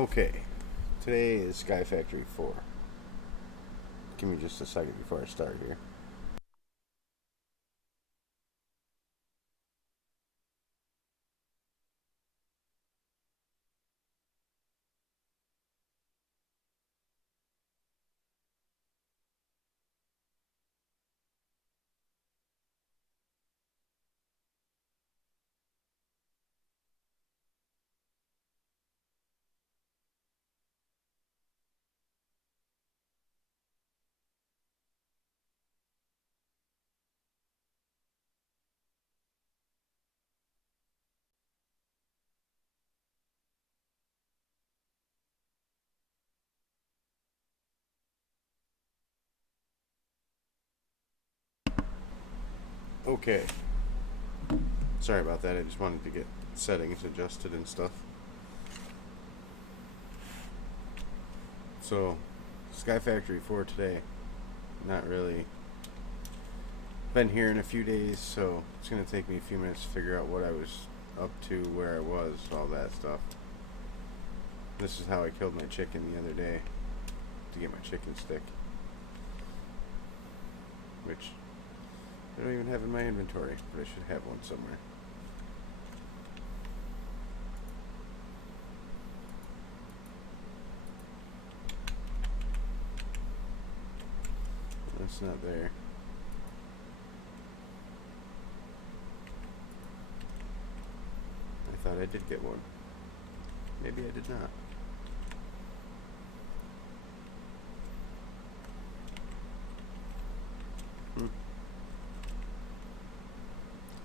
Okay, today is Sky Factory 4. Give me just a second before I start here. Okay, sorry about that, I just wanted to get settings adjusted and stuff. So, Sky Factory 4 today. Not really. Been here in a few days, so it's going to take me a few minutes to figure out what I was up to, where I was, all that stuff. This is how I killed my chicken the other day to get my chicken stick, which I don't even have in my inventory, but I should have one somewhere. That's not there. I thought I did get one. Maybe I did not.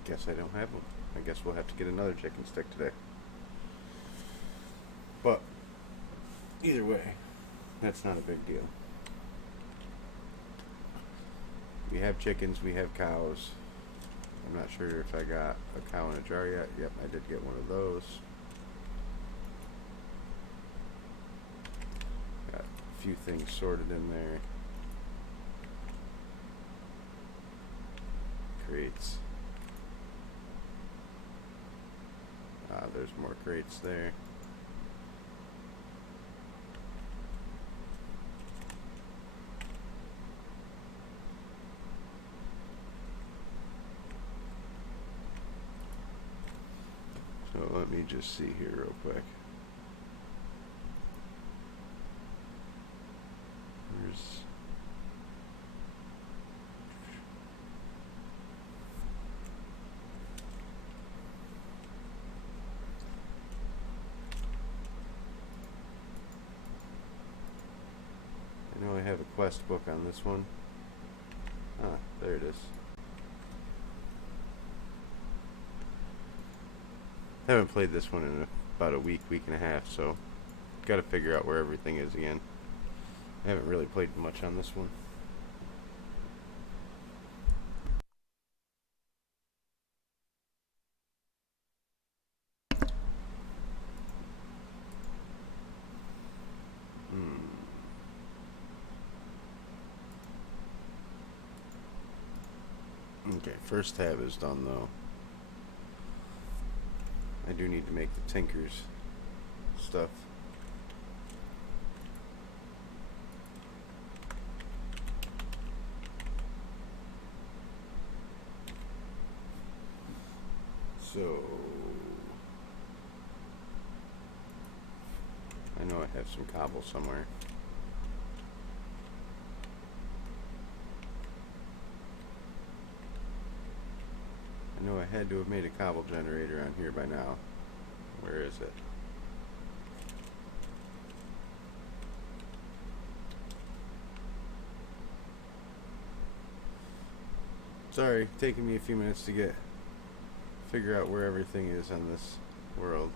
Guess I don't have one. I guess we'll have to get another chicken stick today. But either way, that's not a big deal. We have chickens, we have cows. I'm not sure if I got a cow in a jar yet. Yep, I did get one of those. Got a few things sorted in there. Crates. There's more crates there. So let me just see here real quick. There's I know I have a quest book on this one. Ah, there it is. I haven't played this one in about a week and a half, so got to figure out where everything is again. I haven't really played much on this one. Okay, first tab is done though. I do need to make the Tinker's stuff. So I know I have some cobble somewhere. I know I had to have made a cobble generator on here by now. Where is it? Sorry, taking me a few minutes to figure out where everything is on this world.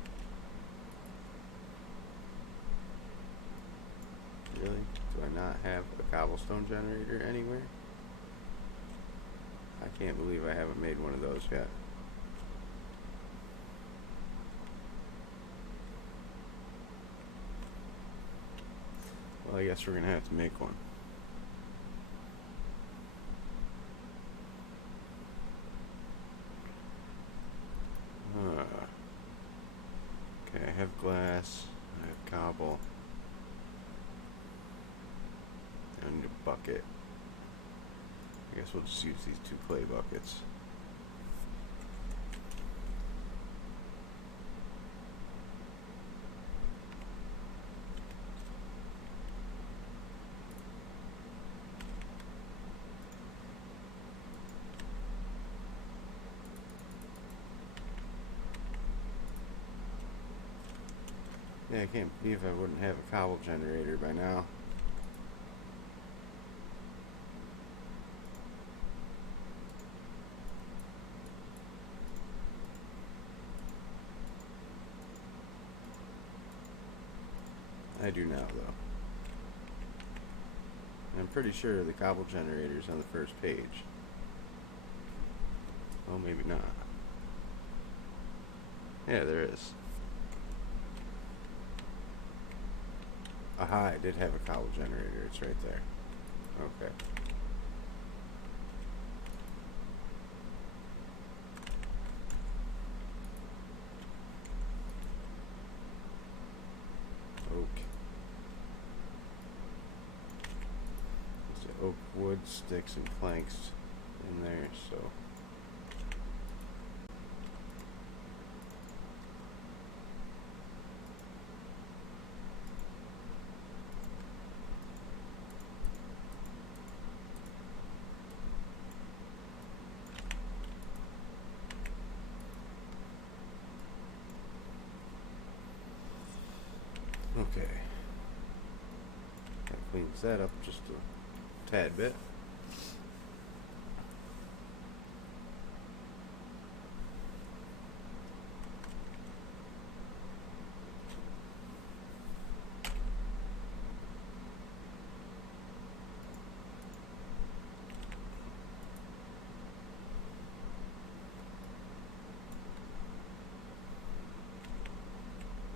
Really? Do I not have a cobblestone generator anywhere? I can't believe I haven't made one of those yet. Well, I guess we're gonna have to make one. Okay, I have glass, I have cobble. bucket. I guess we'll just use these 2 clay buckets. Yeah, I can't believe I wouldn't have a cobble generator by now. I do now, though. I'm pretty sure the cobble generator's on the first page. Oh, maybe not. Yeah, there is. Aha, I did have a cobble generator. It's right there. Okay. Oak. There's oak, wood, sticks, and planks in there, so... Okay. That cleans that up just a tad bit.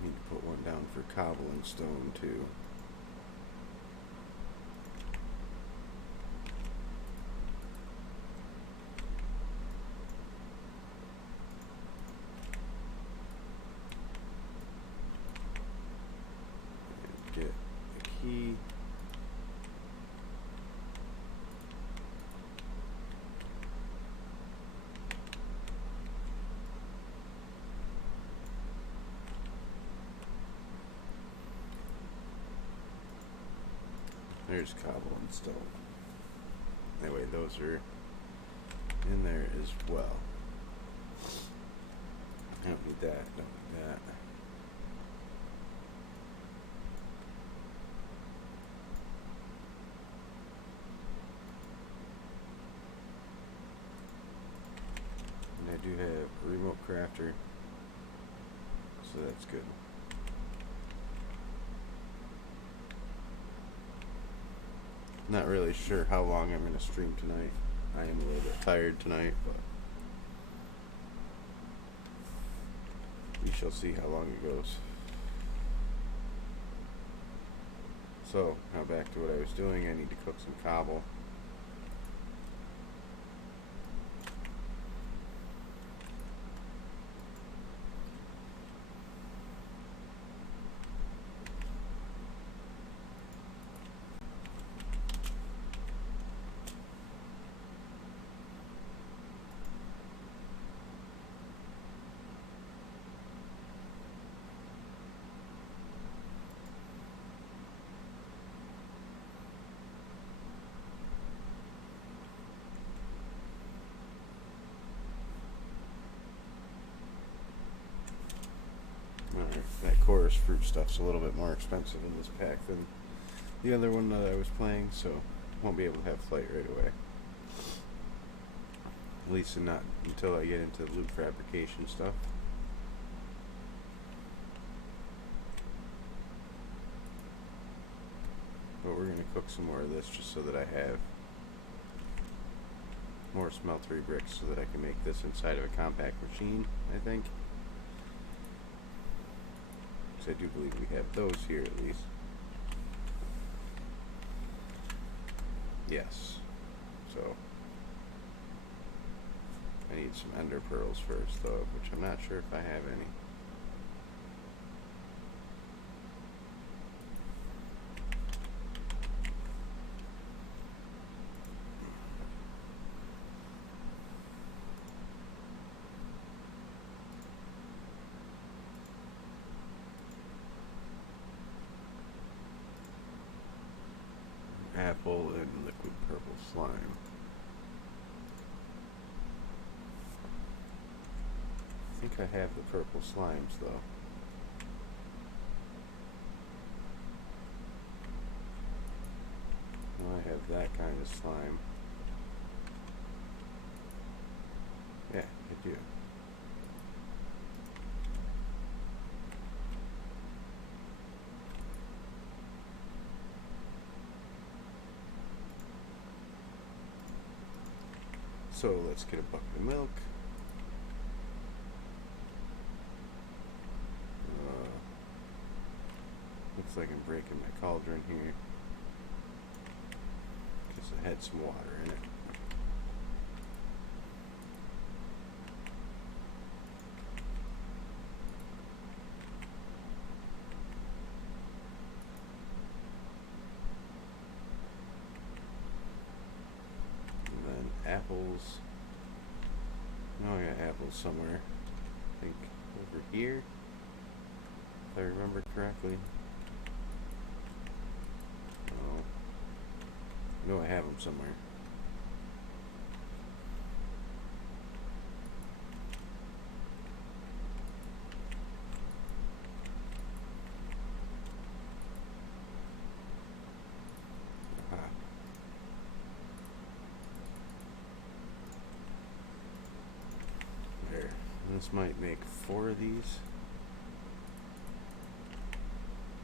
Need to put one down for cobble and stone too. And get a key. There's cobble and stone. Anyway, those are in there as well. I don't need that, don't need that. And I do have a remote crafter, so that's good. Not really sure how long I'm going to stream tonight. I am a little bit tired tonight, but we shall see how long it goes. So, now back to what I was doing. I need to cook some cobble. That chorus fruit stuff's a little bit more expensive in this pack than the other one that I was playing, so won't be able to have flight right away. At least not until I get into the loot fabrication stuff. But we're going to cook some more of this just so that I have more smeltery bricks so that I can make this inside of a compact machine, I think. I do believe we have those here at least. Yes. So I need some ender pearls first though, which I'm not sure if I have any. apple and liquid purple slime. I think I have the purple slimes though. Well, I have that kind of slime. Yeah, I do. So let's get a bucket of milk. Looks like I'm breaking my cauldron here because it had some water in it. And then apples. Oh, I got apples somewhere. I think over here, if I remember correctly. Oh, I know I have them somewhere. Aha. There. This might make 4 of these.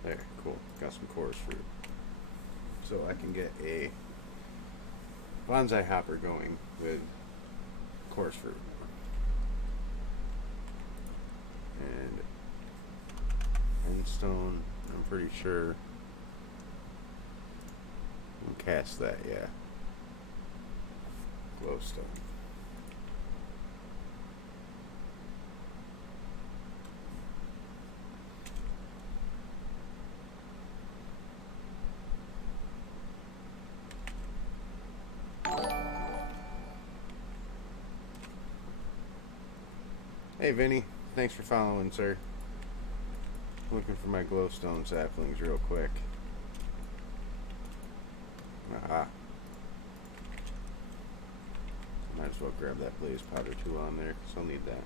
There, cool. Got some chorus fruit. So I can get a bonsai hopper going with chorus fruit. And endstone, I'm pretty sure. We'll cast that, yeah. Glowstone. Hey Vinny, thanks for following, sir. Looking for my glowstone saplings real quick. Aha. Might as well grab that blaze powder tool on there, because I'll need that.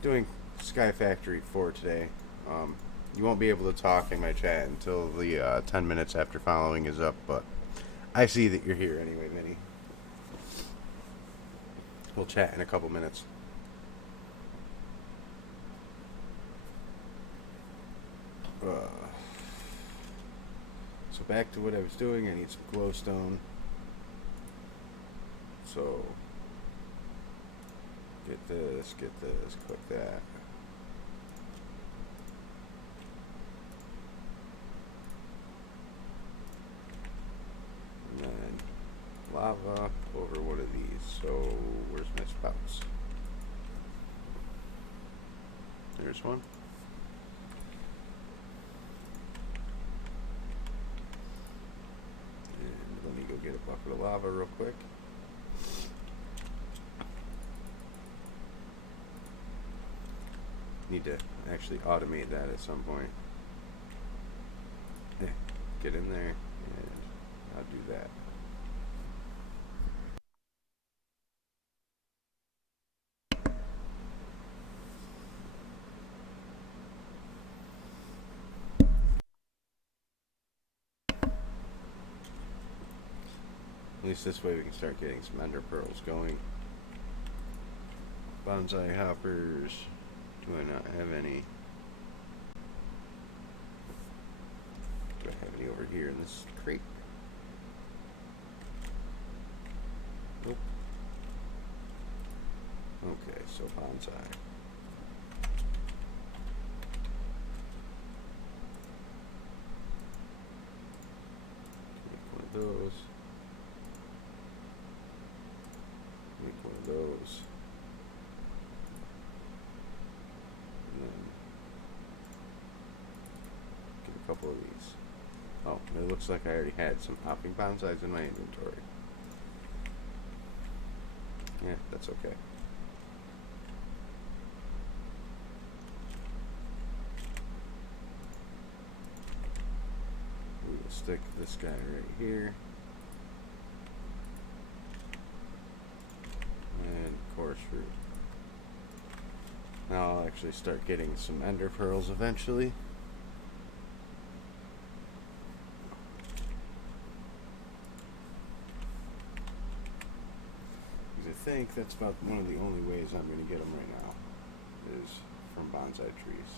Doing Sky Factory 4 today. You won't be able to talk in my chat until the 10 minutes after following is up, but I see that you're here anyway, Vinny. We'll chat in a couple minutes. So back to what I was doing. I need some glowstone. So get this, click that. And then lava over one of these. So where's my spouts? There's one. Let me go get a bucket of lava real quick. Need to actually automate that at some point. Get in there and I'll do that. At least this way we can start getting some ender pearls going. Bonsai hoppers. Do I not have any? Do I have any over here in this crate? Nope. Okay, so bonsai. Make one of those. Make one of those. And then get a couple of these. Oh, it looks like I already had some hopping bonsais in my inventory. Yeah, that's okay. We will stick this guy right here. And coarse root. Now I'll actually start getting some ender pearls eventually. Because I think that's about one of the only ways I'm going to get them right now, is from bonsai trees.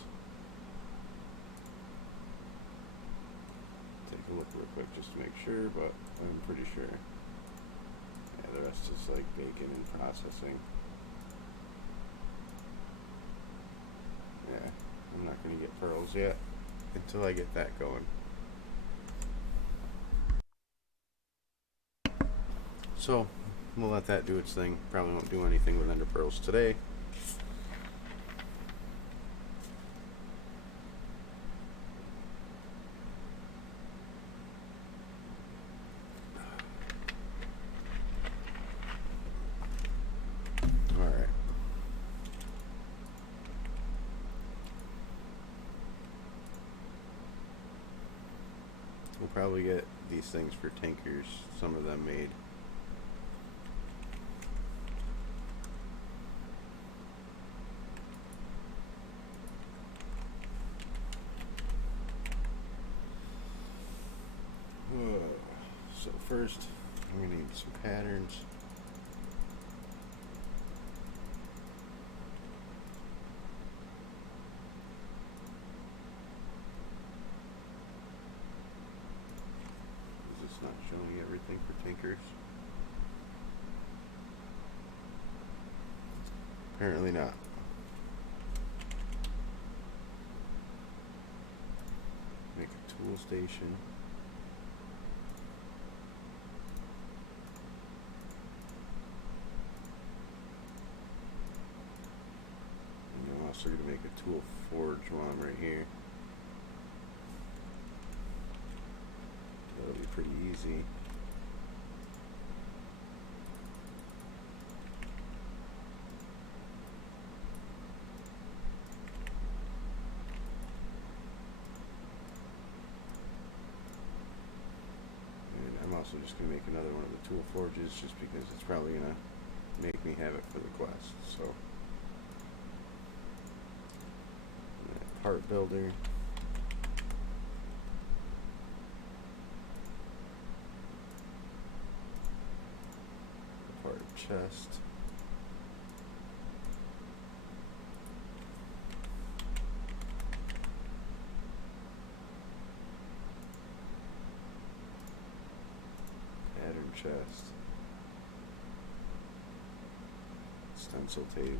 Take a look real quick just to make sure, but I'm pretty sure. Yeah, the rest is like baking and processing. Yeah, I'm not going to get pearls yet until I get that going. So, we'll let that do its thing. Probably won't do anything with ender pearls today. Alright. We'll probably get these things for tinkers, some of them made. So first, I'm going to need some patterns. Is this not showing everything for tinkers? Apparently not. Make a tool station. So we're going to make a tool forge one right here. That'll be pretty easy. And I'm also just going to make another one of the tool forges just because it's probably going to make me have it for the quest. So. Part builder. Part chest. Pattern chest. Stencil table.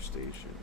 Station.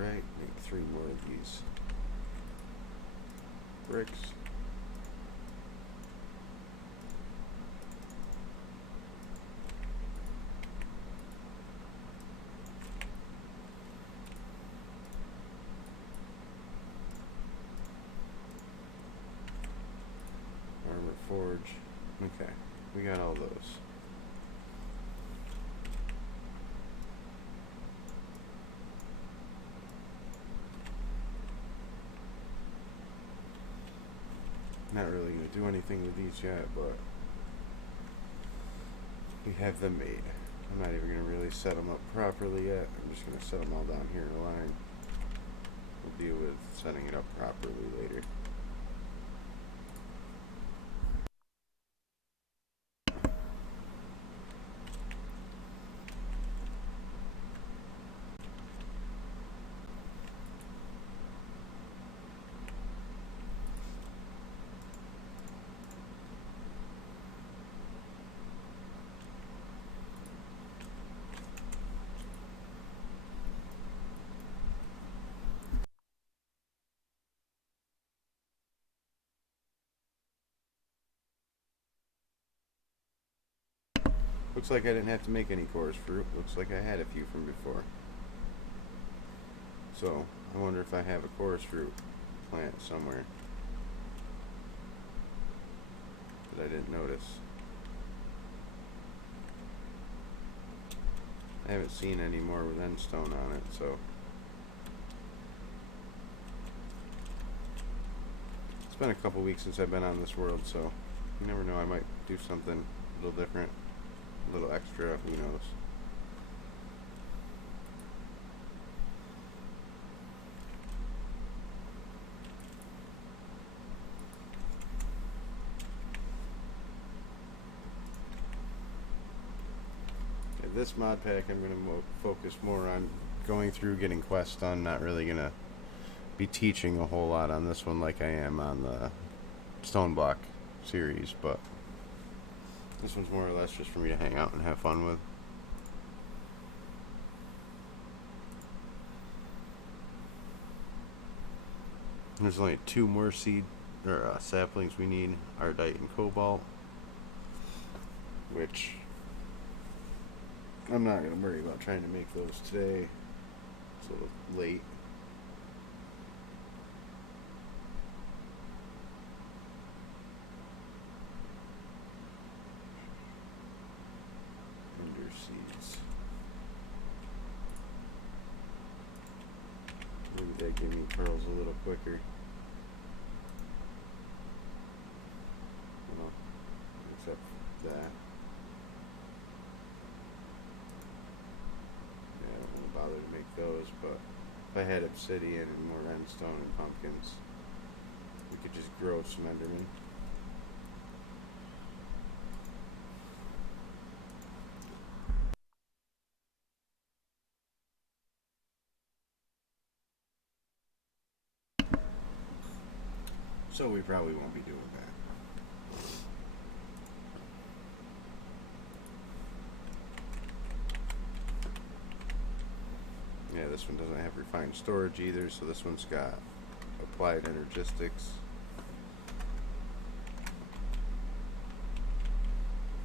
Alright, make 3 more of these bricks. Armor forge. Okay, we got all those. Not really going to do anything with these yet, but we have them made. I'm not even going to really set them up properly yet. I'm just going to set them all down here in a line. We'll deal with setting it up properly later. Looks like I didn't have to make any chorus fruit. Looks like I had a few from before. So, I wonder if I have a chorus fruit plant somewhere that I didn't notice. I haven't seen any more with endstone on it, so it's been a couple weeks since I've been on this world, so you never know, I might do something a little different, a little extra, who knows. This mod pack I'm going to focus more on going through, getting quests done. Not really going to be teaching a whole lot on this one like I am on the Stone Block series, but this one's more or less just for me to hang out and have fun with. There's only 2 more saplings we need, Ardite and Cobalt, which I'm not going to worry about trying to make those today. It's a little late. Ender seeds. Maybe that give me pearls a little quicker. Well, except that. Bother to make those, but if I had obsidian and more endstone and pumpkins, we could just grow some endermen. So we probably won't be doing that. Yeah, this one doesn't have refined storage either, so this one's got applied energistics.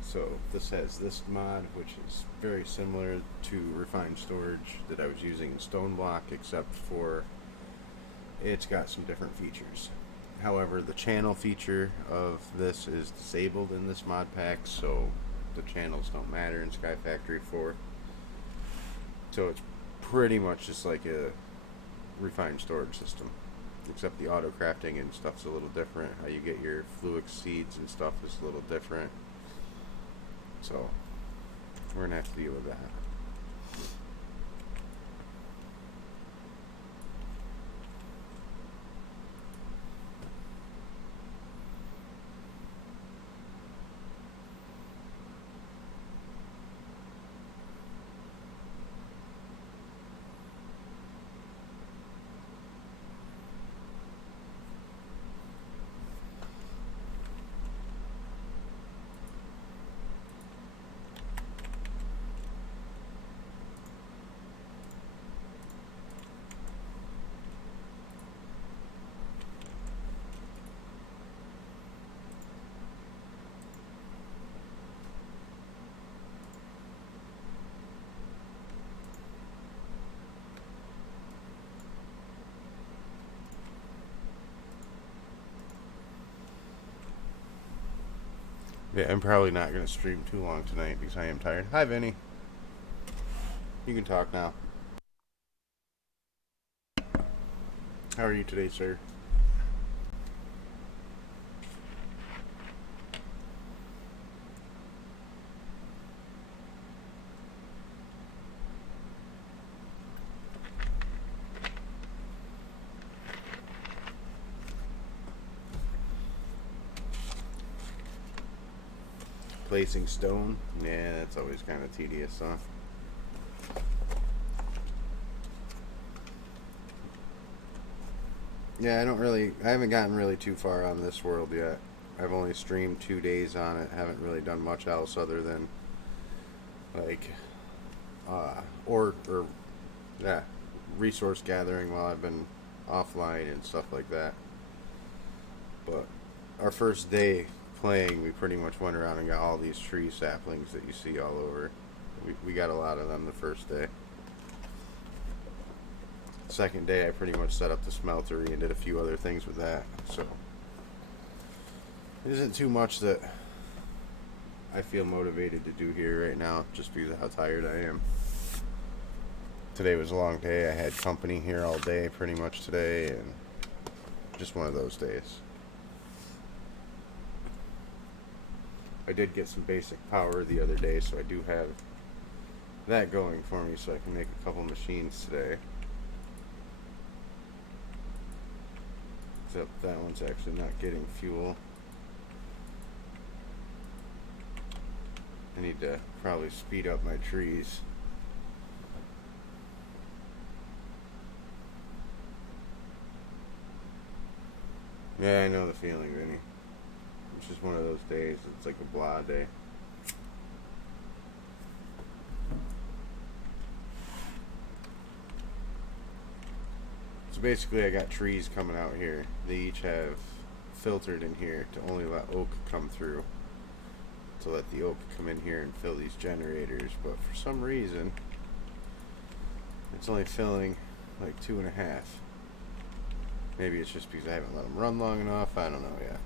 So this has this mod, which is very similar to refined storage that I was using in Stone Block, except for it's got some different features. However, the channel feature of this is disabled in this mod pack, so the channels don't matter in Sky Factory 4. So it's pretty much just like a refined storage system, except the auto crafting and stuff's a little different. How you get your fluix seeds and stuff is a little different. So we're gonna have to deal with that. Yeah, I'm probably not going to stream too long tonight because I am tired. Hi, Vinny. You can talk now. How are you today, sir? Placing stone? Yeah, that's always kind of tedious, huh? Yeah, I haven't gotten really too far on this world yet. I've only streamed 2 days on it. Haven't really done much else other than like resource gathering while I've been offline and stuff like that. But our first day playing, we pretty much went around and got all these tree saplings that you see all over. We got a lot of them the first day. Second day, I pretty much set up the smeltery and did a few other things with that. So it isn't too much that I feel motivated to do here right now, just because of how tired I am. Today was a long day. I had company here all day pretty much today, and just one of those days. I did get some basic power the other day, so I do have that going for me, so I can make a couple machines today. Except that one's actually not getting fuel. I need to probably speed up my trees. Yeah, I know the feeling, Vinny. It's just one of those days. It's like a blah day. So basically I got trees coming out here. They each have filtered in here to only let oak come through. To let the oak come in here and fill these generators. But for some reason, it's only filling like 2.5. Maybe it's just because I haven't let them run long enough. I don't know yet.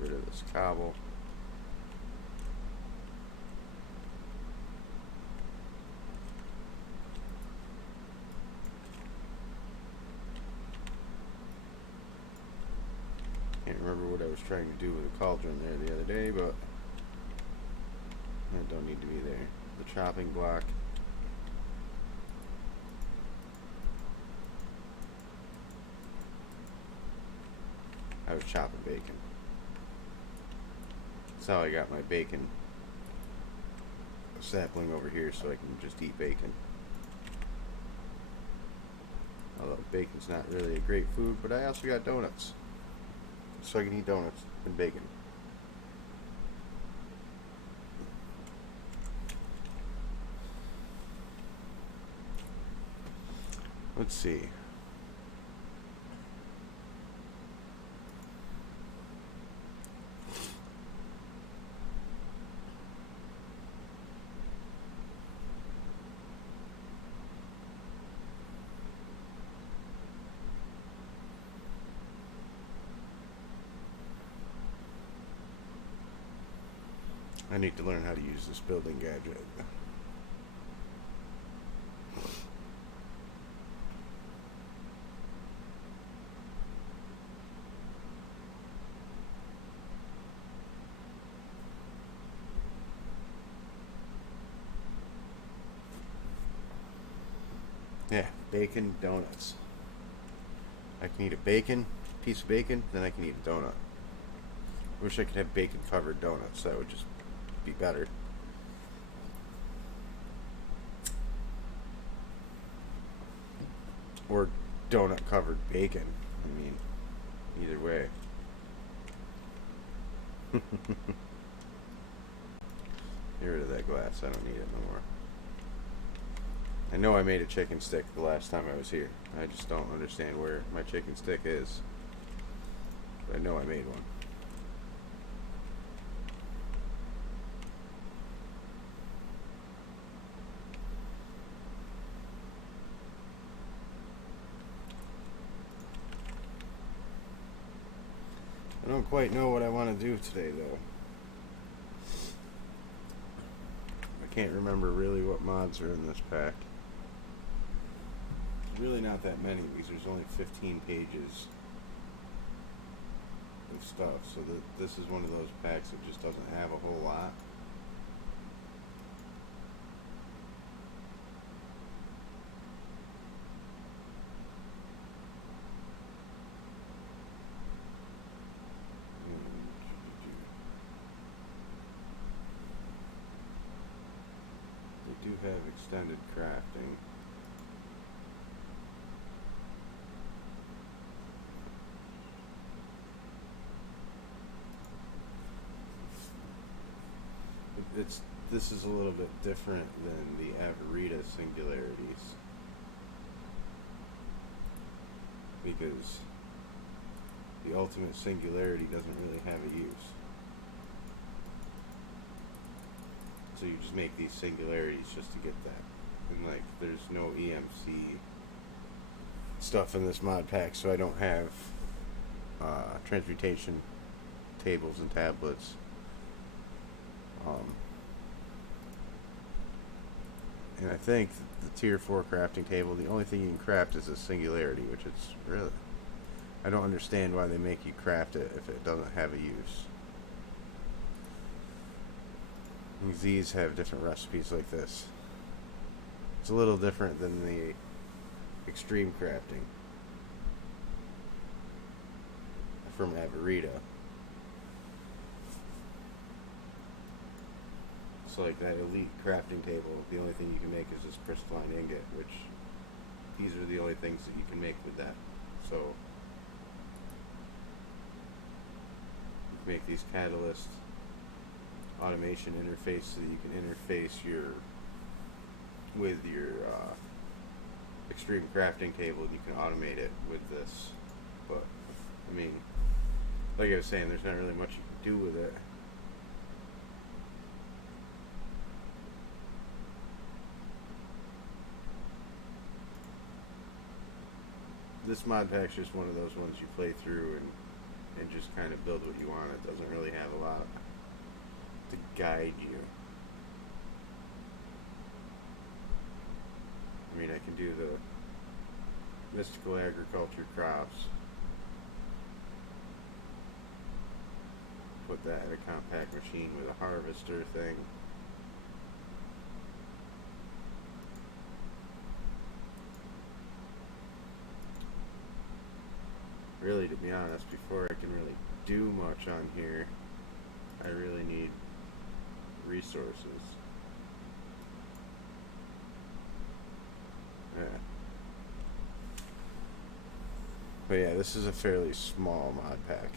Get rid of this cobble. Can't remember what I was trying to do with the cauldron there the other day, but that don't need to be there. The chopping block. I was chopping bacon. That's how I got my bacon sapling over here, so I can just eat bacon. Although bacon's not really a great food, but I also got donuts. So I can eat donuts and bacon. Let's see. I need to learn how to use this building gadget. Yeah, bacon donuts. I can eat a piece of bacon, then I can eat a donut. Wish I could have bacon covered donuts. That would just be better. Or donut covered bacon. I mean, either way. Get rid of that glass. I don't need it no more. I know I made a chicken stick the last time I was here. I just don't understand where my chicken stick is. But I know I made one. I don't quite know what I want to do today, though. I can't remember really what mods are in this pack. Really not that many, because there's only 15 pages of stuff, so this is one of those packs that just doesn't have a whole lot. They do have extended crafting. this is a little bit different than the Averita singularities, because the ultimate singularity doesn't really have a use. So you just make these singularities just to get that. And like, there's no EMC stuff in this mod pack, so I don't have transmutation tables and tablets. And I think the tier 4 crafting table, the only thing you can craft is a singularity, which it's really, I don't understand why they make you craft it if it doesn't have a use. These have different recipes like this. It's a little different than the extreme crafting from Averita. So like that elite crafting table, the only thing you can make is this crystalline ingot, which these are the only things that you can make with that. So you make these catalyst automation interface so that you can interface with your extreme crafting table, and you can automate it with this. But I mean, like I was saying, there's not really much you can do with it. This mod pack's just one of those ones you play through and just kind of build what you want. It doesn't really have a lot to guide you. I mean, I can do the mystical agriculture crops. Put that in a compact machine with a harvester thing. Really, to be honest, before I can really do much on here, I really need resources. Yeah. But yeah, this is a fairly small mod pack.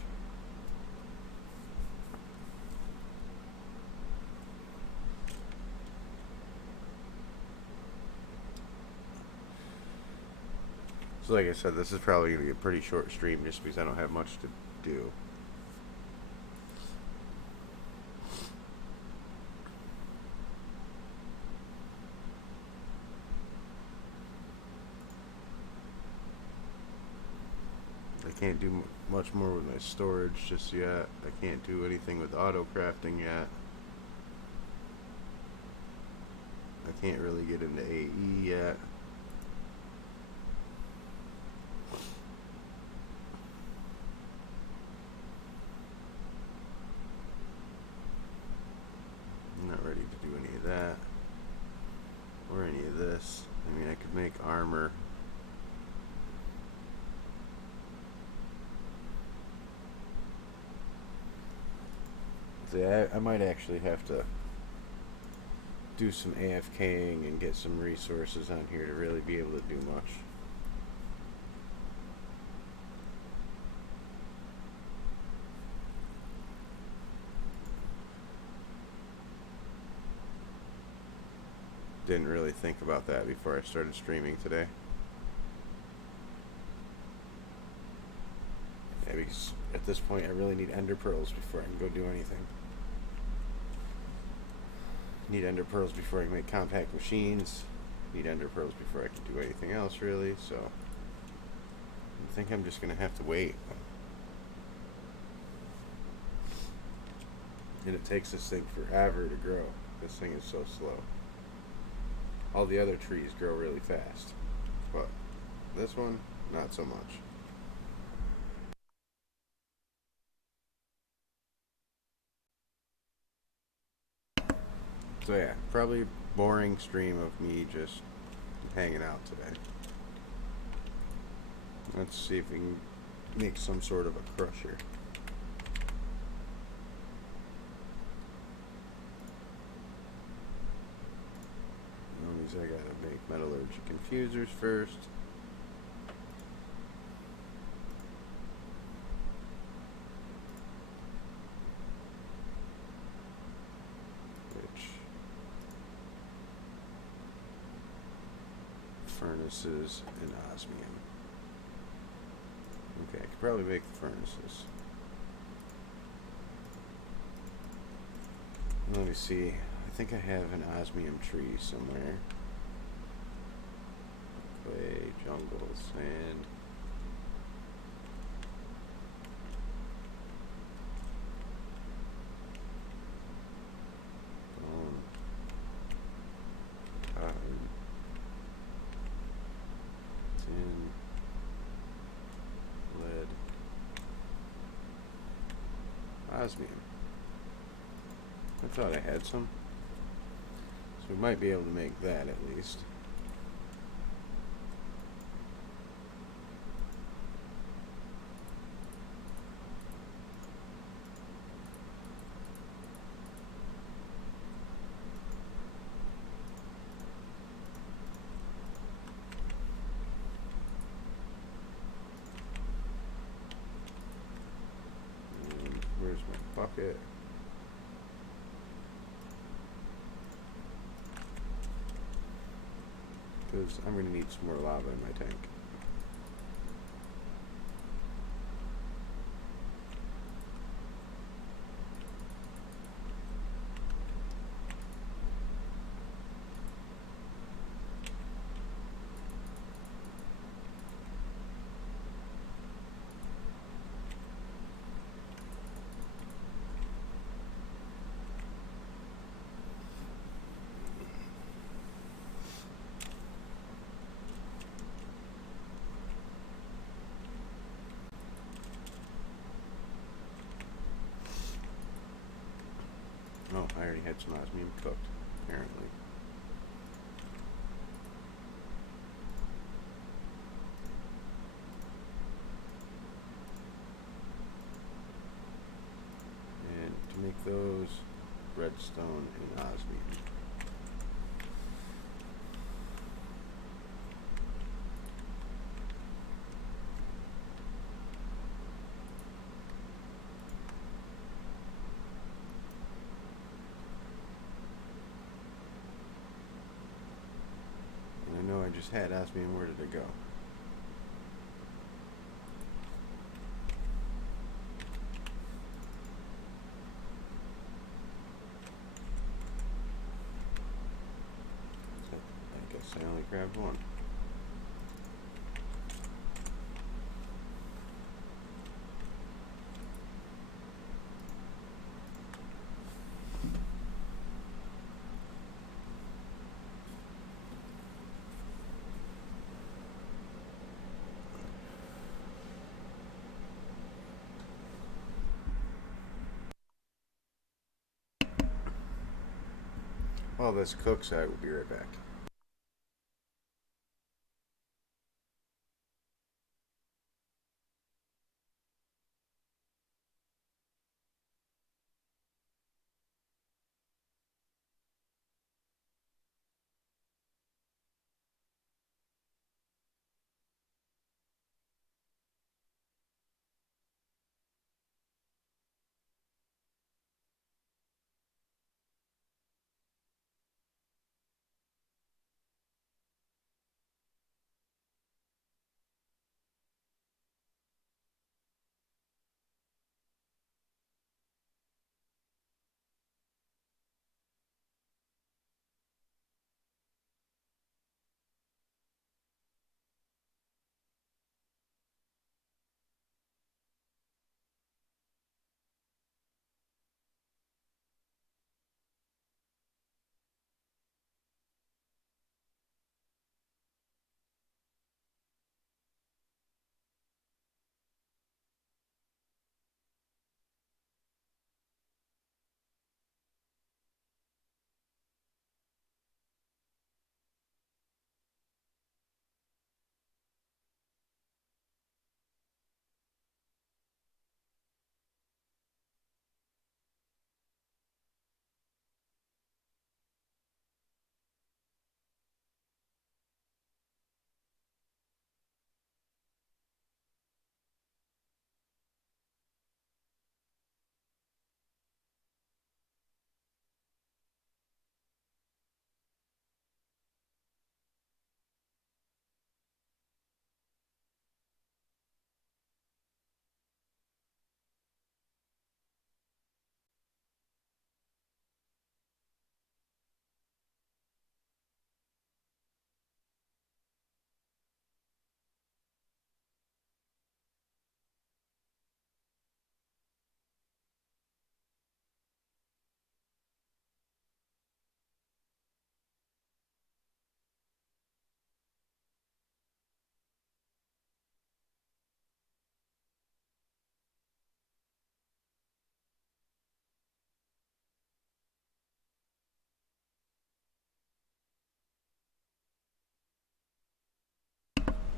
So like I said, this is probably going to be a pretty short stream just because I don't have much to do. I can't do much more with my storage just yet. I can't do anything with auto crafting yet. I can't really get into AE yet. I'm not ready to do any of that or any of this. I mean, I could make armor. See, I might actually have to do some AFKing and get some resources on here to really be able to do much. Didn't really think about that before I started streaming today. Yeah, because at this point I really need ender pearls before I can go do anything. Need ender pearls before I can make compact machines. Need ender pearls before I can do anything else, really. So I think I'm just gonna have to wait. And it takes this thing forever to grow. This thing is so slow. All the other trees grow really fast, but this one, not so much. So yeah, probably a boring stream of me just hanging out today. Let's see if we can make some sort of a crusher. I gotta make metallurgic infusers first. furnaces and osmium. Okay, I could probably make the furnaces. Let me see. I think I have an osmium tree somewhere. Clay, jungle, sand. Bone. Cotton. Tin. Lead. Osmium. I thought I had some. So we might be able to make that at least. And where's my bucket? Because I'm going to need some more lava in my tank. Oh, I already had some osmium cooked, apparently. And to make those, redstone and osmium. And I know I just had osmium. Where did it go? I guess I only grabbed one. While this cooks, I will be right back.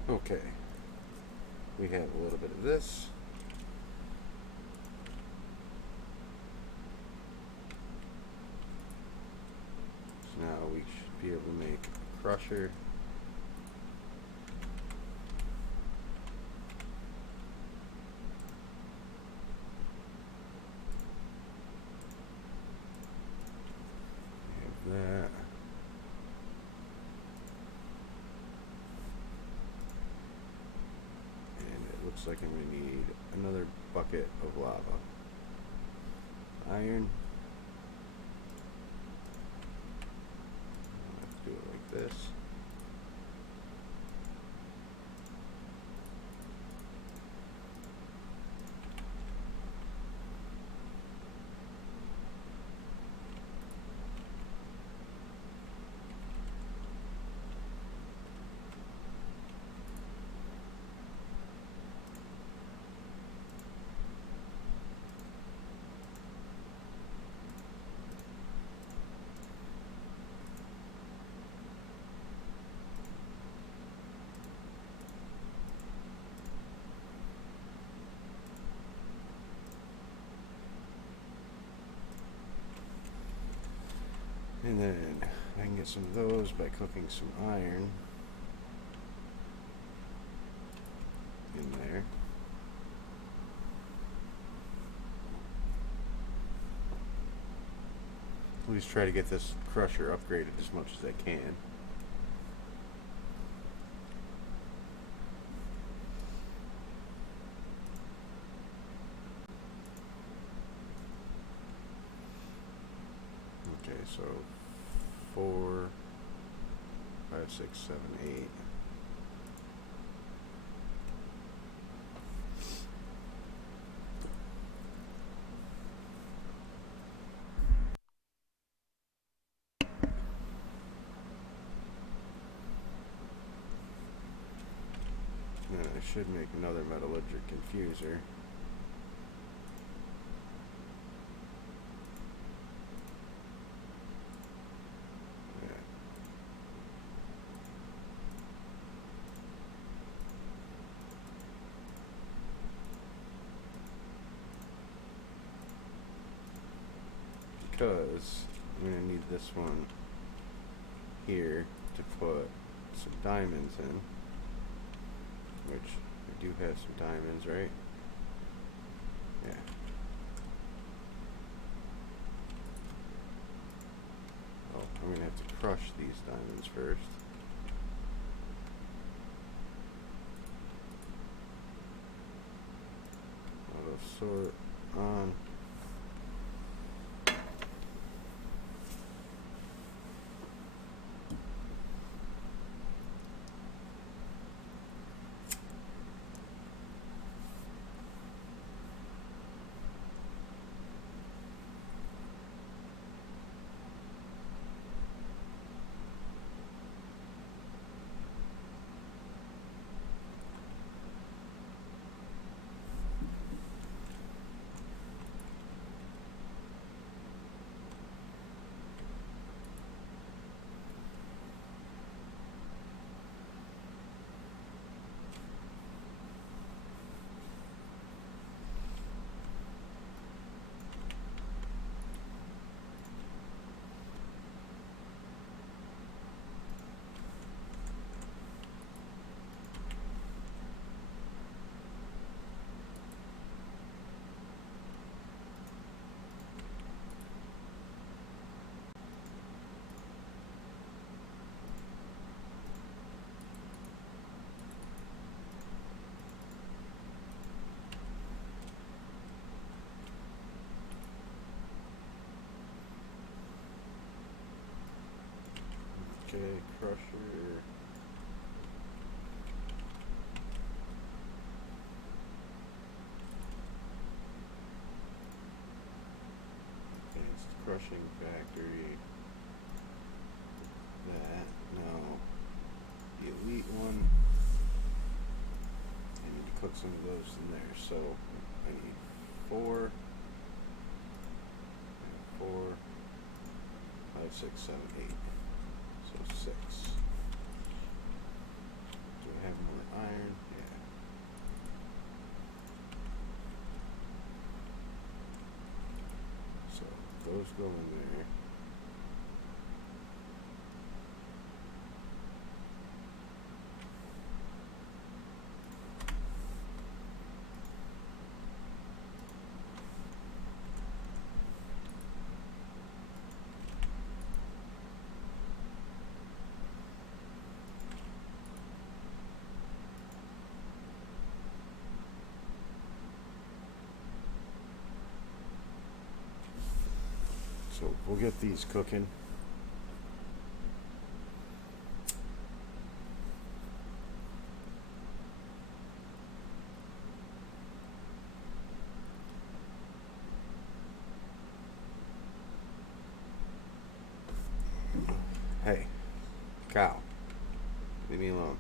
Okay. We have a little bit of this. So now we should be able to make a crusher. We have that. Looks like I'm going to need another bucket of lava. Iron. I'll have to do it like this. And then I can get some of those by cooking some iron in there. At least try to get this crusher upgraded as much as I can. Okay, so 4, 5, 6, 7, 8. And I should make another metallurgic infuser. Because I'm going to need this one here to put some diamonds in, which I do have some diamonds, right? Yeah. Oh, I'm going to have to crush these diamonds first. Auto sort on. Okay, crusher. Okay, it's the crushing factory. That. Now, the elite one. I need to cook some of those in there. So, I need 4, 4, 5, 6, 7, 8. So 6. Do I have more iron. Yeah. So those go in there. So we'll get these cooking. Hey, cow, leave me alone.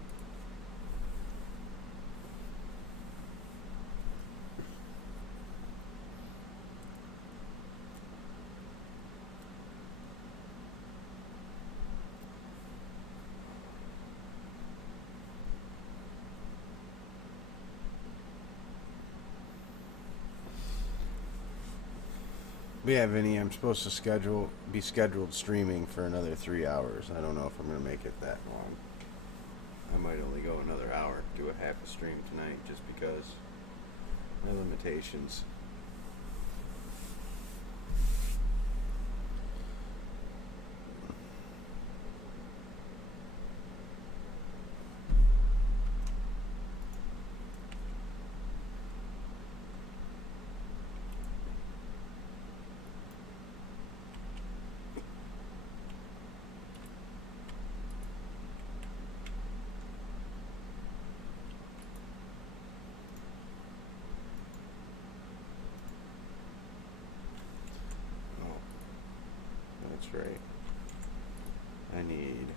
Yeah, Vinny, I'm supposed to be scheduled streaming for another 3 hours. I don't know if I'm gonna make it that long. I might only go another hour, do a half a stream tonight, just because my limitations. Oh, that's right. I need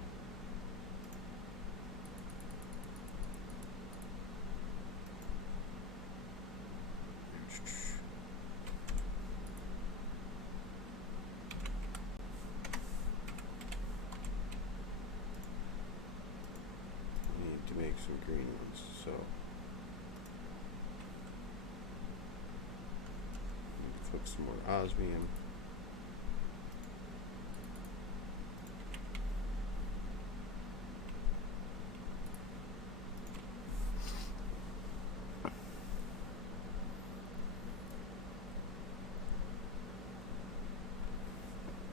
to make some green ones, so cook some more osmium.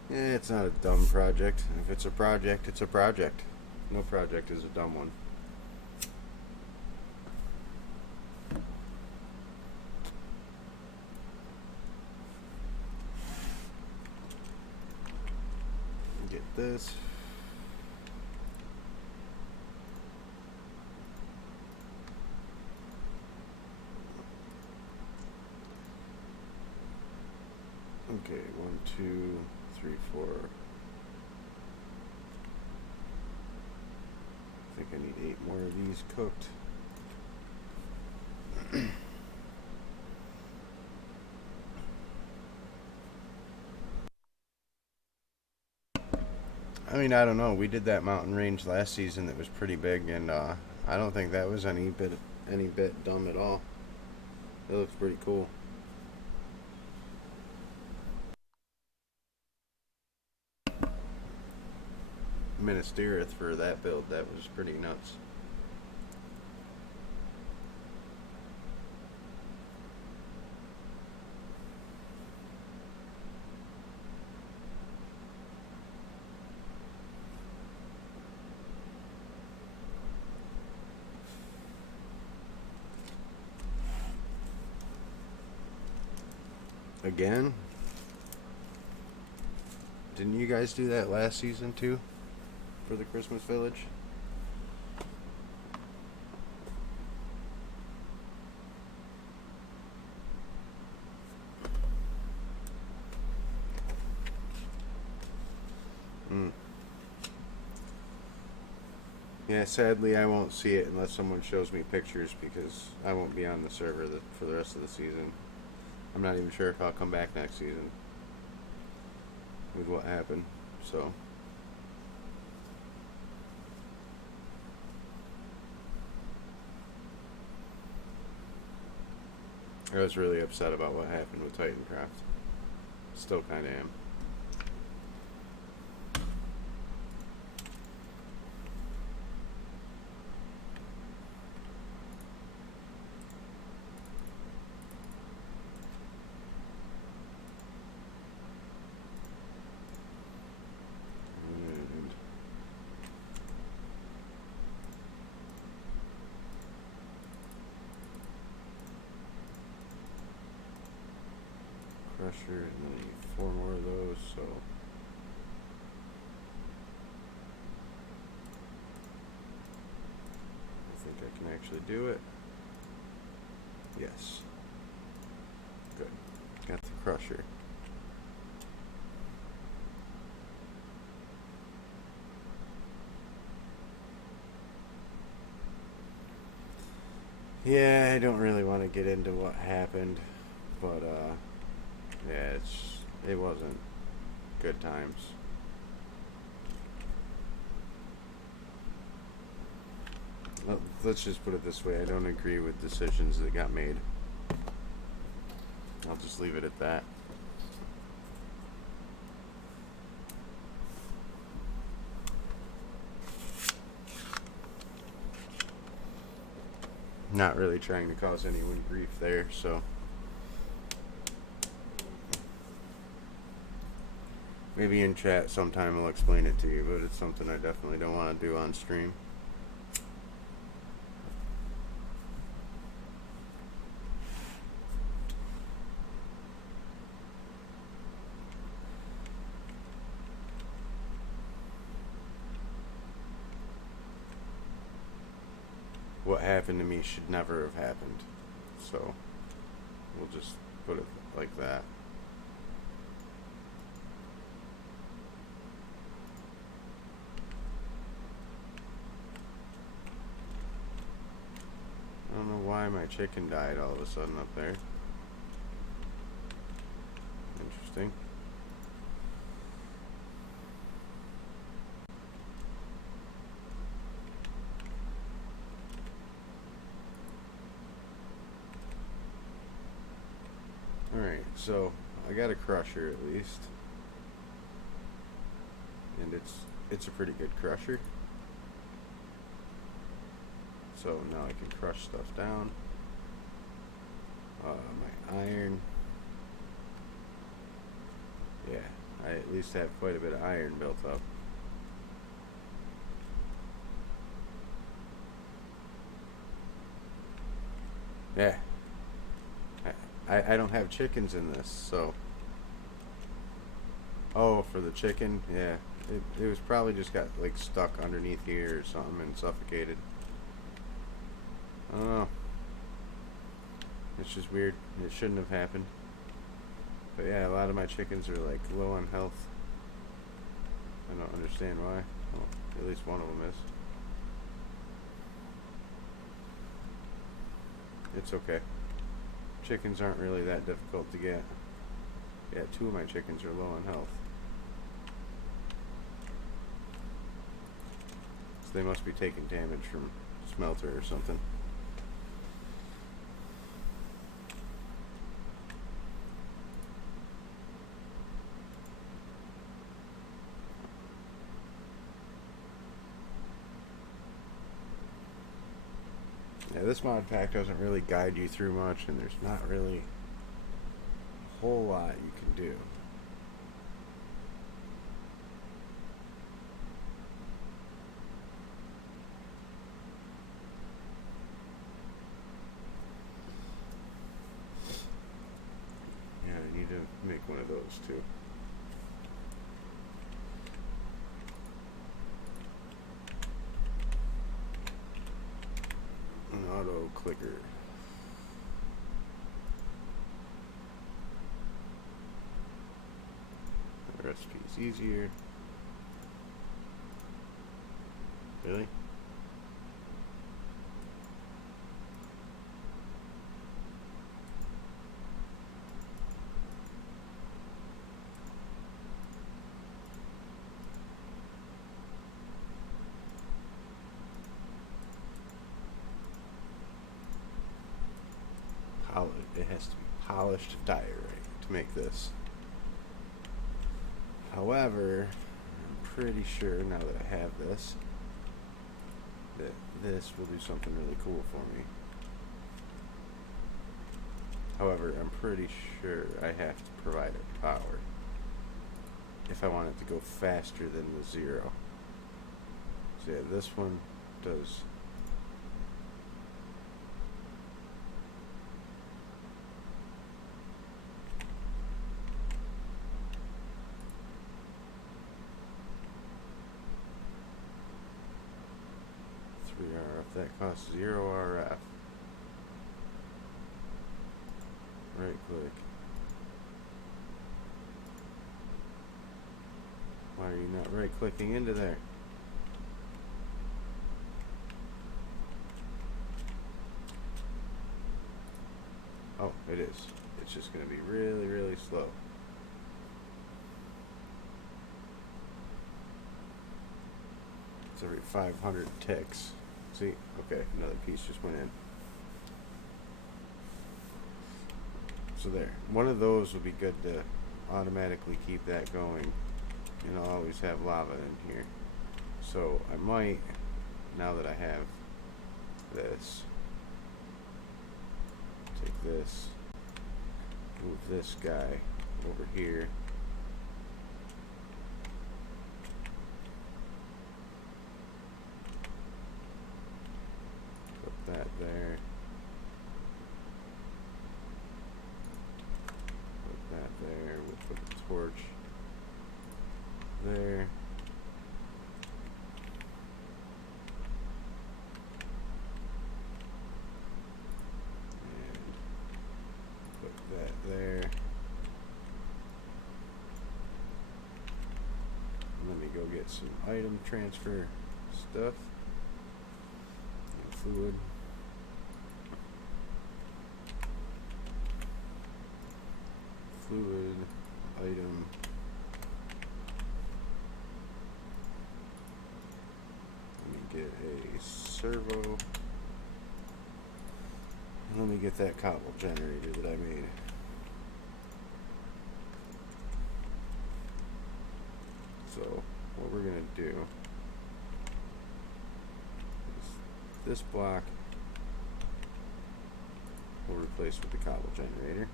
It's not a dumb project. If it's a project, it's a project. No project is a dumb one. Get this. Okay, 1, 2, 3, 4. I think I need 8 more of these cooked. I mean, I don't know. We did that mountain range last season that was pretty big, and I don't think that was any bit dumb at all. It looks pretty cool. Minas Tirith for that build, that was pretty nuts. Again? Didn't you guys do that last season too? For the Christmas Village? Yeah, sadly I won't see it unless someone shows me pictures, because I won't be on the server for the rest of the season. I'm not even sure if I'll come back next season with what happened, so. I was really upset about what happened with Titancraft. Still kind of am. Crusher, and then I need 4 more of those, so I think I can actually do it. Yes. Good. Got the crusher. Yeah, I don't really want to get into what happened, but yeah, it wasn't good times. Well, let's just put it this way, I don't agree with decisions that got made. I'll just leave it at that. Not really trying to cause anyone grief there, so maybe in chat sometime I'll explain it to you, but it's something I definitely don't want to do on stream. What happened to me should never have happened, so we'll just put it like that. I don't know why my chicken died all of a sudden up there. Interesting. Alright, so I got a crusher at least. And it's a pretty good crusher. So now I can crush stuff down. My iron. Yeah, I at least have quite a bit of iron built up. Yeah. I don't have chickens in this, so. Oh, for the chicken? Yeah. It was probably just got like stuck underneath here or something and suffocated. I don't know. It's just weird. It shouldn't have happened. But yeah, a lot of my chickens are like low on health. I don't understand why. Well, at least one of them is. It's okay. Chickens aren't really that difficult to get. Yeah, 2 of my chickens are low on health. So they must be taking damage from smelter or something. Yeah, this mod pack doesn't really guide you through much, and there's not really a whole lot you can do. Yeah, I need to make one of those too. An auto clicker. The recipe's easier. Really? it has to be polished diorite to make this. However, I'm pretty sure now that I have this, that this will do something really cool for me. However, I'm pretty sure I have to provide it power if I want it to go faster than the 0. So yeah, this one does. RF, that costs 0 RF. Right click. Why are you not right clicking into there? Oh, it is. It's just going to be really, really slow. It's every 500 ticks. See? Okay, another piece just went in. So there. One of those would be good to automatically keep that going. And I'll always have lava in here. So I might, now that I have this, take this, move this guy over here. Put that there. Put that there. We'll put the torch there. There. Let me go get some item transfer stuff. Fluid. Fluid. Item. Let me get a servo. And let me get that cobble generator that I made. So what we're going to do is this block we'll replace with the cobble generator,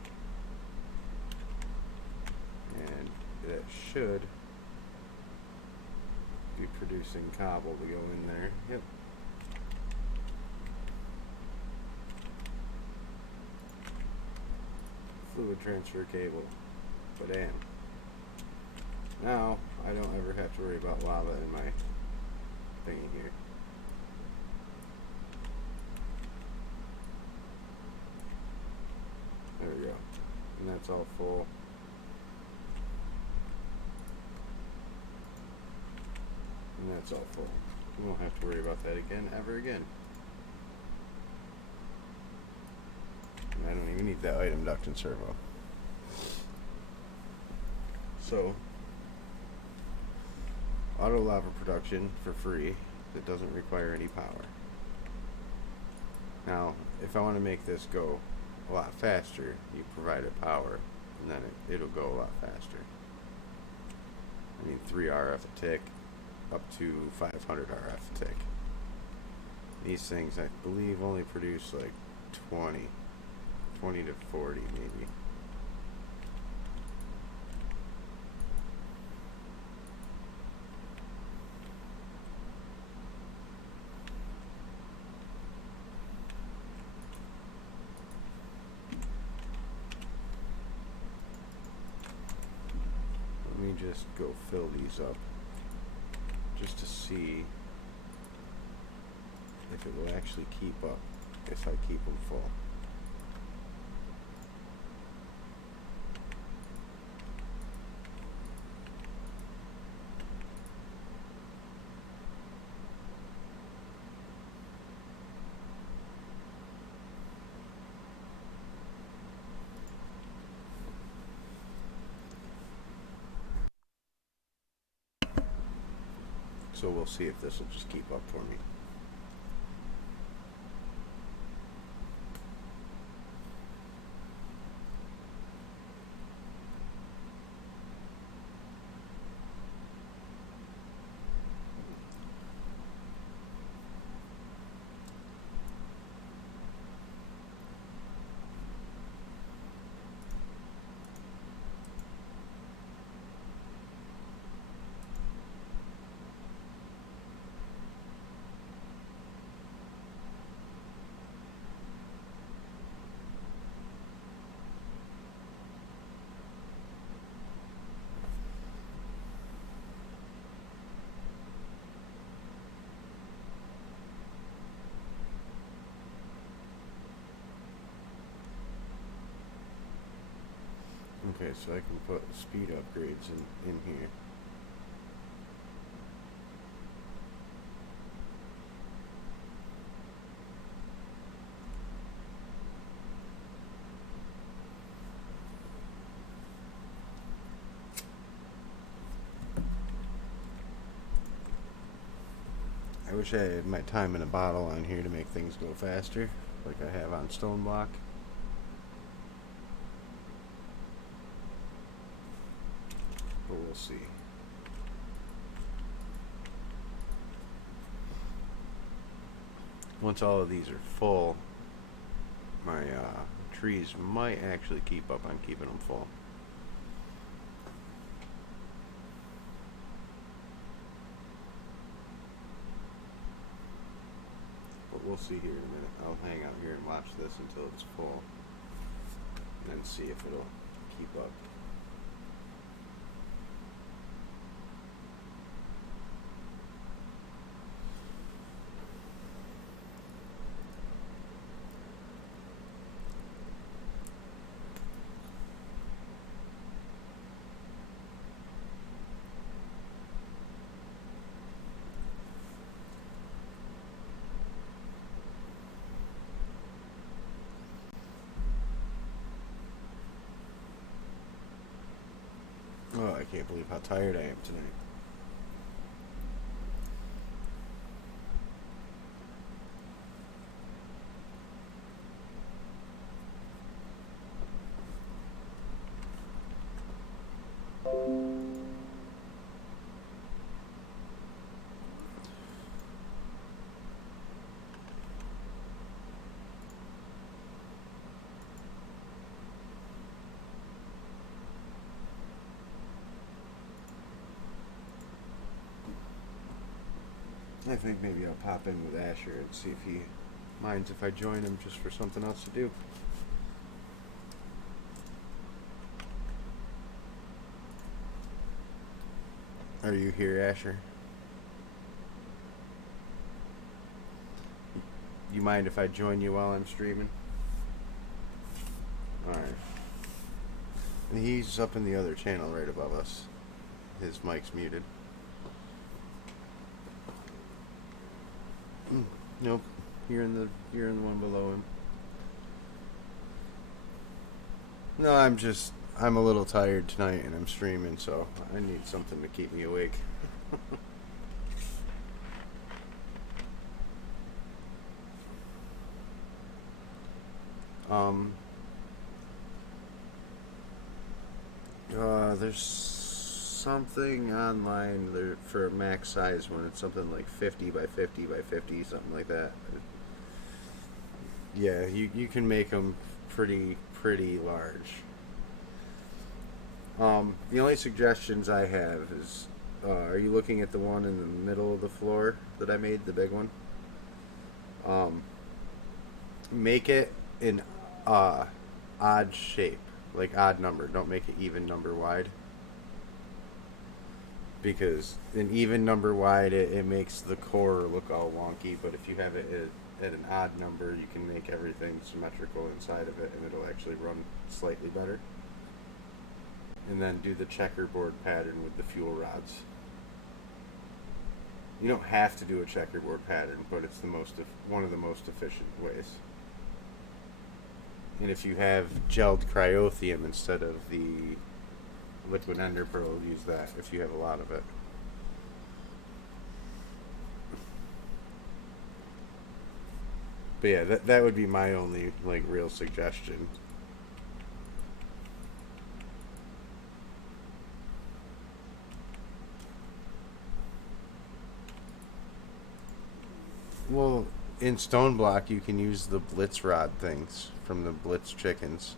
and that should be producing cobble to go in there. Yep. Fluid transfer cable. Ba-dam. Now, I don't ever have to worry about lava in my thingy here. There we go. And that's all full. And that's all full. We won't have to worry about that again, ever again. And I don't even need that item duct and servo. So, auto lava production for free that doesn't require any power. Now, if I want to make this go a lot faster, you provide it power, and then it'll go a lot faster. I mean, 3 RF a tick, up to 500 RF a tick. These things, I believe, only produce like 20 to 40 maybe. Just go fill these up just to see if it will actually keep up if I keep them full. So we'll see if this will just keep up for me. Okay, so I can put speed upgrades in here. I wish I had my time in a bottle on here to make things go faster, like I have on Stone Block. But we'll see. Once all of these are full, my trees might actually keep up on keeping them full. But we'll see here in a minute. I'll hang out here and watch this until it's full, and then see if it'll keep up. Oh, I can't believe how tired I am tonight. I think maybe I'll pop in with Asher and see if he minds if I join him just for something else to do. Are you here, Asher? You mind if I join you while I'm streaming? Alright. He's up in the other channel right above us. His mic's muted. Nope. You're in the one below him. No, I'm a little tired tonight and I'm streaming, so I need something to keep me awake. There's something online there for a max size one. It's something like 50 by 50 by 50, something like that. Yeah, you can make them pretty large. The only suggestions I have is, are you looking at the one in the middle of the floor that I made, the big one? Make it an odd shape, like odd number. Don't make it even number wide. Because an even number wide, it makes the core look all wonky, but if you have it at an odd number, you can make everything symmetrical inside of it, and it'll actually run slightly better. And then do the checkerboard pattern with the fuel rods. You don't have to do a checkerboard pattern, but it's one of the most efficient ways. And if you have gelled cryothium instead of the liquid ender pearl, use that if you have a lot of it. But yeah, that would be my only real suggestion. Well, in Stone Block you can use the Blitz rod things from the Blitz chickens.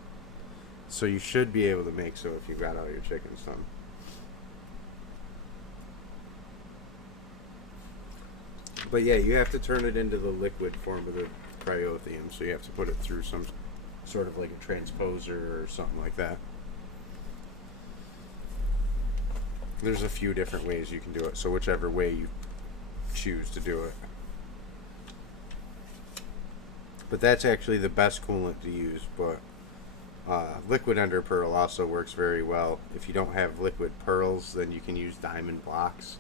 So you should be able to make so if you've got all your chickens done. But yeah, you have to turn it into the liquid form of the cryothium, so you have to put it through some sort of like a transposer or something like that. There's a few different ways you can do it, so whichever way you choose to do it. But that's actually the best coolant to use, but Liquid ender pearl also works very well. If you don't have liquid pearls, then you can use diamond blocks.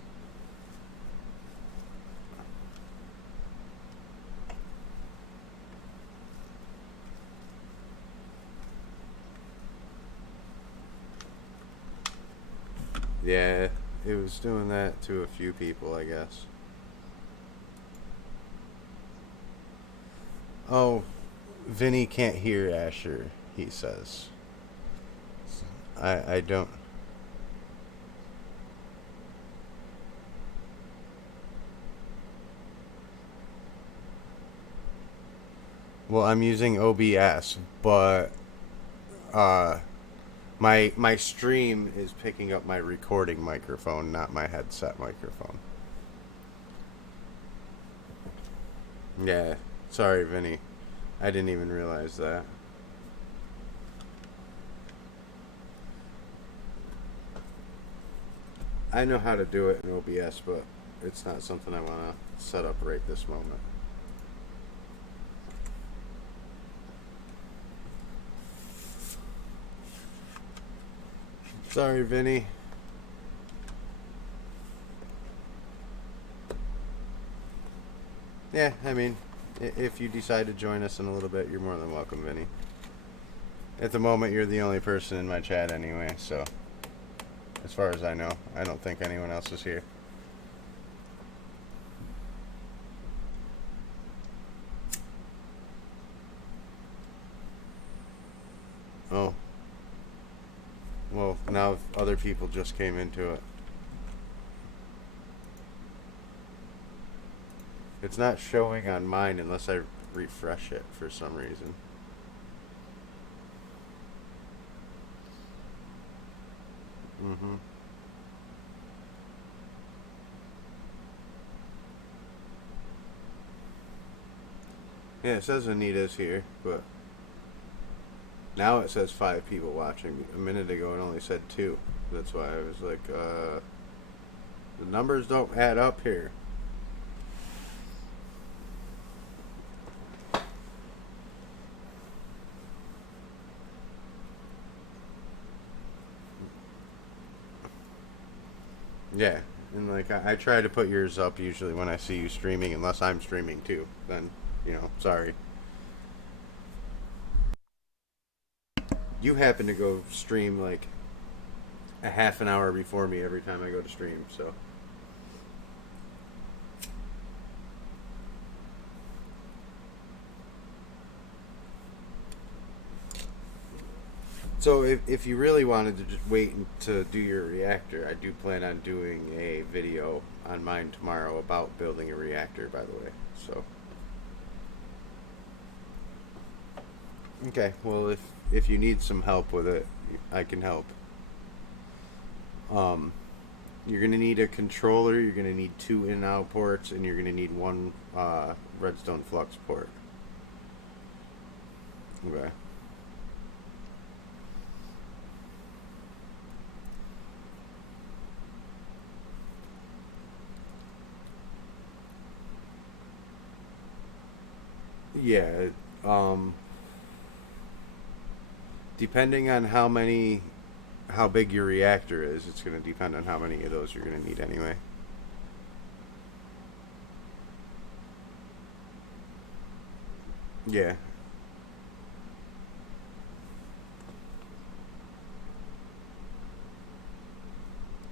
Yeah, it was doing that to a few people, I guess. Oh, Vinny can't hear Asher, he says. I don't. Well, I'm using OBS, but uh, my stream is picking up my recording microphone, not my headset microphone. Yeah, sorry, Vinny. I didn't even realize that. I know how to do it in OBS, but it's not something I want to set up right this moment. Sorry, Vinny. Yeah, I mean, if you decide to join us in a little bit, you're more than welcome, Vinny. At the moment, you're the only person in my chat anyway, so as far as I know, I don't think anyone else is here. Oh. Well, now other people just came into it. It's not showing on mine unless I refresh it for some reason. Mm-hmm. Yeah, it says Anita's here, but now it says 5 people watching. A minute ago it only said 2. That's why I was like, the numbers don't add up here. Yeah, and like I try to put yours up usually when I see you streaming, unless I'm streaming too. Then, sorry. You happen to go stream like a half an hour before me every time I go to stream, so. So if you really wanted to just wait to do your reactor, I do plan on doing a video on mine tomorrow about building a reactor, by the way. So. Okay, well if you need some help with it, I can help. Um, you're gonna need a controller. You're gonna need 2 in and out ports, and you're gonna need 1 redstone flux port. Okay. Yeah. Um, Depending on how big your reactor is, it's gonna depend on how many of those you're gonna need anyway. Yeah.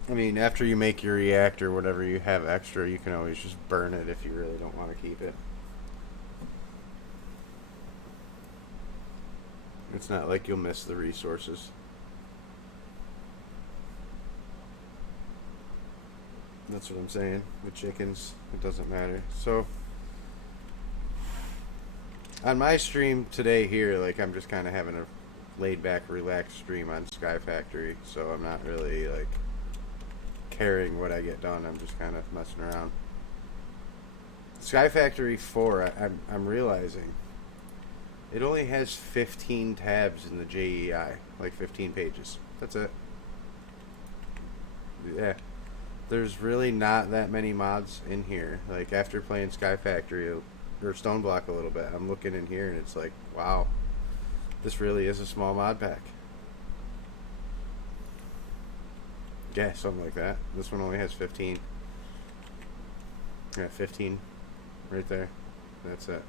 I mean, after you make your reactor, whatever you have extra, you can always just burn it if you really don't want to keep it. It's not like you'll miss the resources. That's what I'm saying. With chickens, it doesn't matter. So, on my stream today here, like, I'm just kind of having a laid back, relaxed stream on Sky Factory, so I'm not really, like, caring what I get done. I'm just kind of messing around. Sky Factory 4, I'm realizing it only has 15 tabs in the JEI, like 15 pages. That's it. Yeah. There's really not that many mods in here. Like, after playing Sky Factory or Stoneblock a little bit, I'm looking in here and it's like, wow, This really is a small mod pack. Yeah, something like that. This one only has 15. Yeah, 15 right there. That's it.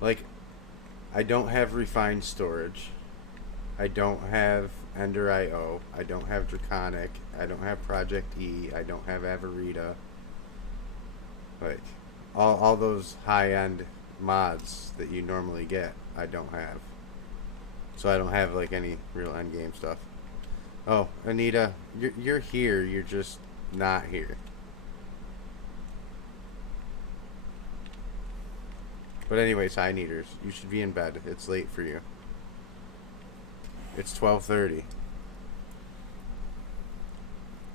Like, I don't have refined storage. I don't have Ender IO. I don't have Draconic. I don't have Project E. I don't have Avarita. Like, all those high-end mods that you normally get, I don't have. So I don't have, like, any real endgame stuff. Oh, Anita, you're here. You're just not here. But anyways, hi, Neaters. You should be in bed. It's late for you. It's 12:30.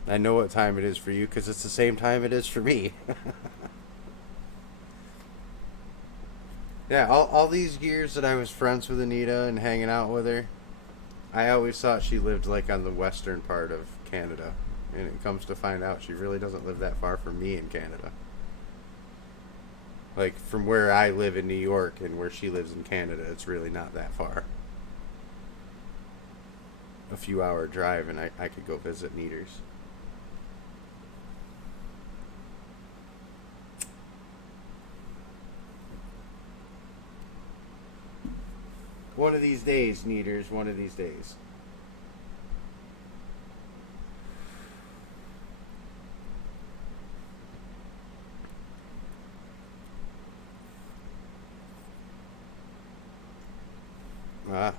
I know what time it is for you because it's the same time it is for me. Yeah, all these years that I was friends with Anita and hanging out with her, I always thought she lived like on the western part of Canada. And it comes to find out she really doesn't live that far from me in Canada. Like, from where I live in New York and where she lives in Canada, it's really not that far. A few hour drive and I could go visit Neaters. One of these days, Neaters, one of these days. Ah.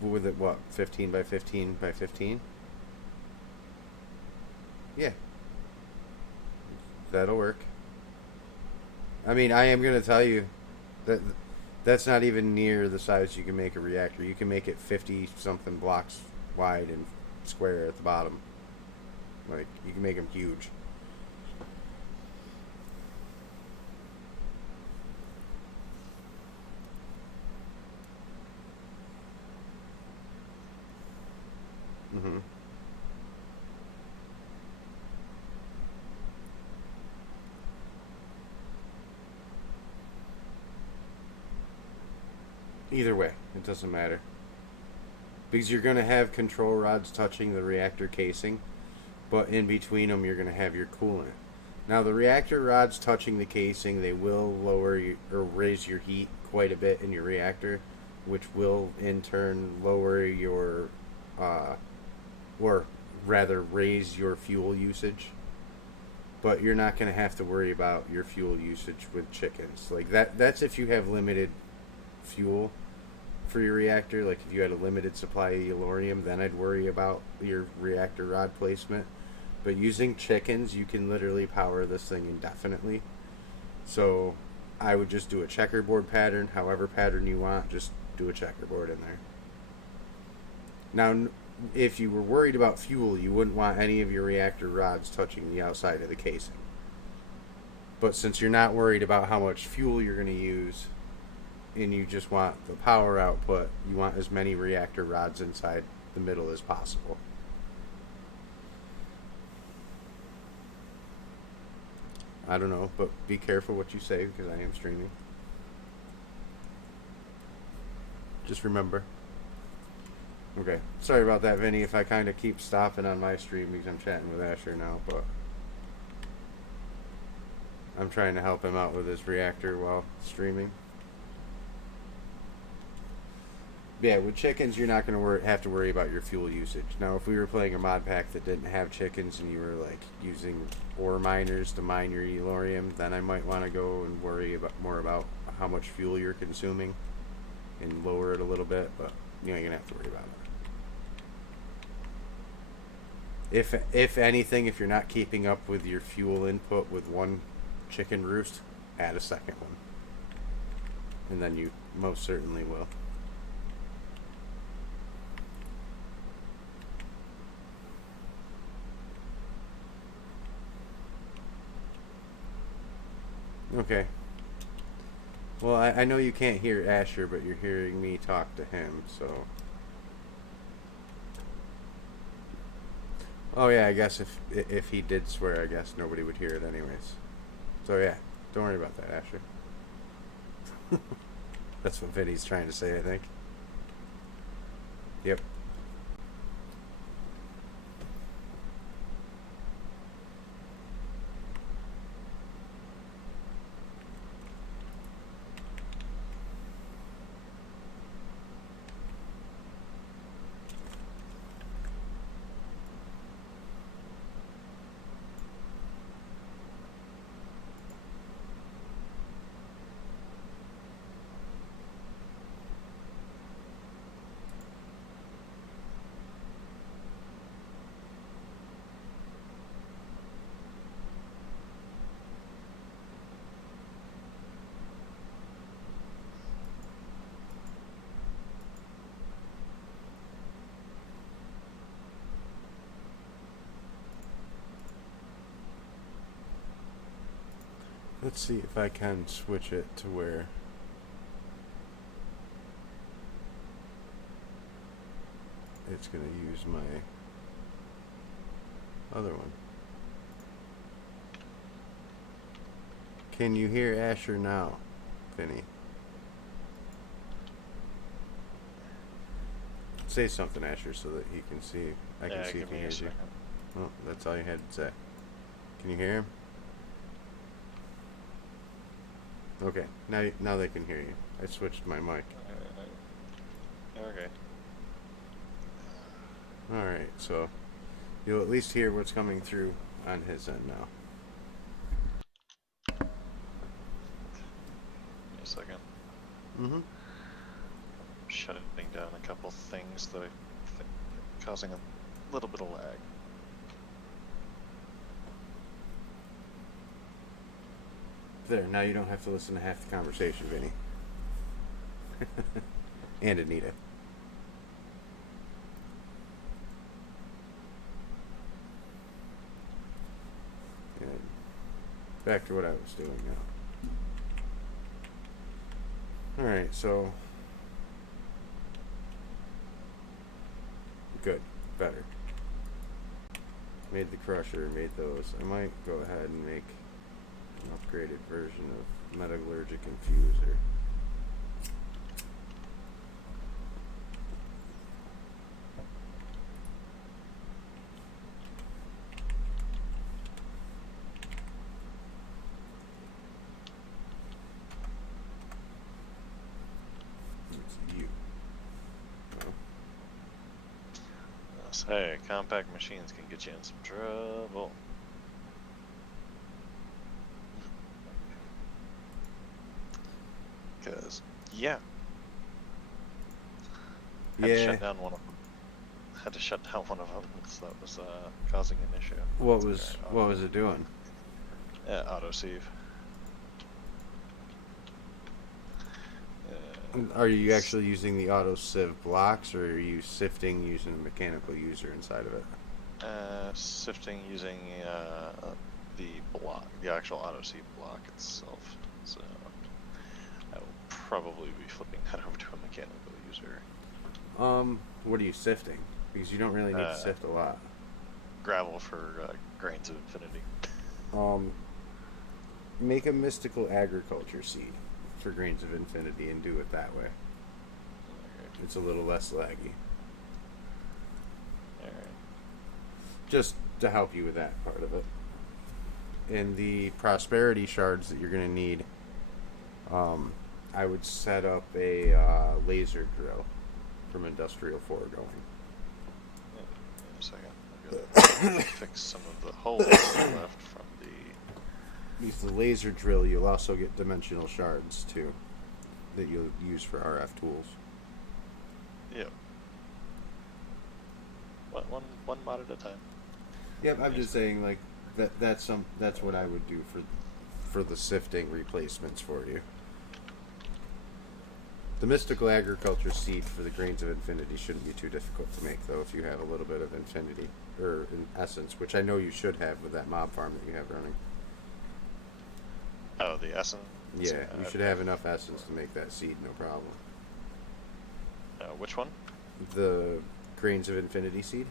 With it, what, 15 by 15 by 15? Yeah. That'll work. I mean, I am going to tell you that that's not even near the size you can make a reactor. You can make it 50 something blocks wide and square at the bottom. Like, you can make them huge. Mm-hmm. Either way, it doesn't matter. Because you're going to have control rods touching the reactor casing, but in between them you're going to have your coolant. Now the reactor rods touching the casing, they will lower or raise your heat quite a bit in your reactor, which will in turn lower your, or rather raise your fuel usage. But you're not going to have to worry about your fuel usage with chickens. Like that's if you have limited fuel for your reactor. Like if you had a limited supply of Elorium, then I'd worry about your reactor rod placement. But using chickens, you can literally power this thing indefinitely. So I would just do a checkerboard pattern, however pattern you want, just do a checkerboard in there. Now, if you were worried about fuel, you wouldn't want any of your reactor rods touching the outside of the casing. But since you're not worried about how much fuel you're going to use, and you just want the power output, you want as many reactor rods inside the middle as possible. I don't know, but be careful what you say because I am streaming. Just remember. Okay, sorry about that, Vinny, if I kind of keep stopping on my stream because I'm chatting with Asher now, but I'm trying to help him out with his reactor while streaming. Yeah, with chickens, you're not going to have to worry about your fuel usage. Now, if we were playing a mod pack that didn't have chickens and you were like using ore miners to mine your Elorium, then I might want to go and worry more about how much fuel you're consuming and lower it a little bit, but you ain't going to have to worry about it. If anything, if you're not keeping up with your fuel input with one chicken roost, add a second one. And then you most certainly will. Okay. Well, I know you can't hear Asher, but you're hearing me talk to him, so Oh yeah, I guess if he did swear, I guess nobody would hear it anyways. So yeah, don't worry about that, Asher. That's what Vinny's trying to say, I think. Yep. Let's see if I can switch it to where it's going to use my other one. Can you hear Asher now, Vinny? Say something, Asher, so that he can see. I can see if he hears you. Oh, that's all you had to say. Can you hear him? Okay, now they can hear you. I switched my mic. Okay. Alright, so you'll at least hear what's coming through on his end now. Give me a second. Mm-hmm. Shutting down a couple things that I think are causing a little bit of lag. There, now you don't have to listen to half the conversation, Vinny. And Anita. And back to what I was doing now. Alright, so good, better. Made the crusher, made those. I might go ahead and make an upgraded version of metallurgic infuser. It's you. Oh. Hey, compact machines can get you in some trouble. Because, yeah. Had to shut down one of them. Had to shut down one of them because that was causing an issue. What was it doing? Yeah, autosave. Are you actually using the auto sieve blocks, or are you sifting using a mechanical user inside of it? Sifting using the actual autosave block itself. So I will probably be flipping that over to a mechanical user. What are you sifting? Because you don't really need to sift a lot. Gravel for grains of infinity. Make a mystical agriculture seed for grains of infinity and do it that way. Okay. It's a little less laggy. Alright. Just to help you with that part of it. And the prosperity shards that you're going to need, I would set up a laser drill from Industrial Foregoing. Yeah, in a second. I'm gonna fix some of the holes left from the... Use the laser drill, you'll also get dimensional shards too, that you'll use for RF tools. Yep. One mod at a time. Yep, I'm just saying, like, that's what I would do for the sifting replacements for you. The mystical agriculture seed for the grains of infinity shouldn't be too difficult to make, though, if you have a little bit of infinity, or in essence, which I know you should have with that mob farm that you have running. Oh, the essence? Yeah, you should have enough essence to make that seed, no problem. Which one? The grains of infinity seed?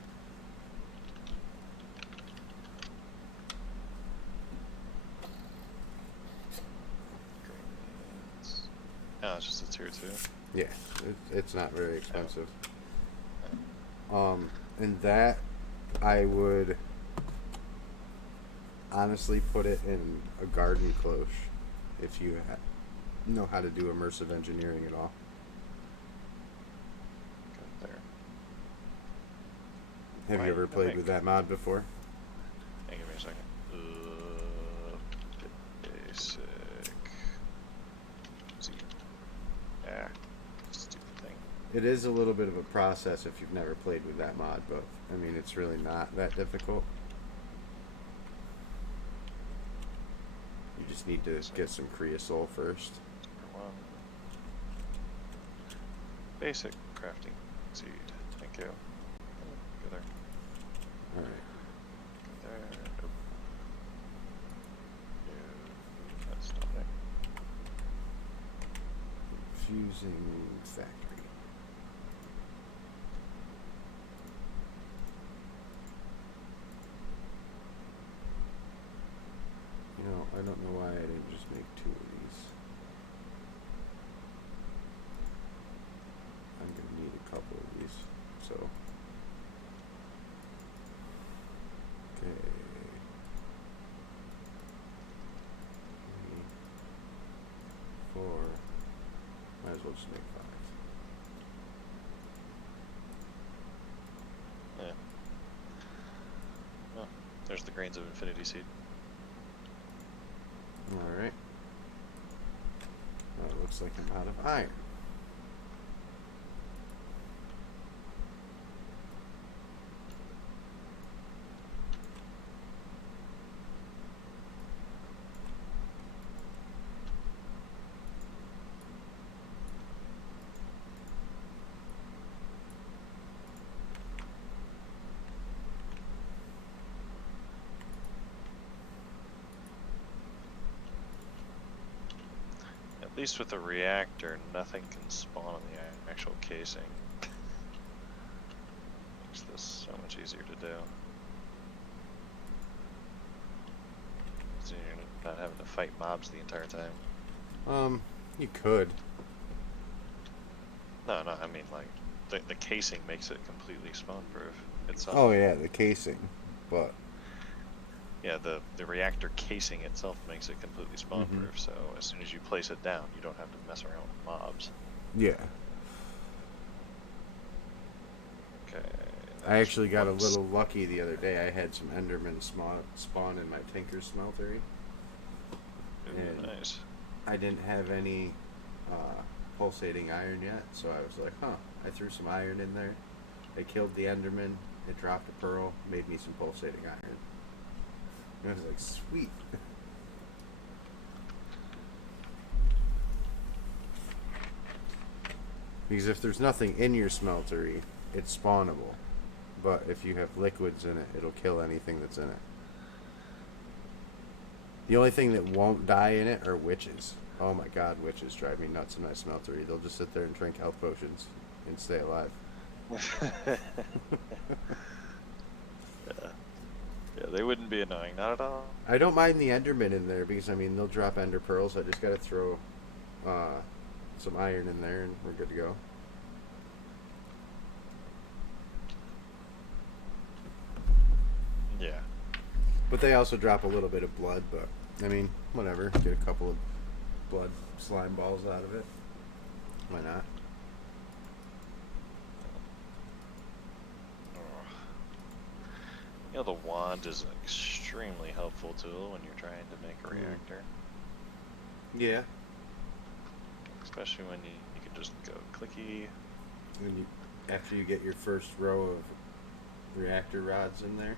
it's just a tier 2. Yeah, it's not very expensive. And that I would honestly put it in a garden cloche if you know how to do immersive engineering at all. Got there. Have you ever played with that mod before? Hey, give me a second. Basic. See. Yeah. Stupid thing. It is a little bit of a process if you've never played with that mod, but I mean, it's really not that difficult. You just need to get some creosote first. Number 1. Basic crafting seed. Thank you. Go there. Alright. Go there. Nope. No, that's not it. Fusing factory. You know, I don't know why I didn't just make 2 of these. I'm gonna need a couple of these, so. Okay. 3, 4. Might as well just make 5. Yeah. Oh, there's the grains of infinity seed. Alright. Well, it looks like I'm out of iron. At least with the reactor, nothing can spawn on the actual casing. Makes this so much easier to do. So you're not having to fight mobs the entire time. You could. No, I mean like the casing makes it completely spawn proof itself. Oh yeah, the casing, but Yeah, the reactor casing itself makes it completely spawn proof, so as soon as you place it down, you don't have to mess around with mobs. yeah. Okay. I actually got a little lucky the other day. I had some Endermen spawn in my Tinker smeltery. Ooh, nice. I didn't have any pulsating iron yet, so I was like, huh. I threw some iron in there. It killed the Enderman. It dropped a pearl, made me some pulsating iron. And I was like, sweet. Because if there's nothing in your smeltery, it's spawnable. But if you have liquids in it, it'll kill anything that's in it. The only thing that won't die in it are witches. Oh my god, witches drive me nuts in my smeltery. They'll just sit there and drink health potions and stay alive. Yeah, they wouldn't be annoying, not at all. I don't mind the Endermen in there because, I mean, they'll drop Ender Pearls. I just gotta throw some iron in there and we're good to go. Yeah. But they also drop a little bit of blood, but, I mean, whatever. Get a couple of blood slime balls out of it. Why not? You know, the wand is an extremely helpful tool when you're trying to make a reactor. Yeah. Especially when you can just go clicky. When you, after you get your first row of reactor rods in there.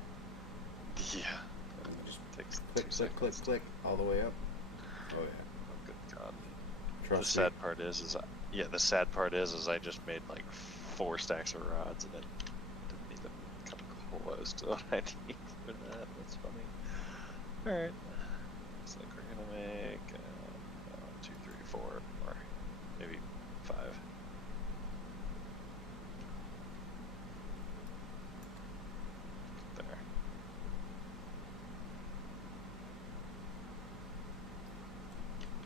Yeah. And just Takes click, 2 click, click, seconds. click, all the way up. Oh yeah. Oh, good God. Trust The sad part is the sad part is I just made like 4 stacks of rods and it didn't even come close to what I need for that. That's funny. Alright. Looks like we're gonna make 1, 2, 3, 4, or maybe 5. There.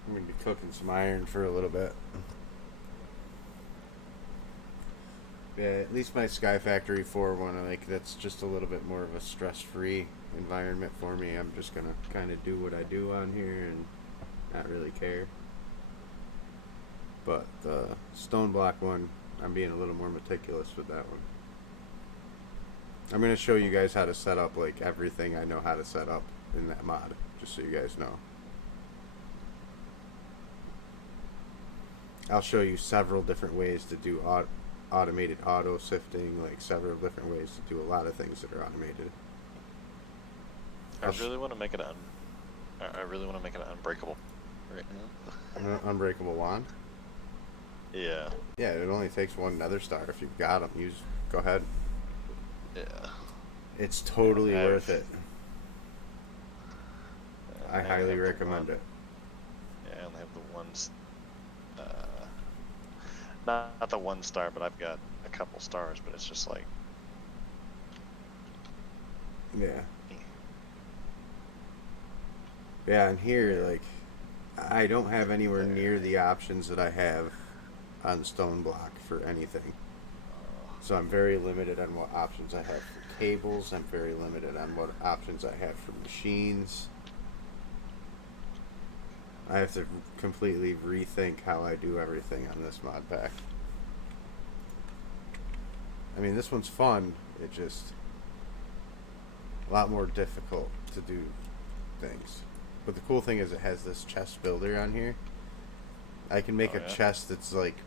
I'm gonna be cooking some iron for a little bit. Yeah, at least my Sky Factory 4 one, like, that's just a little bit more of a stress-free environment for me. I'm just gonna kind of do what I do on here and not really care. But the stone block one, I'm being a little more meticulous with that one. I'm gonna show you guys how to set up like everything I know how to set up in that mod, just so you guys know. I'll show you several different ways to do automated auto sifting, like several different ways to do a lot of things that are automated. I really want to make it I really want to make it unbreakable right now. An unbreakable wand? Yeah. Yeah, it only takes one nether star if you've got them. Go ahead. Yeah. It's totally worth it. I highly recommend it. Yeah, I only have the ones. Not the 1 star, but I've got a couple stars. But it's just like. Yeah. Yeah, and here, like, I don't have anywhere near the options that I have on stone block for anything. So I'm very limited on what options I have for cables. I'm very limited on what options I have for machines. I have to completely rethink how I do everything on this mod pack. I mean, this one's fun. It just a lot more difficult to do things. But the cool thing is it has this chest builder on here. I can make a chest that's like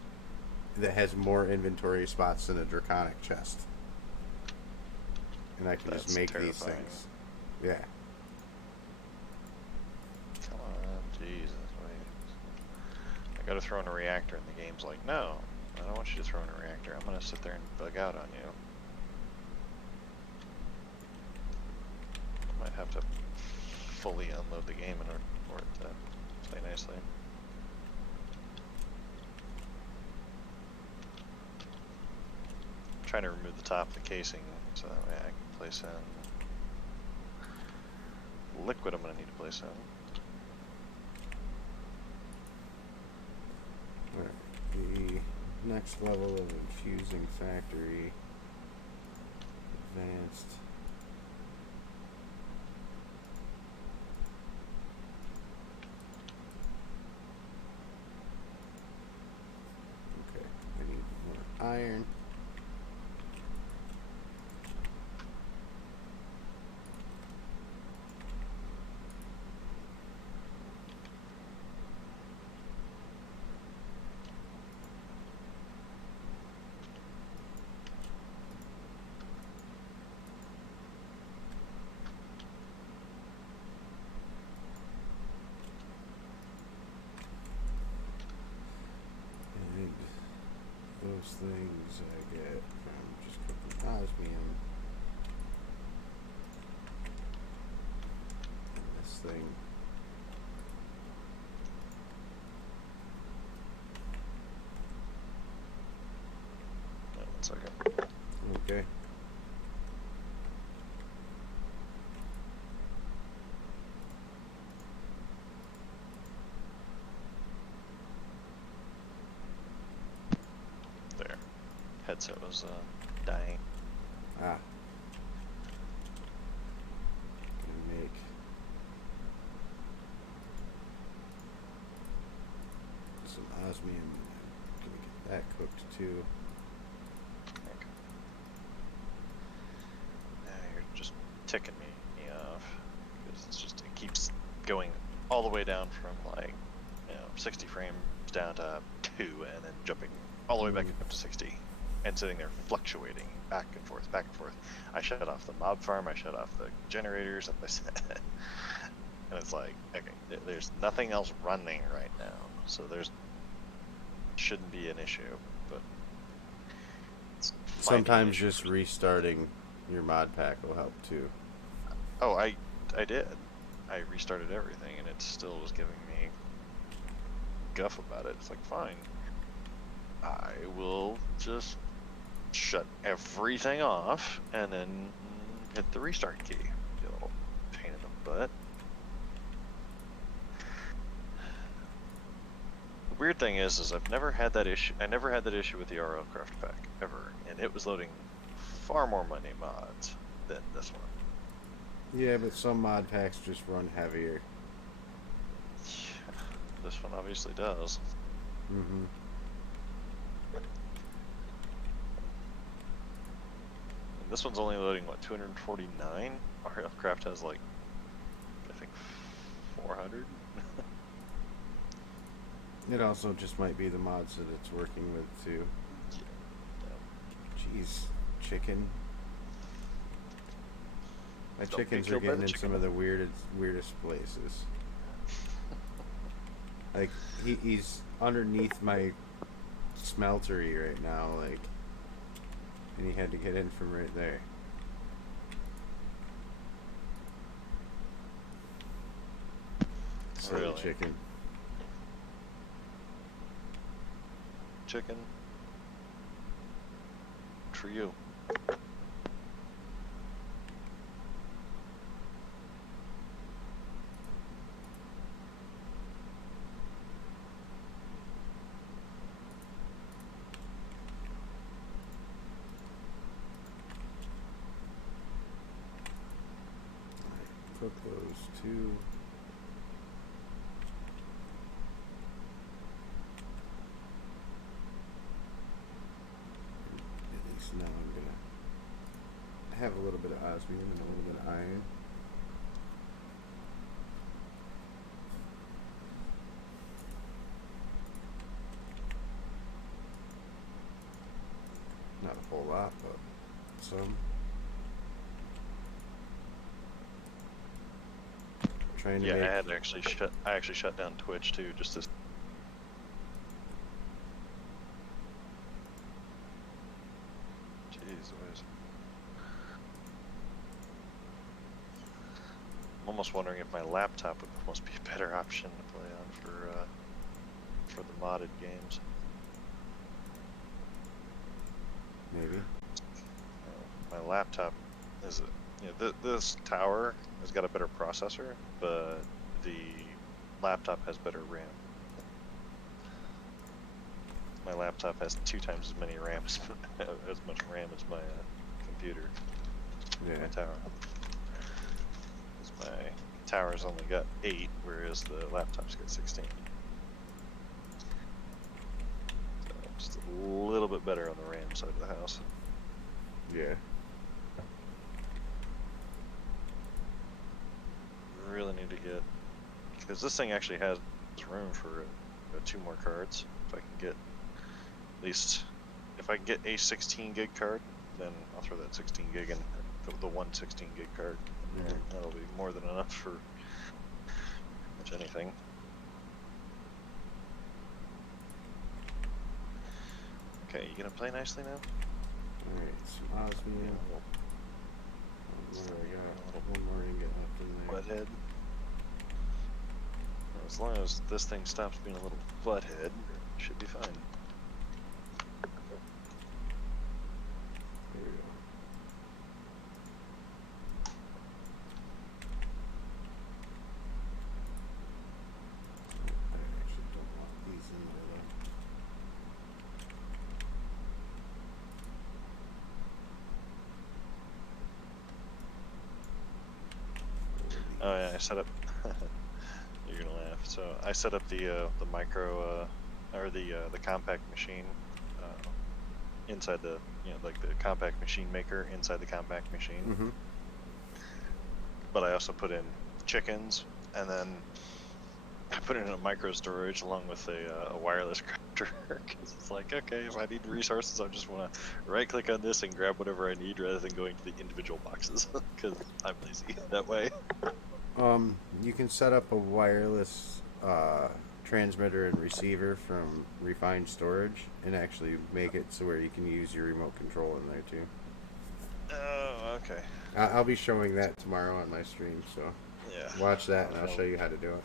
that has more inventory spots than a draconic chest. And I can just make these things. Yeah. Come on, Jesus, wait. I gotta throw in a reactor and the game's like, no, I don't want you to throw in a reactor. I'm gonna sit there and bug out on you. I might have to fully unload the game in order for it to play nicely. I'm trying to remove the top of the casing so that way I can place in liquid I'm going to need to place in. Alright, the next level of infusing factory, advanced. Okay, I need more iron. Those things I get from just cooking osmium. And this thing. Wait 1 second. Okay. Headset was dying. Ah. Gonna make some osmium. Gonna get that cooked too. Now you're just ticking me off because it keeps going all the way down from like 60 frames down to 2 and then jumping all the way back up to 60. And sitting there fluctuating back and forth, back and forth. I shut off the mob farm, I shut off the generators, and it's like, okay, there's nothing else running right now, so shouldn't be an issue, but sometimes just restarting your mod pack will help too. Oh, I did. I restarted everything, and it still was giving me guff about it. It's like, fine, I will just shut everything off and then hit the restart key. A little pain in the butt. The weird thing is I've never had that issue. I never had that issue with the RL Craft Pack ever, and it was loading far more money mods than this one. Yeah, but some mod packs just run heavier. This one obviously does. Mm-hmm. And this one's only loading what 249. RL Craft has like I think 400. It also just might be the mods that it's working with too. Jeez, chicken. My Don't chickens get are killed by getting the in chicken. some of the weirdest places. Like he's underneath my smeltery right now, like, and he had to get in from right there. Silly Really? chicken. Chicken. Trio. Cook those two. At least now I'm gonna have a little bit of osmium and a little bit of iron. Not a whole lot, but some. Trying to Yeah, make. I actually shut down Twitch too, just to. Jeez, Louise. I'm almost wondering if my laptop would almost be a better option to play on for the modded games. Maybe. My laptop is, this tower has got a better processor, but the laptop has better RAM. My laptop has 2 times as many RAM as much RAM as my computer. Yeah. My tower. 'Cause my tower's only got 8, whereas the laptop's got 16. So just a little bit better on the RAM side of the house. Yeah. Really need to get, because this thing actually has room for 2 more cards. If I can get at least, if I can get a 16 gig card, then I'll throw that 16 gig in, the one 16 gig card. Yeah. That'll be more than enough for much anything. Okay, you gonna play nicely now? Alright, some osmium. What do I got? One more ingot left in there. Butthead. As long as this thing stops being a little butthead, it should be fine. There we go. I actually don't want these in there though. Oh yeah, I set up. You're gonna laugh. So I set up the micro or the compact machine inside the like the compact machine maker inside the compact machine. Mm-hmm. But I also put in chickens, and then I put it in a micro storage along with a wireless crafter because it's like, okay, if I need resources, I just want to right click on this and grab whatever I need rather than going to the individual boxes because I'm lazy that way. You can set up a wireless transmitter and receiver from refined storage and actually make it so where you can use your remote control in there too. Oh, okay. I'll be showing that tomorrow on my stream, so Yeah. watch that and I'll show you how to do it.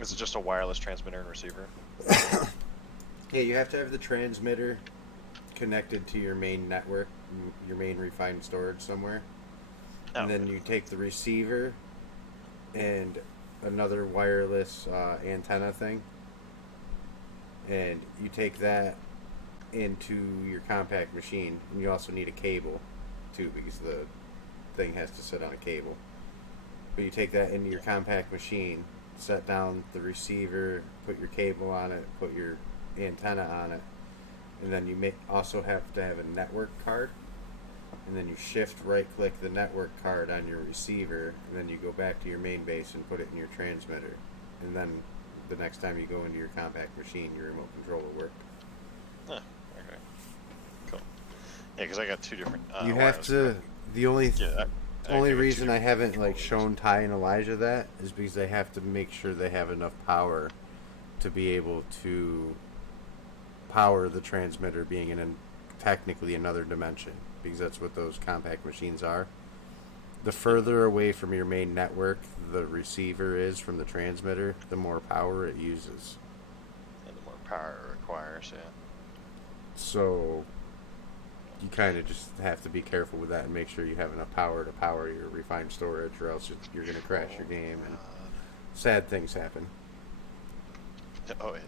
Is it just a wireless transmitter and receiver? Yeah, you have to have the transmitter connected to your main network, your main refined storage somewhere. Oh, And then you take the receiver and another wireless antenna thing, and you take that into your compact machine, and you also need a cable too because the thing has to sit on a cable. But you take that into your compact machine, set down the receiver, put your cable on it, put your antenna on it, and then you also have to have a network card. And then you shift right click the network card on your receiver, and then you go back to your main base and put it in your transmitter. And then the next time you go into your compact machine, your remote control will work. Huh, okay. Cool. Yeah, because I got two different. You have to. The only only got two reason I different haven't like controllers. shown Ty and Elijah that is because they have to make sure they have enough power to be able to power the transmitter being in technically another dimension, because that's what those compact machines are. The further away from your main network the receiver is from the transmitter, the more power it uses. And the more power it requires, yeah. So you kind of just have to be careful with that and make sure you have enough power to power your refined storage, or else you're going to crash your game and sad things happen. Oh yeah.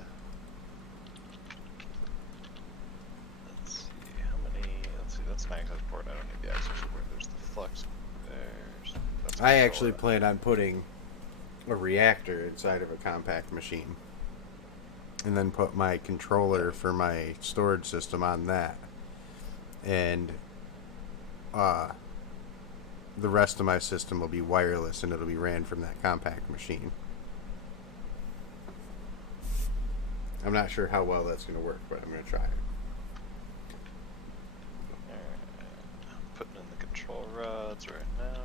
Let's see how many. Let's see. That's an access port. I don't need the access port. There's the flux. That's I actually plan on putting a reactor inside of a compact machine, and then put my controller for my storage system on that, and the rest of my system will be wireless, and it'll be ran from that compact machine. I'm not sure how well that's going to work, but I'm going to try it. I'm putting in the control rods right now.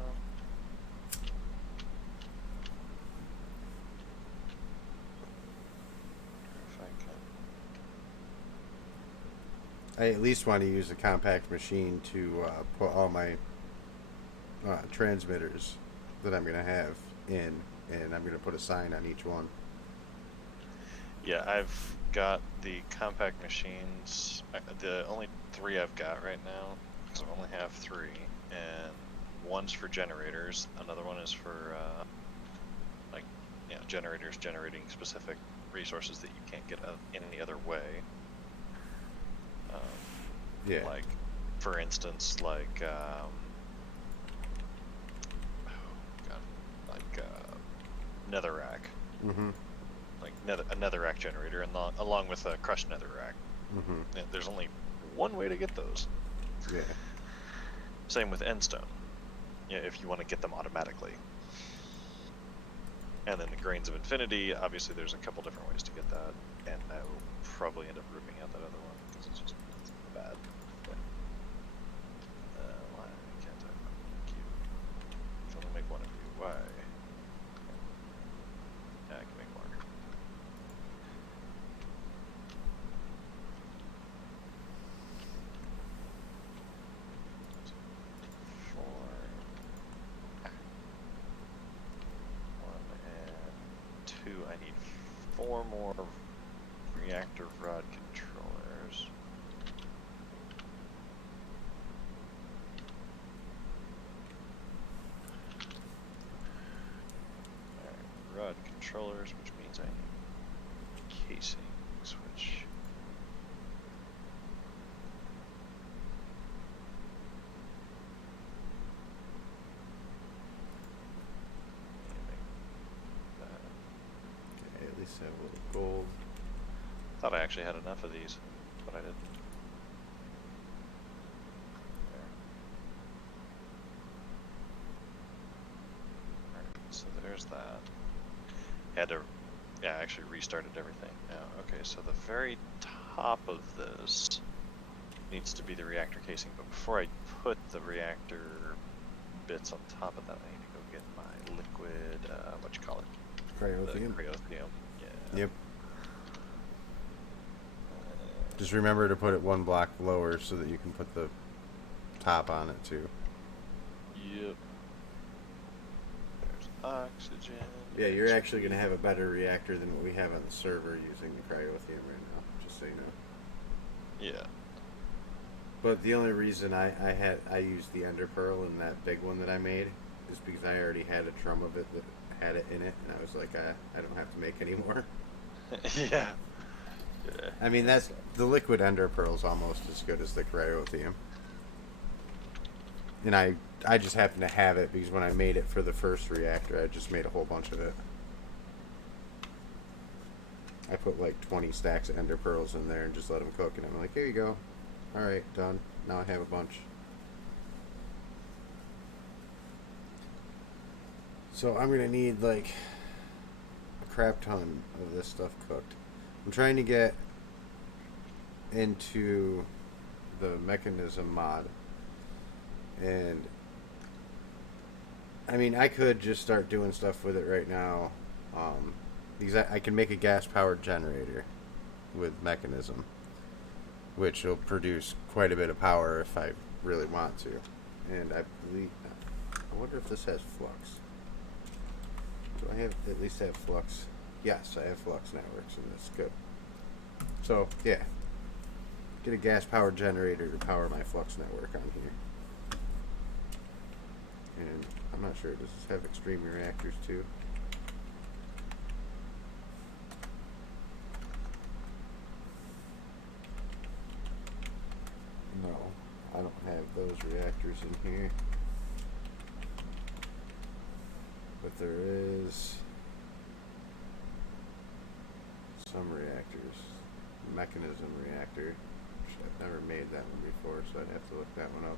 If I can. I at least want to use a compact machine to put all my transmitters that I'm going to have in, and I'm going to put a sign on each one. Yeah, I've got the compact machines. The only three I've got right now, because I only have three, and one's for generators. Another one is for generators generating specific resources that you can't get in any other way. Yeah. Like, for instance, netherrack. Mm-hmm. Like a netherrack generator, and along with a crushed netherrack. Mm-hmm. And there's only one way to get those. Yeah. Same with endstone. Yeah, if you want to get them automatically. And then the grains of infinity. Obviously, there's a couple different ways to get that, and I will probably end up ripping out that other one because it's bad. But, why can't I make you? I can only make one of you. Why? Yeah, I can make more. I need 4 more reactor rod controllers. Alright, rod controllers, which means I need casings, which... At least have a little gold. Thought I actually had enough of these, but I didn't. There. Alright, so there's that. Had to, I actually restarted everything now. Okay, so the very top of this needs to be the reactor casing, but before I put the reactor bits on top of that, I need to go get my liquid, Cryothium. Cryothium. Yeah. Yep. Just remember to put it one block lower so that you can put the top on it too. Yep. There's oxygen. Yeah, you're actually going to have a better reactor than what we have on the server using the cryothium right now, just so you know. Yeah. But the only reason I used the ender pearl in that big one that I made is because I already had a drum of it that had it in it, and I was like, I don't have to make any more. Yeah. Yeah. I mean, that's the liquid ender pearl's almost as good as the cryothium. And I just happen to have it because when I made it for the first reactor, I just made a whole bunch of it. I put like 20 stacks of ender pearls in there and just let them cook, and I'm like, here you go. Alright, done. Now I have a bunch. So I'm going to need like a crap ton of this stuff cooked. I'm trying to get into the mechanism mod. And I mean, I could just start doing stuff with it right now. Because I can make a gas-powered generator with mechanism, which will produce quite a bit of power if I really want to. And I wonder if this has flux. Do I at least have flux? Yes, I have flux networks, and that's good. So, yeah. Get a gas-powered generator to power my flux network on here. And I'm not sure, does this have extreme reactors too? No, I don't have those reactors in here. But there is some reactors. Mechanism reactor, which I've never made that one before, so I'd have to look that one up.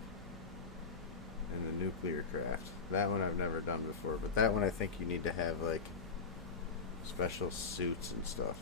And the nuclear craft. That one I've never done before, but that one I think you need to have like special suits and stuff.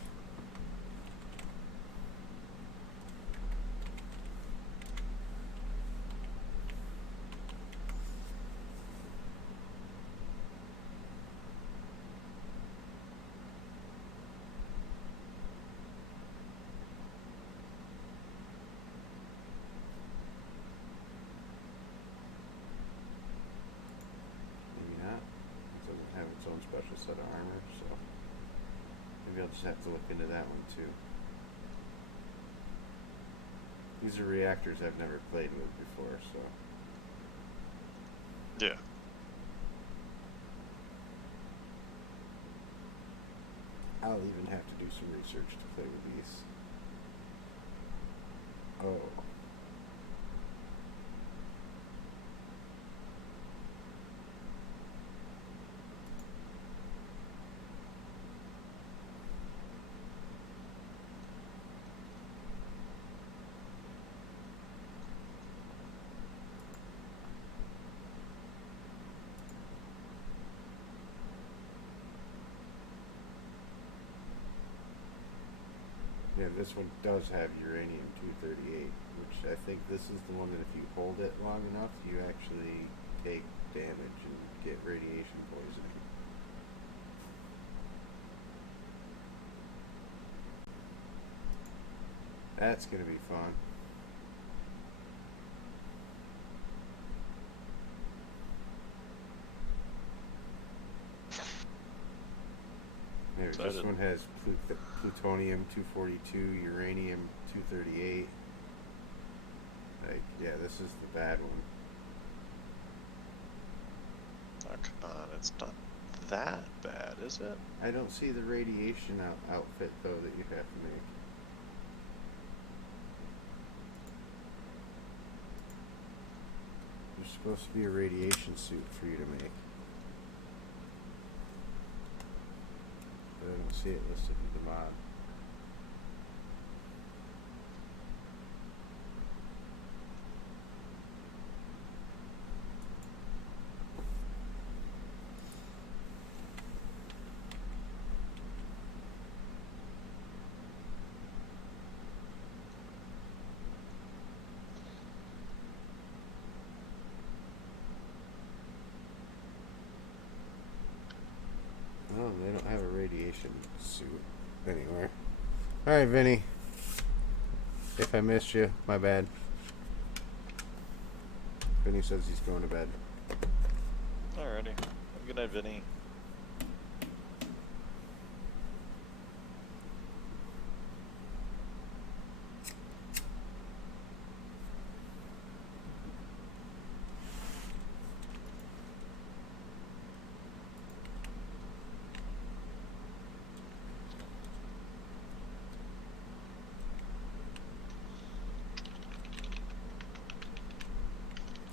Special set of armor, so maybe I'll just have to look into that one too. These are reactors I've never played with before, so Yeah. I'll even have to do some research to play with these. Oh. Yeah, this one does have uranium-238, which I think this is the one that if you hold it long enough, you actually take damage and get radiation poisoning. That's going to be fun. There, this one has plutonium-242, uranium-238. Like, yeah, this is the bad one. Oh, come on, it's not that bad, is it? I don't see the radiation outfit, though, that you have to make. There's supposed to be a radiation suit for you to make. But I don't see it listed in the mod. Oh, they don't have a radiation suit anywhere. Alright, Vinny. If I missed you, my bad. Vinny says he's going to bed. Alrighty. Good night, Vinny.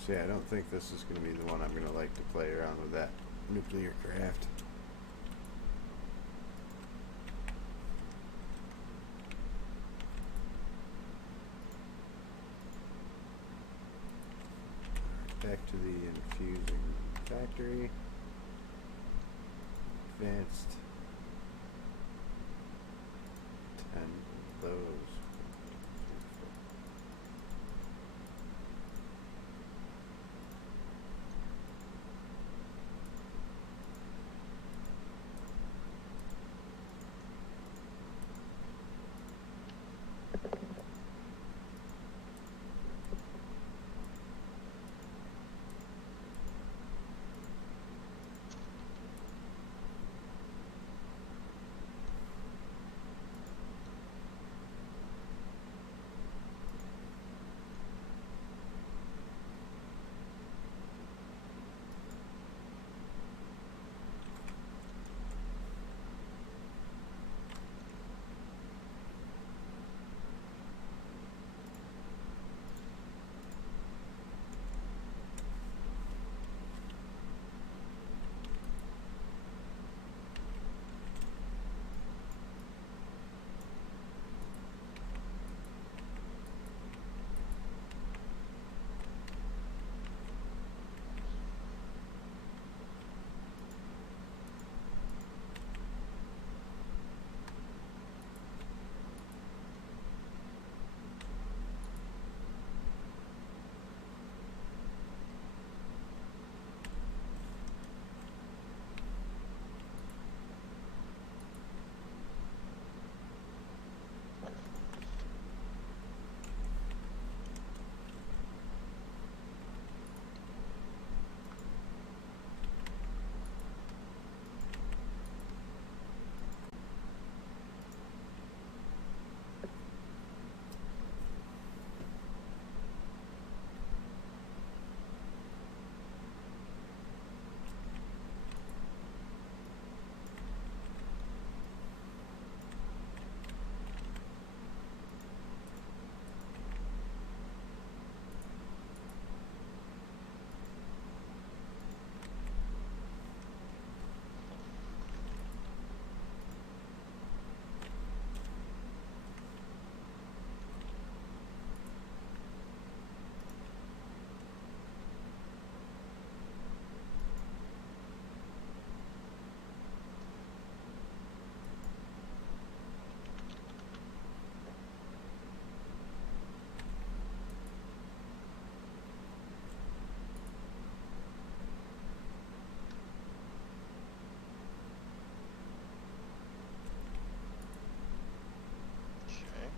So yeah, I don't think this is going to be the one I'm going to like to play around with that nuclear craft. Back to the infusing factory. Advanced 10 of those. Okay.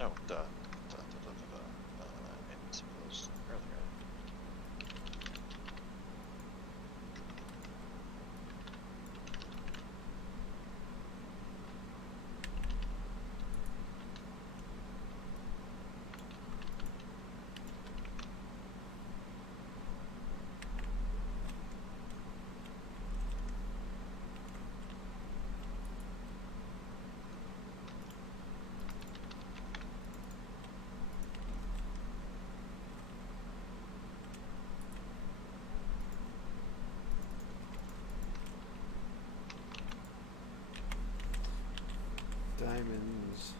Oh, duh. I need some of those earlier. Diamonds.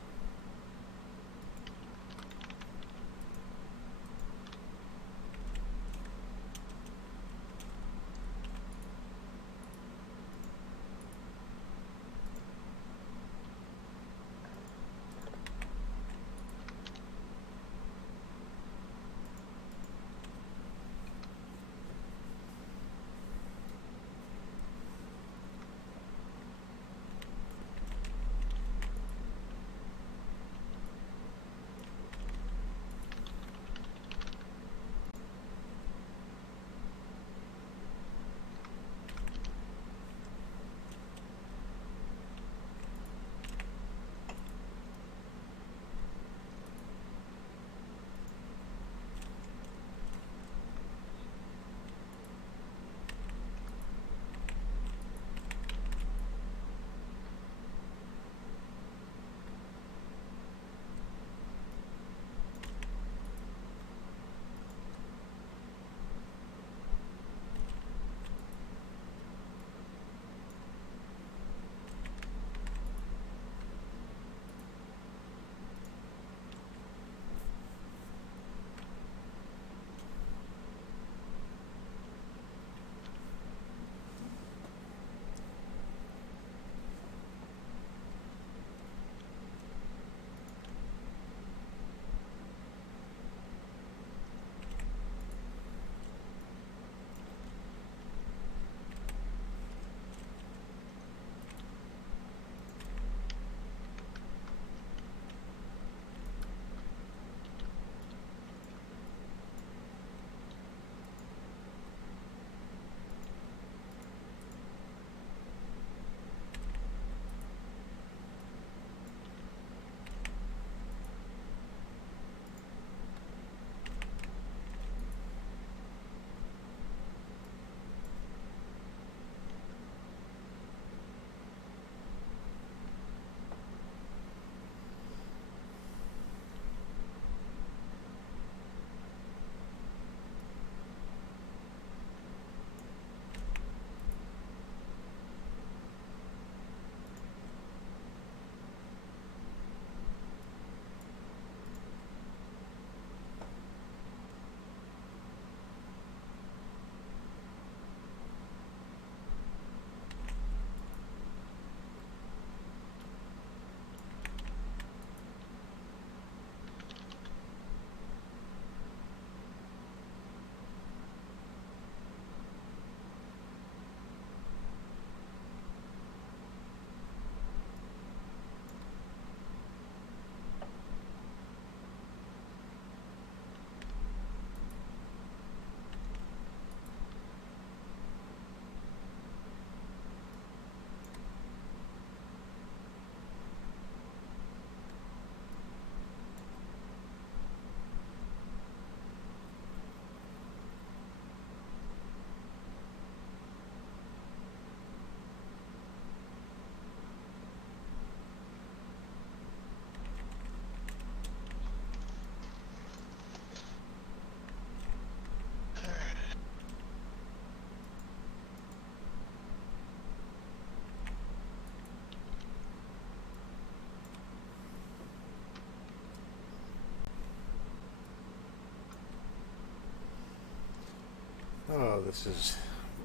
this is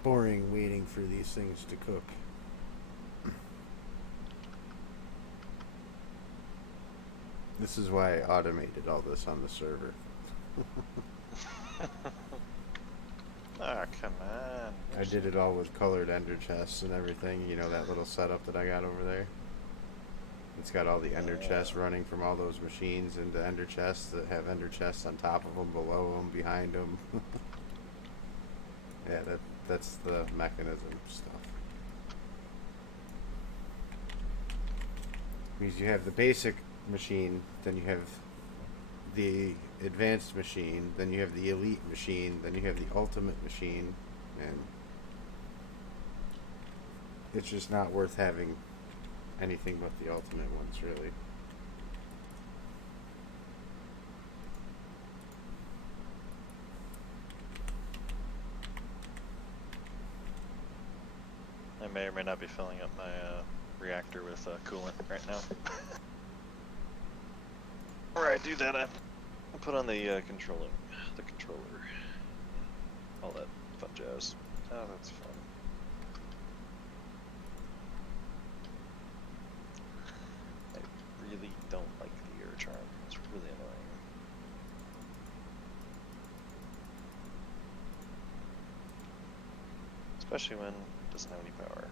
boring waiting for these things to cook. This is why I automated all this on the server. Ah, come on. I did it all with colored ender chests and everything. You know, that little setup that I got over there? It's got all the ender chests running from all those machines into ender chests that have ender chests on top of them, below them, behind them. Yeah, that's the mechanism stuff. Means you have the basic machine, then you have the advanced machine, then you have the elite machine, then you have the ultimate machine, and it's just not worth having anything but the ultimate ones, really. I may or may not be filling up my reactor with coolant right now. Before I do that, I put on the controller, all that fun jazz. Oh, that's fun. I really don't like the air charm. It's really annoying. Especially when it doesn't have any power.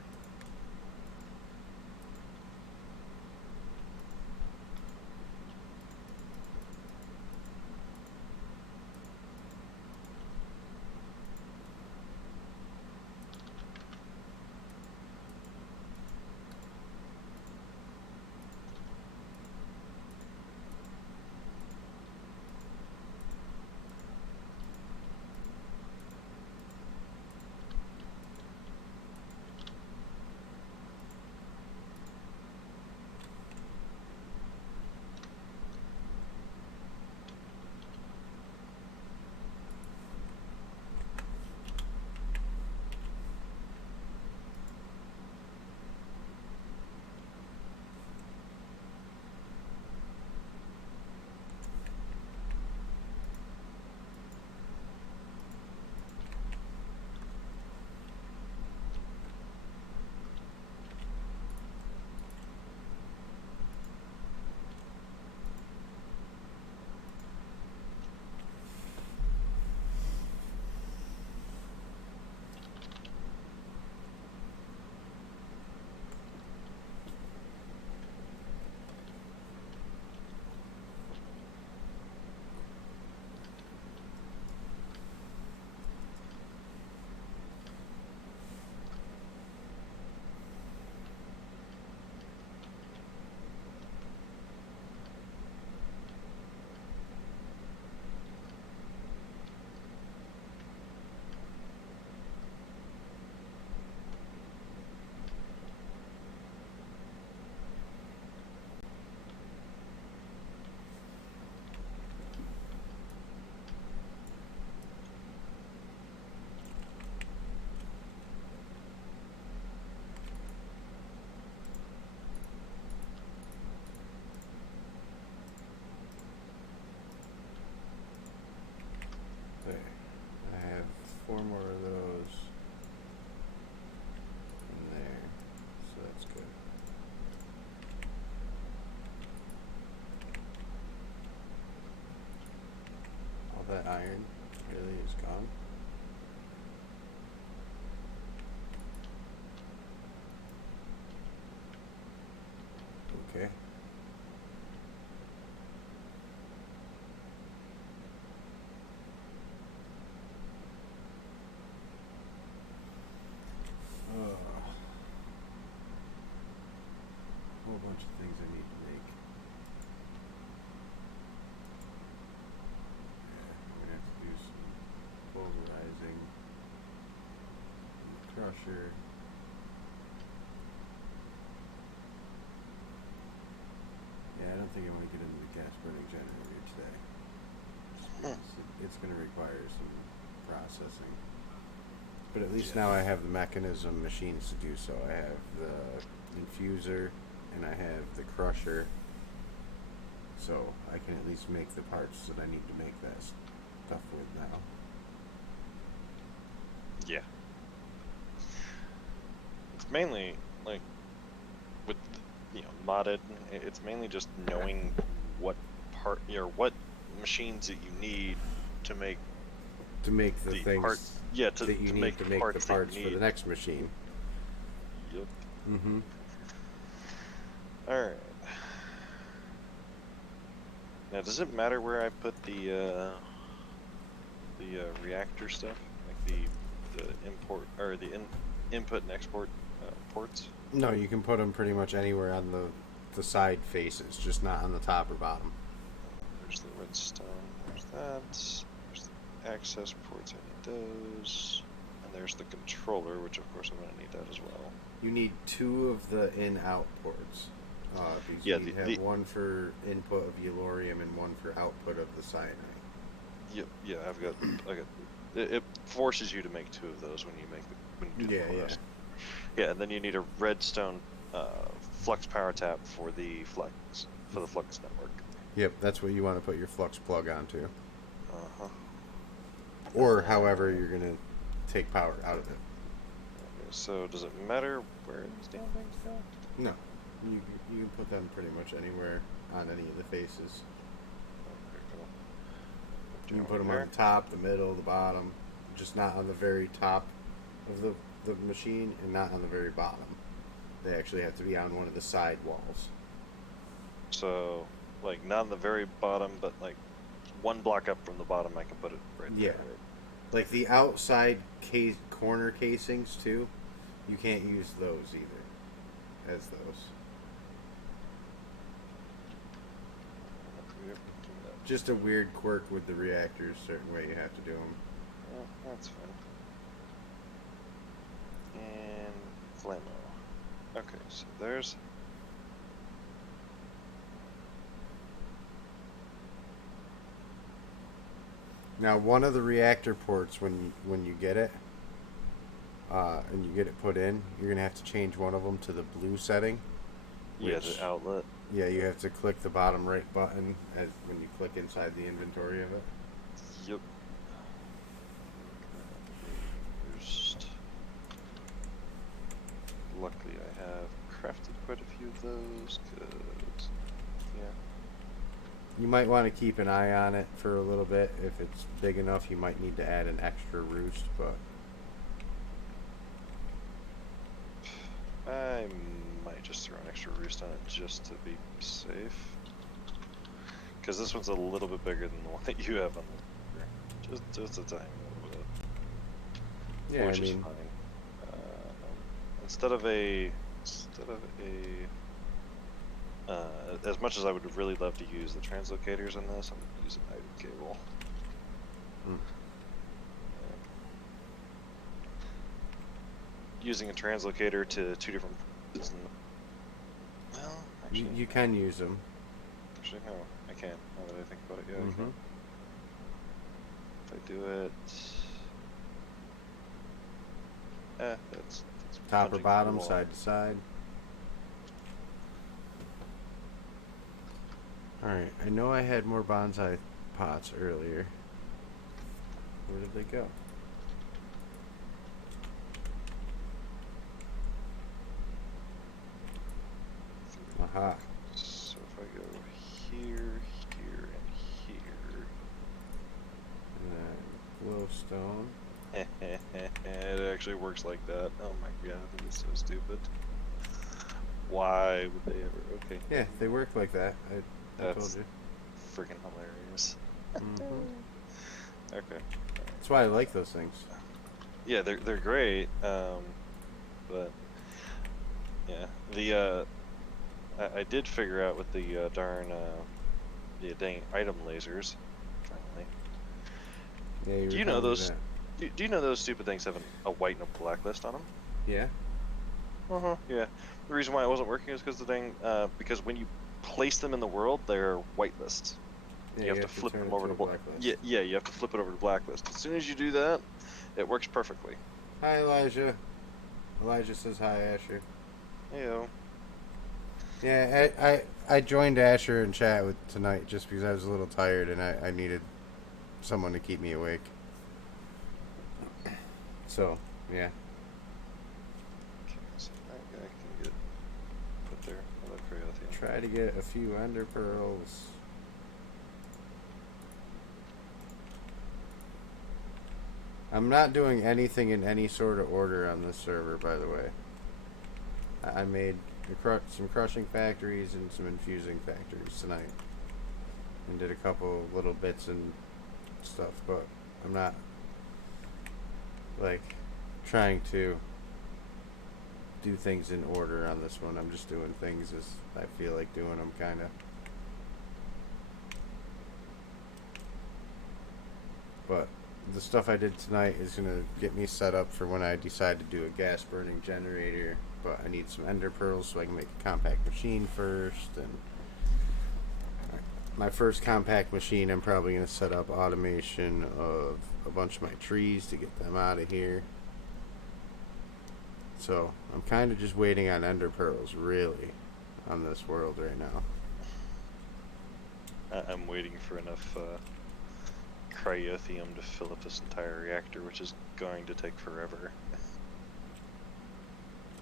There. I have 4 more of those in there, so that's good. All that iron really is gone. Okay. Whole bunch of things I need to make. Yeah, we're gonna have to do some pulverizing, crusher. Yeah, I don't think I want to get into the gas burning generator today. It's going to require some processing. But at least now I have the mechanism machines to do so. I have the infuser and I have the crusher. So I can at least make the parts that I need to make that stuff with now. Yeah. It's mainly like with modded. It's mainly just knowing what what machines that you need to make To make the things part. Yeah, to that you need make to make the parts for the next machine. Yep. Mm-hmm. All right. Now, does it matter where I put the reactor stuff, like the import or the input and export ports? No, you can put them pretty much anywhere on the side faces, just not on the top or bottom. There's the redstone. There's that. There's the access ports. I need those. And there's the controller, which of course I'm going to need that as well. You need 2 of the in-out ports. Because Yeah, you have one for input of Yellorium and one for output of the cyanide. Yep. Yeah, I've got. It forces you to make 2 of those when you do the quest. Yeah, and then you need a redstone flux power tap for the flux network. Yep, that's what you want to put your flux plug onto. Uh-huh. Or however you're going to take power out of it. Okay, so does it matter where these damn things go? No. You can put them pretty much anywhere on any of the faces. Okay, cool. You can put them on the top, the middle, the bottom, just not on the very top of the machine and not on the very bottom. They actually have to be on one of the side walls. So, like, not on the very bottom, but like 1 block up from the bottom, I can put it right there. Right? Like the outside corner casings too, you can't use those either as those. Just a weird quirk with the reactors, certain way you have to do them. Oh, that's fine. And Flammo. Okay, so there's... Now, one of the reactor ports, when you get it, and you get it put in, you're going to have to change one of them to the blue setting. Yeah, the outlet. Yeah, you have to click the bottom right button when you click inside the inventory of it. Yep. First. Luckily, I have crafted quite a few of those, because, yeah. You might want to keep an eye on it for a little bit. If it's big enough, you might need to add an extra roost, but... I might just throw an extra roost on it just to be safe. Because this one's a little bit bigger than the one that you have on the... Just a tiny little bit. Yeah, which is fine. Instead of a... as much as I would really love to use the translocators in this, I'm going to use an item cable. Using a translocator to 2 different places. Well, actually, you can use them. Actually, no, I can't. Now that I think about it, yeah, Mm-hmm. If I do it, that's Top or bottom, cool. side to side. Alright, I know I had more bonsai pots earlier. Where did they go? Aha. So if I go here, here, and here. And then glowstone. It actually works like that. Oh my god, that is so stupid. Why would they ever? Okay. Yeah, they work like that. I told That's you. freaking hilarious. Mm-hmm. Okay. That's why I like those things. Yeah, they're great. But yeah, I did figure out with the the dang item lasers. Finally. Yeah, Do you know those? Do you know those stupid things have a white and a black list on them? Yeah. Yeah. The reason why it wasn't working is because because when you place them in the world, they're whitelist. Yeah, you have to flip turn them it over to to a blacklist. Yeah, you have to flip it over to blacklist. As soon as you do that, it works perfectly. Hi, Elijah. Elijah says hi, Asher. Heyo. Yeah, I joined Asher in chat with tonight just because I was a little tired and I needed someone to keep me awake. So, yeah. Okay, so I can get put there. Another Cryotheum. Try to get a few ender pearls. I'm not doing anything in any sort of order on this server, by the way. I made some crushing factories and some infusing factories tonight. And did a couple little bits and stuff, but I'm not, like, trying to do things in order on this one. I'm just doing things as I feel like doing them, kind of. But the stuff I did tonight is going to get me set up for when I decide to do a gas burning generator. But I need some ender pearls so I can make a compact machine first. And my first compact machine, I'm probably going to set up automation of a bunch of my trees to get them out of here. So I'm kind of just waiting on ender pearls, really, on this world right now. I'm waiting for enough cryothium to fill up this entire reactor, which is going to take forever.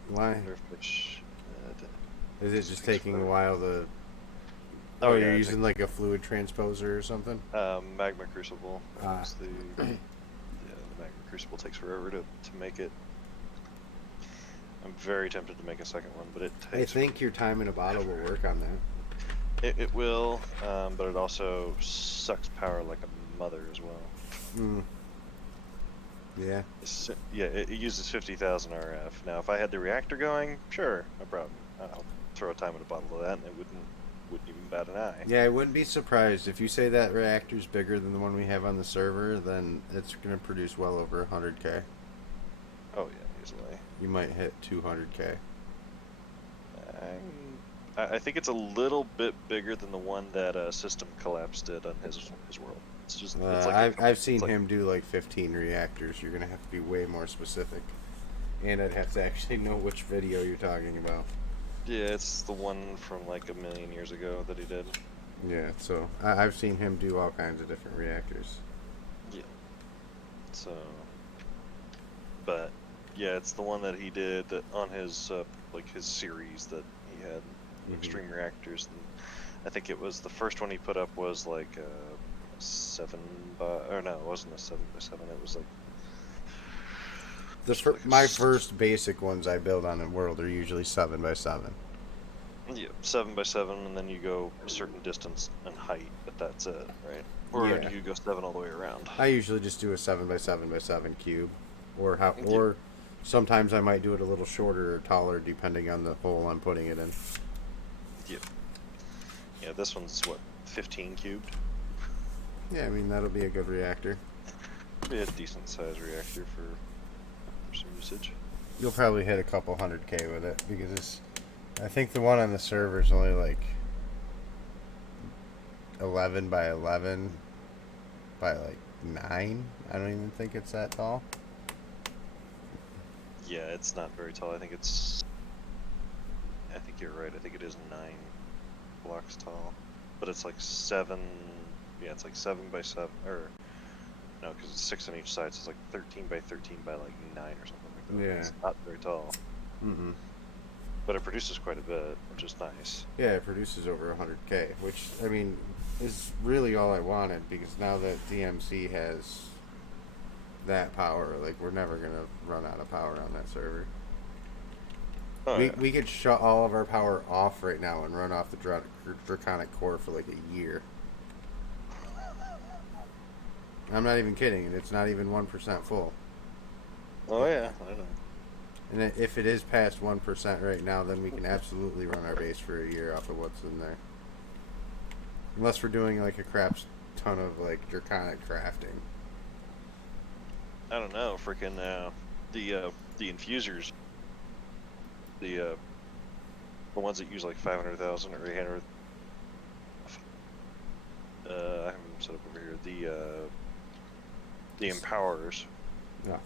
Why? Is it just taking a while to... Oh, yeah, you're using like a fluid transposer or something? Magma Crucible. Ah. The Magma Crucible takes forever to make it. I'm very tempted to make a second one, but it takes... I think your time in a bottle will work on that. It will, but it also sucks power like a mother as well. Mm. Yeah. Yeah, it uses 50,000 RF. Now, if I had the reactor going, sure, no problem. I'll throw a time in a bottle of that, and it wouldn't even bat an eye. Yeah, I wouldn't be surprised if you say that reactor's bigger than the one we have on the server. Then it's going to produce well over 100k. Oh yeah, easily. You might hit 200k. I think it's a little bit bigger than the one that System Collapse did on his world. It's just it's like I've seen him do like 15 reactors. You're gonna have to be way more specific, and I'd have to actually know which video you're talking about. Yeah, it's the one from like a million years ago that he did. Yeah, so I've seen him do all kinds of different reactors. Yeah. So, but yeah, it's the one that he did on his like his series that he had. Extreme reactors, and I think it was the first one he put up was like a 7 by, or no, it wasn't a 7 by 7. It was like My first basic ones I build on the world are usually 7 by 7. Yeah, 7 by 7, and then you go a certain distance and height, but that's it, right? Or Yeah. do you go 7 all the way around? I usually just do a 7 by 7 by 7 cube, or sometimes I might do it a little shorter or taller depending on the hole I'm putting it in. Yeah. Yeah, this one's what, 15 cubed? Yeah, I mean that'll be a good reactor. Be a decent sized reactor for some usage. You'll probably hit a couple 100k with it because I think the one on the server is only like 11 by 11 by like 9. I don't even think it's that tall. Yeah, it's not very tall. I think you're right. I think it is 9 blocks tall, but it's like 7. Yeah, it's like 7 by 7, or no, because it's 6 on each side, so it's like 13 by 13 by like 9 or something like that. Yeah. It's not very tall. Mm-mm. But it produces quite a bit, which is nice. Yeah, it produces over 100k, which I mean is really all I wanted because now that DMC has that power, like we're never gonna run out of power on that server. Oh, We could shut all of our power off right now and run off the Draconic core for like a year. I'm not even kidding, and it's not even 1% full. Oh yeah, I know. And if it is past 1% right now, then we can absolutely run our base for a year off of what's in there. Unless we're doing like a crap ton of like Draconic crafting. I don't know, freaking the infusers, the ones that use like 500,000 or 800. I have them set up over here. The empowers. No,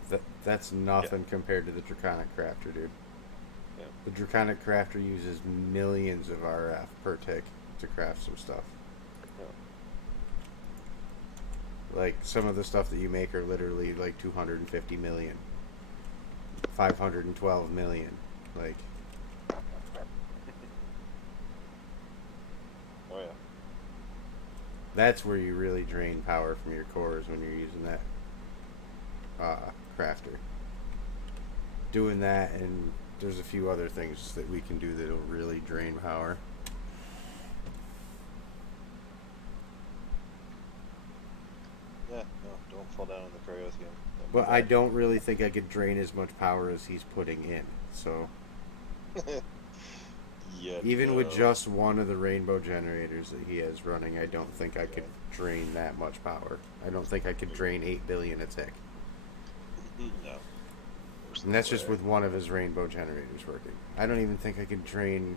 that's nothing compared to the Draconic Crafter, dude. Yeah. The Draconic Crafter uses millions of RF per tick to craft some stuff. Yeah. Like, some of the stuff that you make are literally like 250 million. 512 million. Like, Oh yeah. that's where you really drain power from your cores, when you're using that crafter. Doing that, and there's a few other things that we can do that'll really drain power. Yeah, no, don't fall down in the cryothium. Don't But do I that. don't really think I could drain as much power as he's putting in. So Yeah, even with no. just one of the rainbow generators that he has running, I don't think I could drain that much power. I don't think I could drain 8 billion a tick. No. And that's just with one of his rainbow generators working. I don't even think I could drain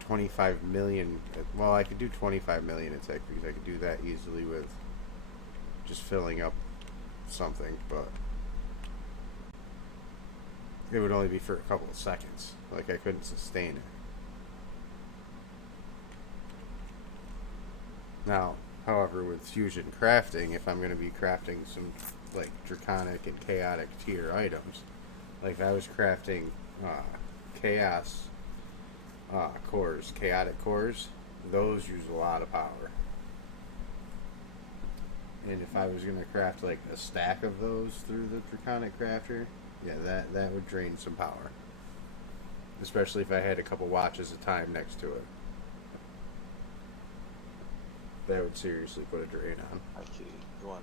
25 million. Well, I could do 25 million a tick, because I could do that easily with just filling up something, but it would only be for a couple of seconds. Like, I couldn't sustain it. Now, however, with fusion crafting, if I'm going to be crafting some like draconic and chaotic tier items, like if I was crafting chaos cores, chaotic cores, those use a lot of power. And if I was going to craft like a stack of those through the draconic crafter, yeah, that would drain some power. Especially if I had a couple watches of time next to it. That would seriously put a drain on. Hi, kitty. Go on.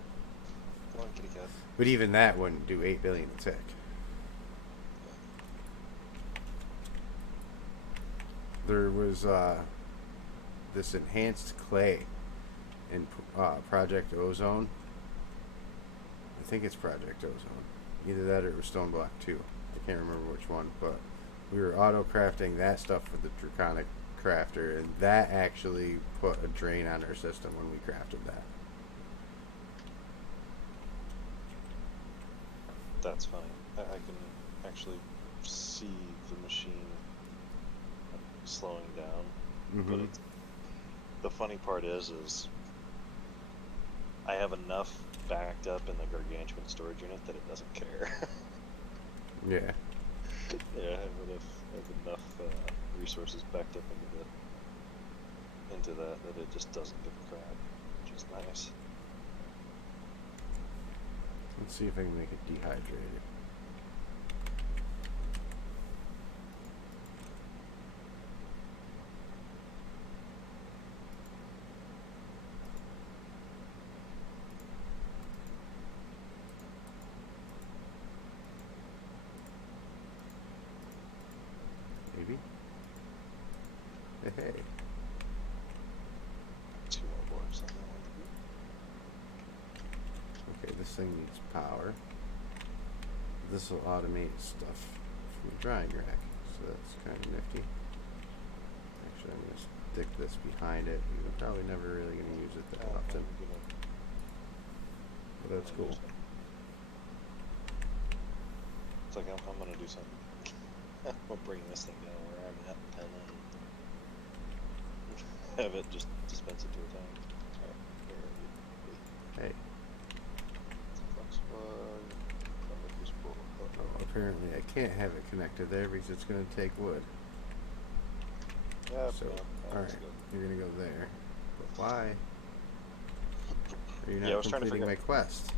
Go on, kitty cat. But even that wouldn't do 8 billion a tick. There was this enhanced clay in Project Ozone. I think it's Project Ozone. Either that or it was Stone Block 2. I can't remember which one, but we were auto crafting that stuff for the draconic crafter, and that actually put a drain on our system when we crafted that. That's funny. I can actually see the machine slowing down, but it's, the funny part is I have enough backed up in the gargantuan storage unit that it doesn't care. Yeah. Yeah, I have enough resources backed up into that it just doesn't give a crap, which is nice. Let's see if I can make it dehydrated. Maybe? Hey. 2 more boards on that Okay, this thing needs power. This will automate stuff from the drying rack, so that's kind of nifty. Actually, I'm going to stick this behind it. You're probably never really going to use it that often, but that's cool. It's like I'm gonna do something. I'm bringing this thing down where I'm at and then have it just dispense it to a tank. Hey. Flux plug. Oh, apparently I can't have it connected there because it's going to take wood. Yeah, So, alright, you're going to go there. But why are you not I was trying to completing my quest?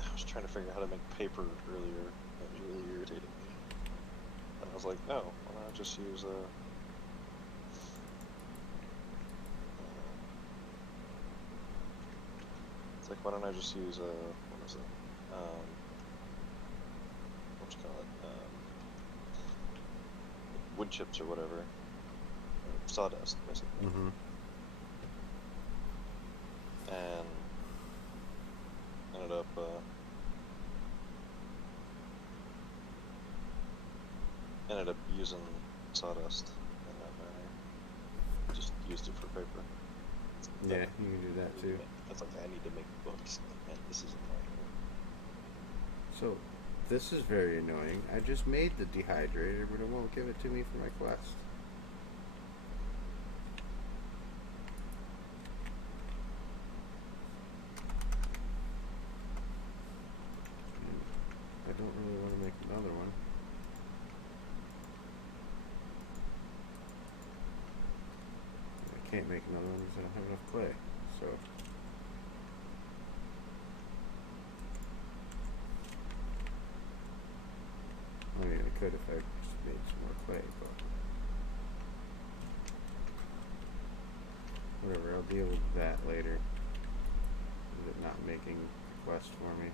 I was trying to figure out how to make paper earlier. That was really irritating me. And I was like, no, why not just use it's like, why don't I just use what was it? What you call it? Wood chips or whatever. Or sawdust, basically. Mm-hmm. And ended up using sawdust in that manner. Just used it for paper. Yeah, you can do that too. It's like, I need to make books, and this is annoying. So, this is very annoying. I just made the dehydrator, but it won't give it to me for my quest. I don't really want to make another one. can't make another one because I don't have enough clay. So. I mean, I could if I just made some more clay, but whatever, I'll deal with that later. With it not making the quest for me.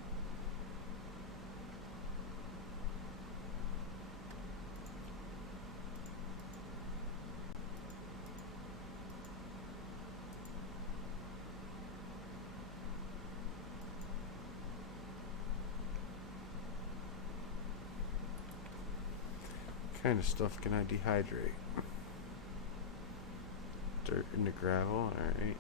What kind of stuff can I dehydrate? Dirt into gravel, alright.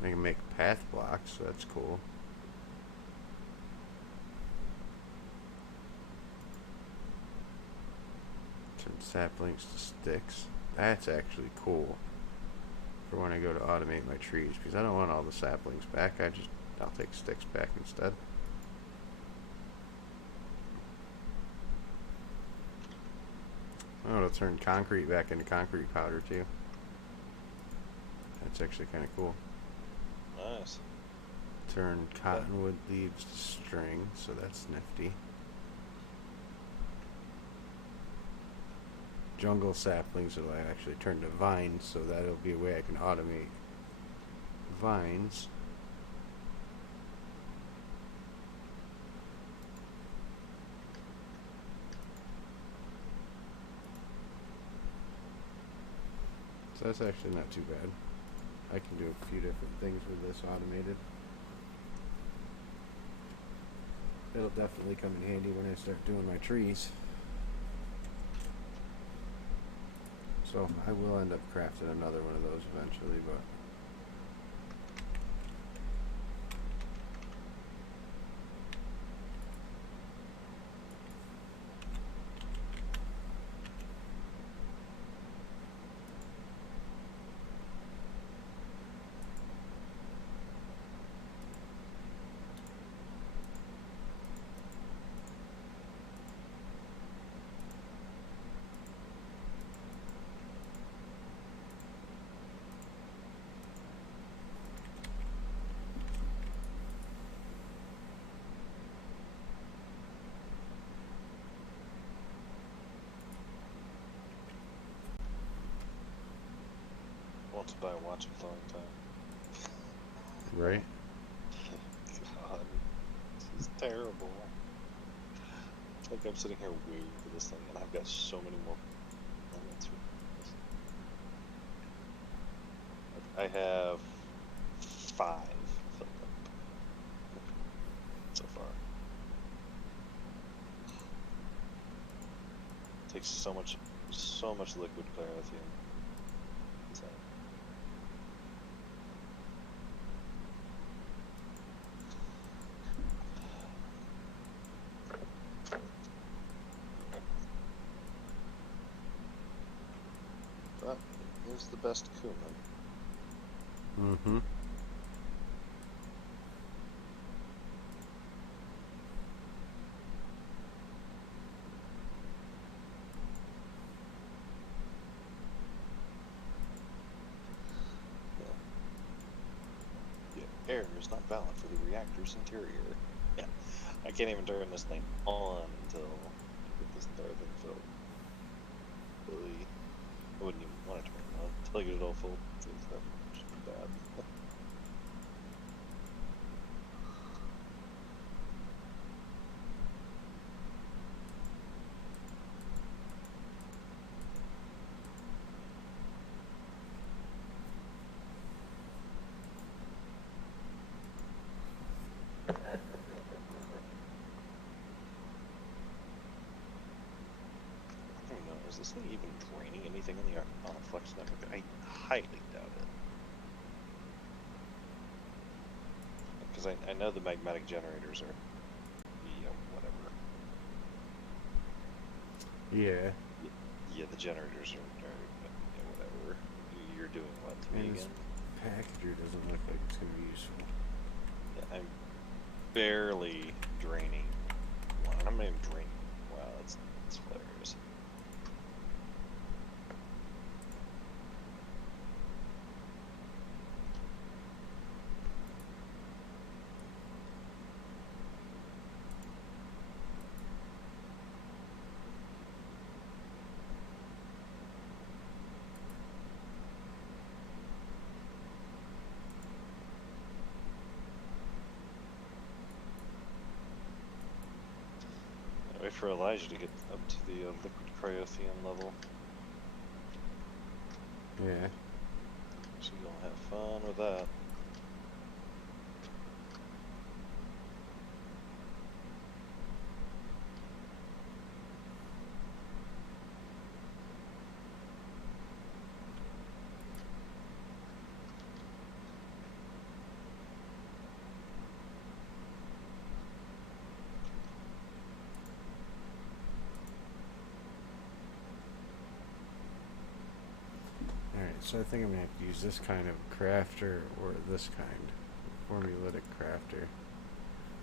I can make path blocks, so that's cool. Turn saplings to sticks. That's actually cool for when I go to automate my trees, because I don't want all the saplings back. I'll take sticks back instead. Oh, it'll turn concrete back into concrete powder too. That's actually kind of cool. Nice. Turn cottonwood leaves to string, so that's nifty. Jungle saplings will actually turn to vines, so that'll be a way I can automate vines. So that's actually not too bad. I can do a few different things with this automated. It'll definitely come in handy when I start doing my trees. So I will end up crafting another one of those eventually, but Want to buy a watch for a long time. right? God, this is terrible. It's like I'm sitting here waiting for this thing, and I've got so many more elements for this. I have 5 filled up so far. It takes so much liquid clarifium. So. But here's the best cumin. Mm-hmm. Air is not valid for the reactor's interior. Yeah, I can't even turn this thing on until I get this entire thing filled. Really, I wouldn't even want to turn it on until I get it all full. It's just bad. Is this thing even draining anything in the flux network? I highly doubt it. Because I know the magmatic generators are, whatever. Yeah. Yeah, the generators are whatever. You're doing what to me And this again? packager doesn't look like it's going to be useful. Yeah, I'm barely draining one. I'm not even draining. Wow, that's hilarious. wait for Elijah to get up to the liquid cryotheum level. Yeah. So you'll have fun with that. Alright, so I think I'm gonna have to use this kind of crafter or this kind. Formulatic crafter.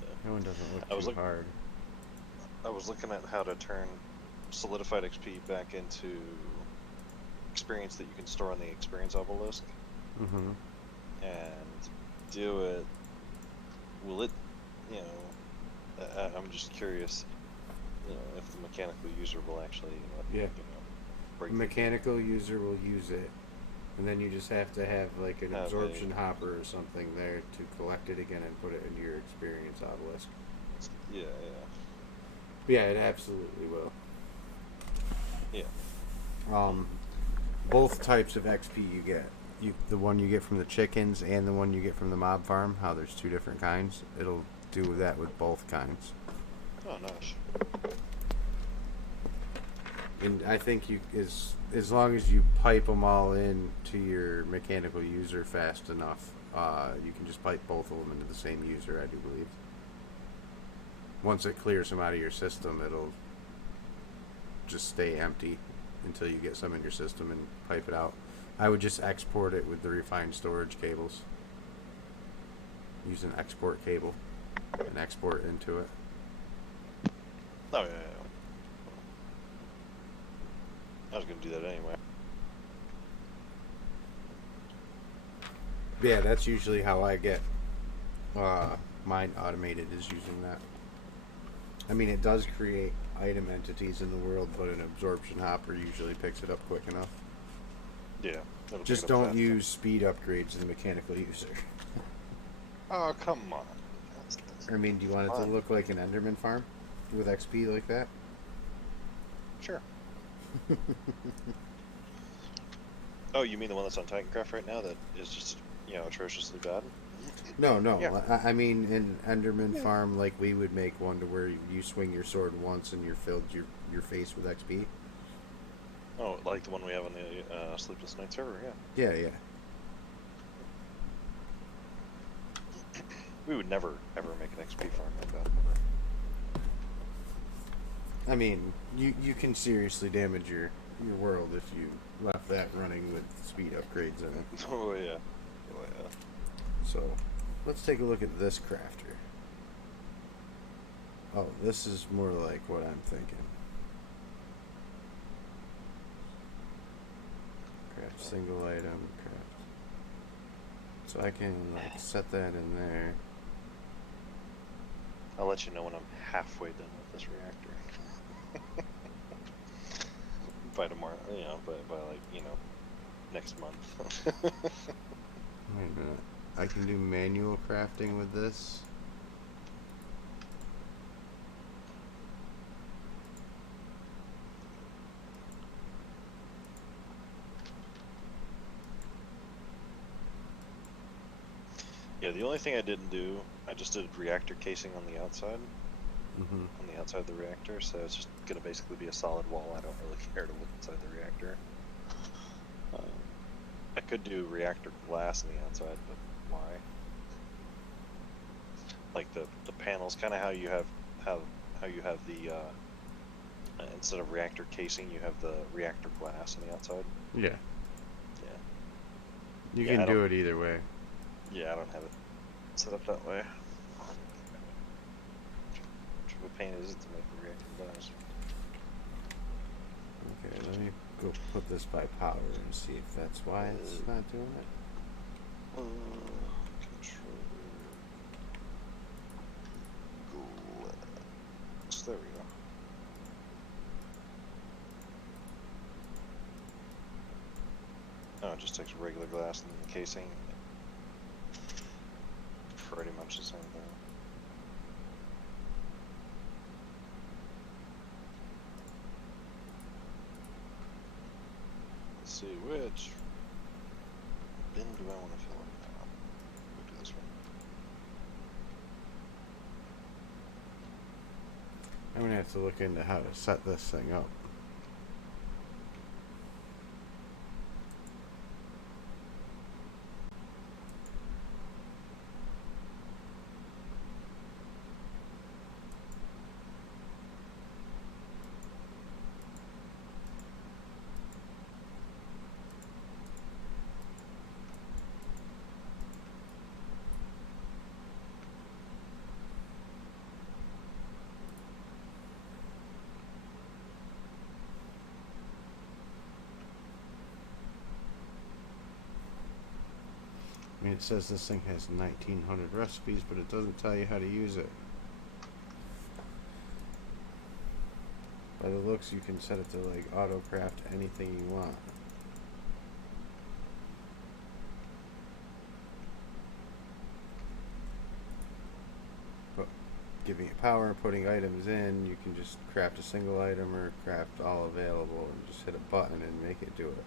That one doesn't look too hard. I was looking at how to turn solidified XP back into experience that you can store on the experience obelisk. Mm-hmm. And do it. Will it, you know, I'm just curious, you know, if the mechanical user will actually, Yeah. you know, break The mechanical user will use it, and then you just have to have like an absorption hopper or something there to collect it again and put it into your experience obelisk. Yeah, yeah. Yeah, it absolutely will. Yeah. Both types of XP you get. The one you get from the chickens and the one you get from the mob farm, how there's two different kinds, it'll do that with both kinds. Oh, nice. And I think as long as you pipe them all in to your mechanical user fast enough, you can just pipe both of them into the same user, I do believe. Once it clears them out of your system, it'll just stay empty until you get some in your system and pipe it out. I would just export it with the refined storage cables. Use an export cable and export into it. Oh, yeah, yeah. I was going to do that anyway. Yeah, that's usually how I get mine automated, is using that. I mean, it does create item entities in the world, but an absorption hopper usually picks it up quick enough. Yeah. Just don't use speed upgrades in the mechanical user. Oh, come on. I mean, do you want it to look like an Enderman farm with XP like that? Sure. Oh, you mean the one that's on Titancraft right now that is just, you know, atrociously bad? No. Yeah. I mean an Enderman farm like we would make one to where you swing your sword once and you're filled your face with XP. Oh, like the one we have on the Sleepless Night server, yeah. Yeah. We would never, ever make an XP farm like that. I mean, you can seriously damage your world if you left that running with speed upgrades in it. Oh, yeah. So, let's take a look at this crafter. Oh, this is more like what I'm thinking. Craft single item, craft. So I can like set that in there. I'll let you know when I'm halfway done with this reactor. By tomorrow, you know, by like, you know, next month. Wait a minute. I can do manual crafting with this. Yeah, the only thing I didn't do, I just did reactor casing on the outside. Mm-hmm. On the outside of the reactor, so it's just going to basically be a solid wall. I don't really care to look inside the reactor. I could do reactor glass on the outside, but why? Like the panels, kind of how you have the instead of reactor casing, you have the reactor glass on the outside. Yeah. Yeah. You can do it either way. Yeah, I don't have it set up that way. What pain is it to make the reactor glass? Okay, let me go put this by power and see if that's why it's not doing it. Control glass. There we go. Oh, it just takes regular glass and the casing. Pretty much the same thing. I'm gonna have to look into how to set this thing up. I mean, it says this thing has 1900 recipes, but it doesn't tell you how to use it. By the looks, you can set it to like auto craft anything you want. But giving it power, putting items in, you can just craft a single item or craft all available and just hit a button and make it do it.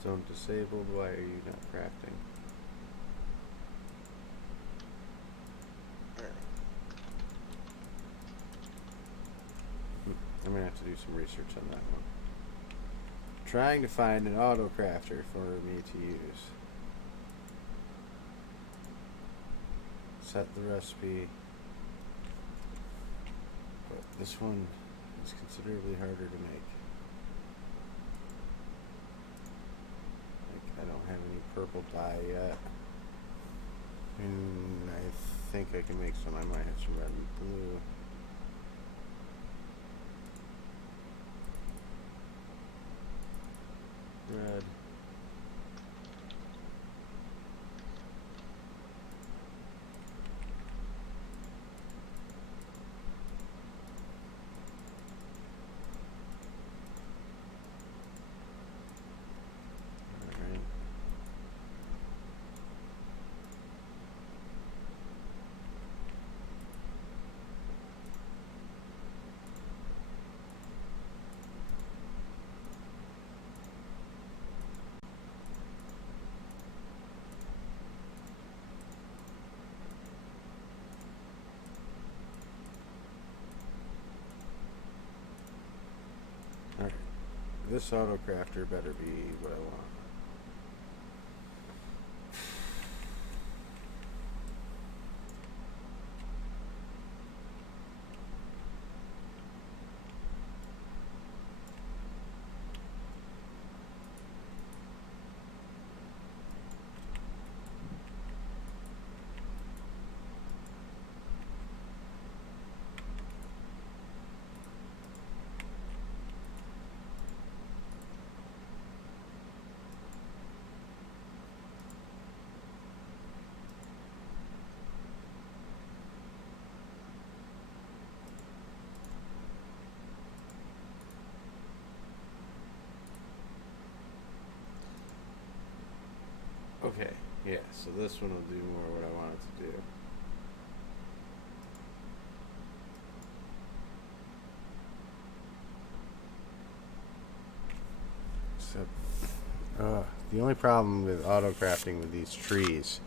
Stone disabled, why are you not crafting? I'm gonna have to do some research on that one. Trying to find an auto crafter for me to use. Set the recipe. But this one is considerably harder to make. I don't have any purple dye yet. And I think I can make some. I might have some red and blue. Red. Alright, this auto crafter better be what I want. Okay, yeah, so this one will do more what I want it to do. Except, the only problem with auto crafting with these trees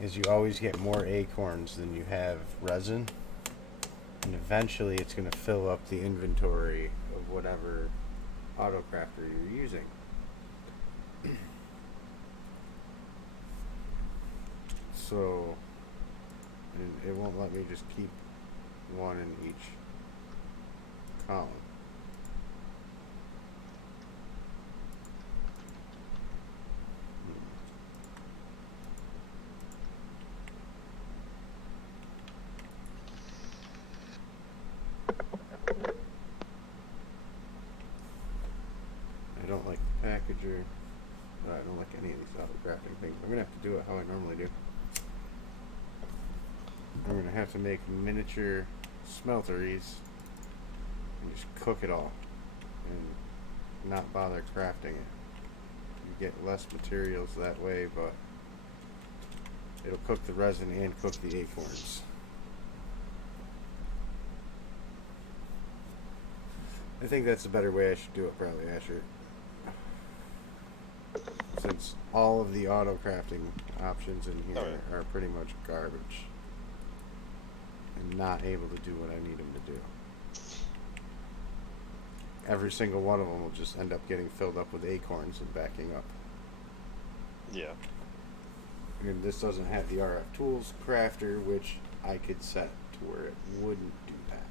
is you always get more acorns than you have resin, and eventually it's going to fill up the inventory of whatever auto crafter you're using. So, and it won't let me just keep one in each column. I don't like the packager. I don't like any of these auto crafting things. I'm gonna have to do it how I normally do. I'm going to have to make miniature smelteries and just cook it all and not bother crafting it. You get less materials that way, but it'll cook the resin and cook the acorns. I think that's a better way I should do it, probably, Asher. Since all of the auto crafting options in here are pretty much garbage. And not able to do what I need them to do. Every single one of them will just end up getting filled up with acorns and backing up. Yeah. And this doesn't have the RF Tools crafter, which I could set to where it wouldn't do that.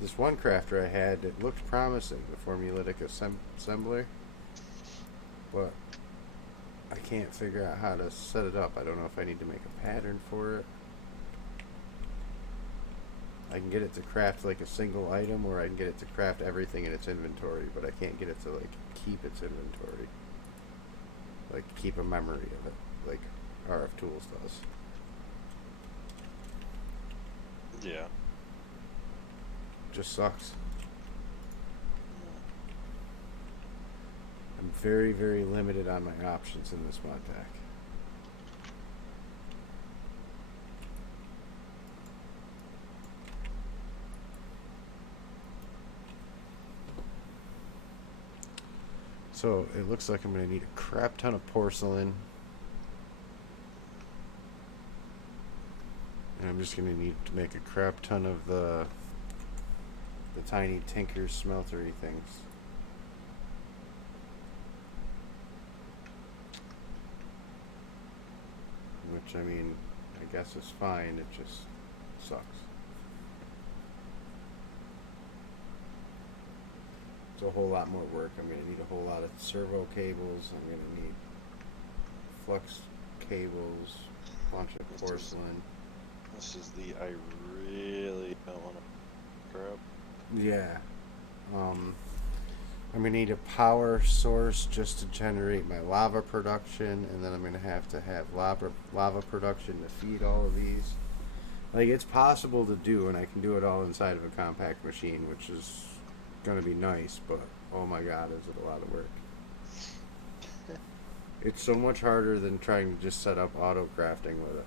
This one crafter I had, it looked promising, the formulatic assembler, but I can't figure out how to set it up. I don't know if I need to make a pattern for it. I can get it to craft like a single item, or I can get it to craft everything in its inventory, but I can't get it to like keep its inventory. Like keep a memory of it, like RF Tools does. Yeah. Just sucks. I'm very, very limited on my options in this mod pack. So it looks like I'm going to need a crap ton of porcelain. And I'm just going to need to make a crap ton of the tiny tinker smeltery things. Which, I mean, I guess is fine, it just sucks. It's a whole lot more work. I'm going to need a whole lot of servo cables. I'm going to need flux cables, a bunch of porcelain. This is the I really don't want to grab. Yeah. I'm going to need a power source just to generate my lava production, and then I'm going to have lava production to feed all of these. Like, it's possible to do, and I can do it all inside of a compact machine, which is going to be nice, but oh my god, is it a lot of work. It's so much harder than trying to just set up auto crafting with it.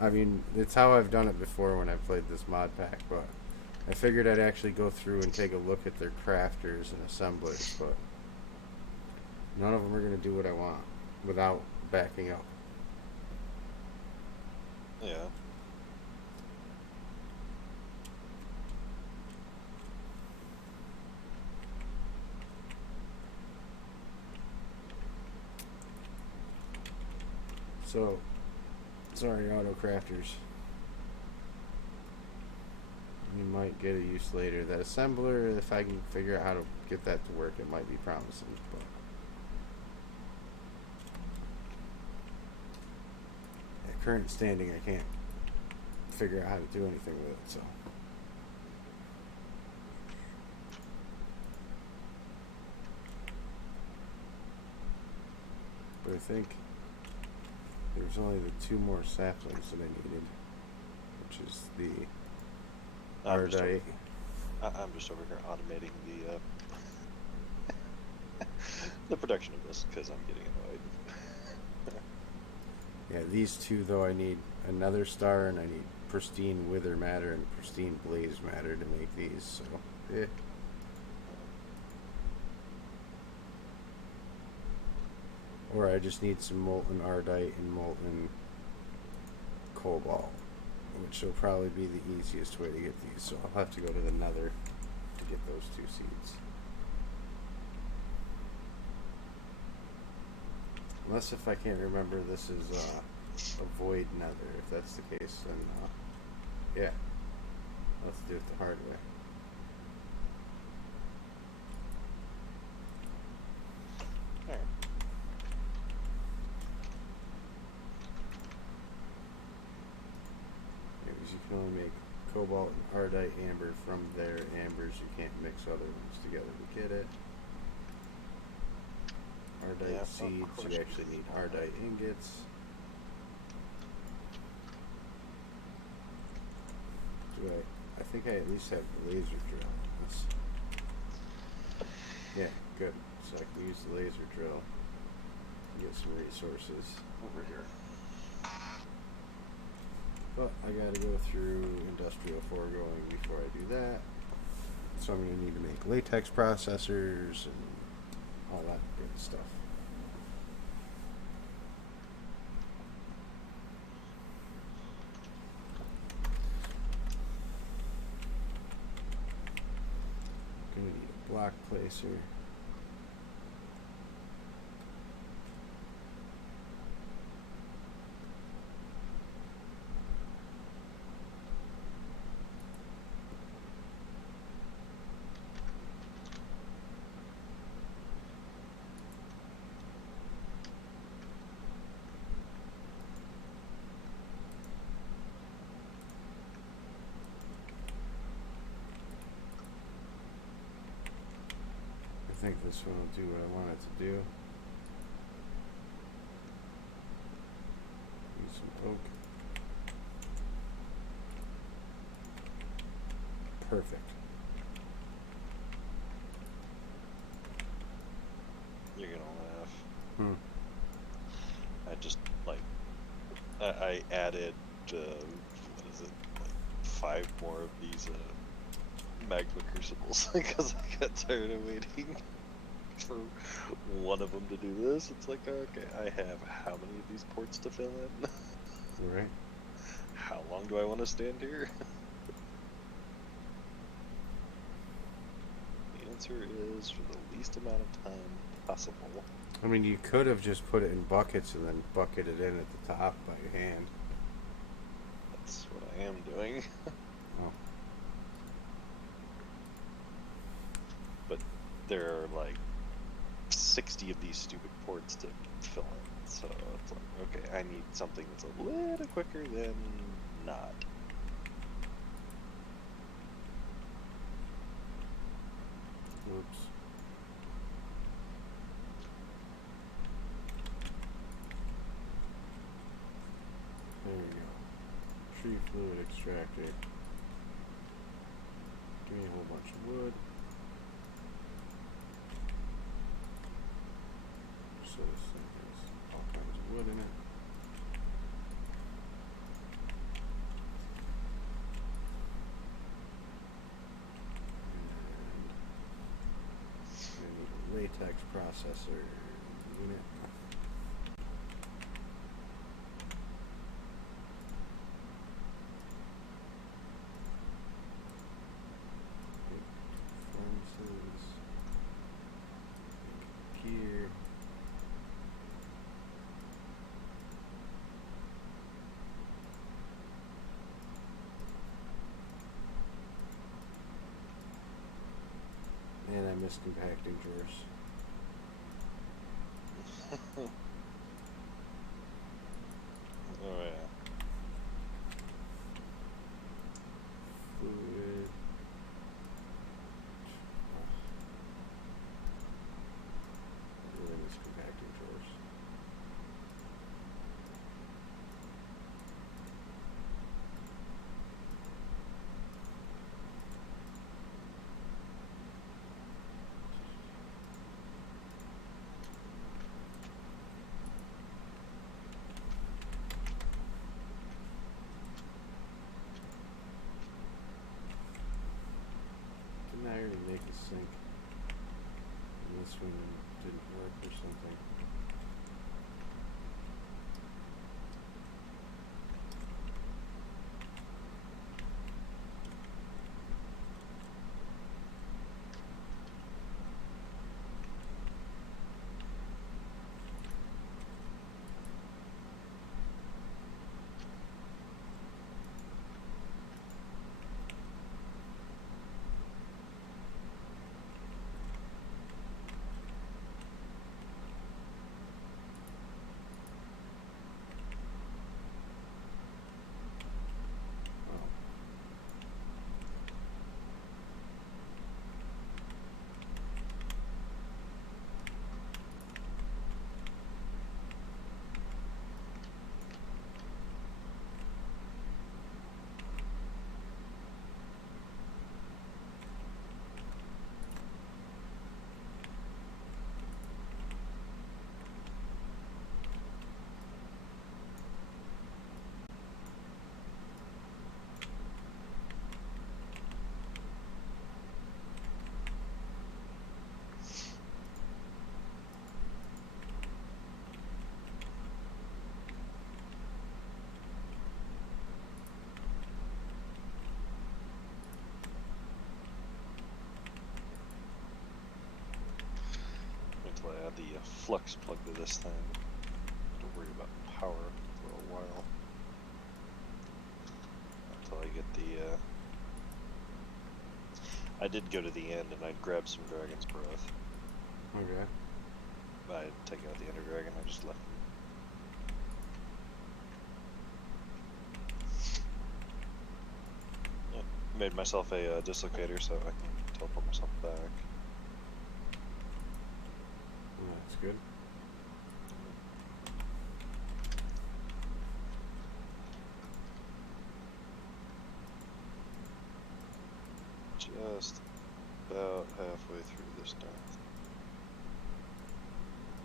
I mean, it's how I've done it before when I played this mod pack, but I figured I'd actually go through and take a look at their crafters and assemblers, but none of them are going to do what I want without backing up. Yeah. So, sorry, auto crafters. You might get a use later. That assembler, if I can figure out how to get that to work, it might be promising. But at current standing, I can't figure out how to do anything with it. So, but I think there's only the 2 more saplings that I needed, which is the I'm just Ardite. I'm just over here automating the production of this because I'm getting annoyed. Yeah, these 2 though, I need another star, and I need pristine wither matter and pristine blaze matter to make these. So, eh. Or I just need some molten Ardite and molten cobalt, which will probably be the easiest way to get these. So I'll have to go to the nether to get those 2 seeds. Unless, if I can't remember, this is a void nether. If that's the case, then yeah, let's do it the hard way. Alright. Because you can only make cobalt and Ardite amber from their ambers. You can't mix other ones together to get it. Ardite seeds, you actually need Ardite ingots. I think I at least have the laser drill. Yeah, good. So I can use the laser drill and get some resources over here. But I gotta go through industrial foregoing before I do that. So I'm gonna need to make latex processors and all that good stuff. Gonna need a block placer. I think this one will do what I want it to do. Use some oak. Perfect. You're gonna laugh. I just like I added what is it, like 5 more of these magma crucibles because I got tired of waiting for one of them to do this. It's like, okay, I have how many of these ports to fill in? Right. How long do I want to stand here? The answer is for the least amount of time possible. I mean, you could have just put it in buckets and then bucketed it in at the top by hand. That's what I am doing. Oh. But there are like 60 of these stupid ports to fill in, so it's like, okay, I need something that's a little quicker than not. Oops. There we go. Tree fluid extractor. Give me a whole bunch of wood. So this thing has all kinds of wood in it. And I need a latex processor unit. Furnaces. Gear. And I missed compacting drawers. Oh yeah. Fluid. I really miss compacting drawers. Didn't I already make a sink? And this one didn't work or something. flux plug to this thing. Don't worry about power for a while. Until I get the, I did go to the end and I'd grab some Dragon's Breath. Okay. But I had taken out the Ender Dragon, I just left him. Yeah, made myself a dislocator so I can teleport myself back. That's good. Just about halfway through this time.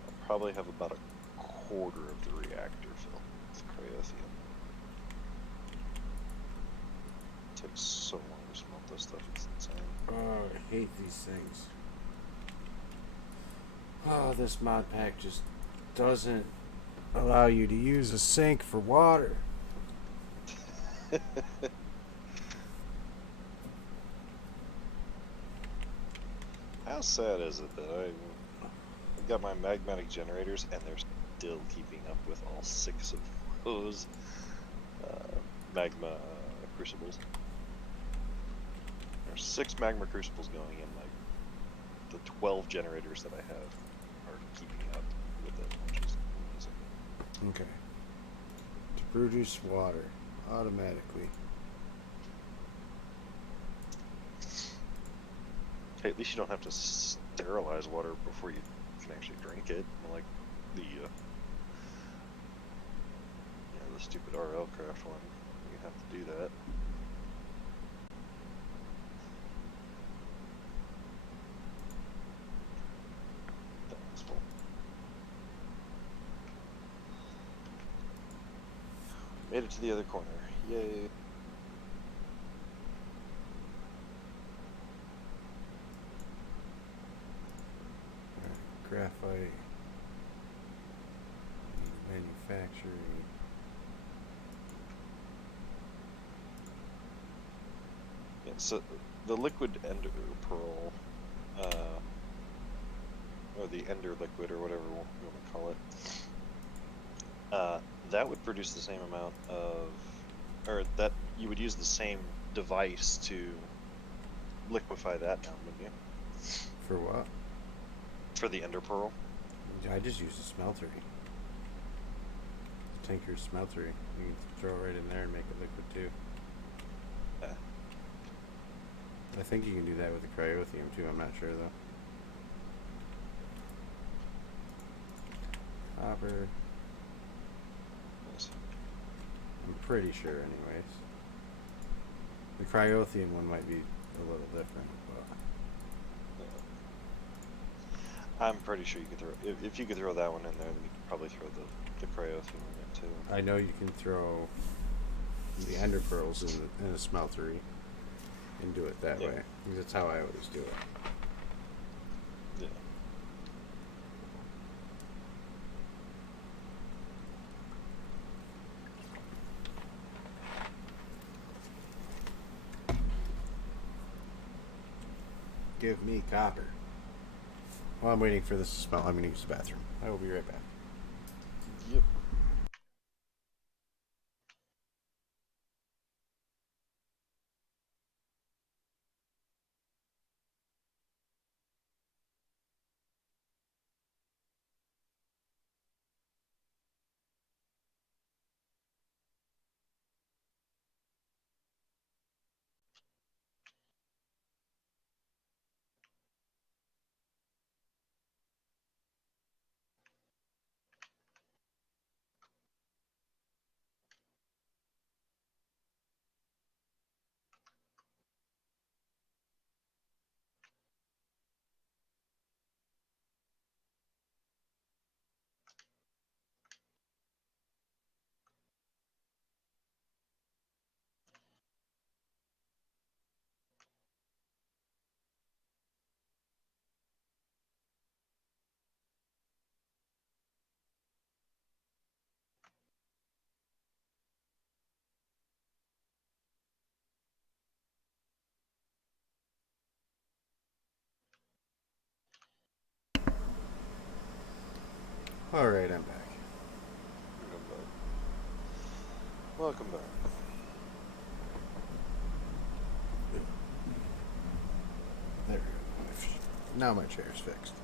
I'll probably have about a quarter of the reactor filled with cryothium. It takes so long to smelt this stuff, it's insane. Oh, I hate these things. Oh, this mod pack just doesn't allow you to use a sink for water. How sad is it that I've got my magmatic generators and they're still keeping up with all 6 of those magma crucibles. There's 6 magma crucibles going in, like the 12 generators that I have are keeping up with it, which is amazing. Okay. To produce water automatically. Hey, at least you don't have to sterilize water before you can actually drink it, like the the stupid RL craft one. You have to do that. That's full. Made it to the other corner. Yay. Graphite. Manufacturing. Yeah, so the liquid ender pearl, or the ender liquid, or whatever you want to call it, that would produce the same amount of, or that you would use the same device to liquefy that now, wouldn't you? For what? For the ender pearl. I just use a smeltery. Tinker smeltery. You can throw it right in there and make it liquid too. Yeah. I think you can do that with the cryothium too. I'm not sure though. Copper. Nice. I'm pretty sure, anyways. The cryothium one might be a little different, but I'm pretty sure you could throw, if you could throw that one in there, then you could probably throw the cryothium in too. I know you can throw the ender pearls in a smeltery and do it that way. Because that's how I always do it. Yeah. Give me copper. While I'm waiting for this to smell, I'm going to use the bathroom. I will be right back. Yep. Alright, I'm back. Welcome back. There we go. Now my chair's fixed.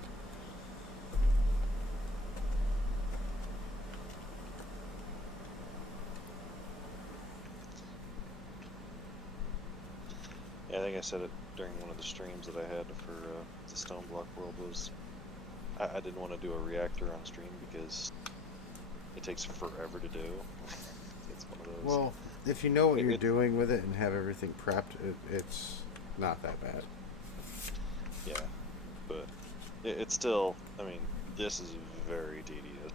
Yeah, I think I said it during one of the streams that I had for the Stone Block World was I didn't want to do a reactor on stream because it takes forever to do. It's one of those. Well, if you know what you're doing with it and have everything prepped, it's not that bad. Yeah, but it's still, I mean, this is very tedious.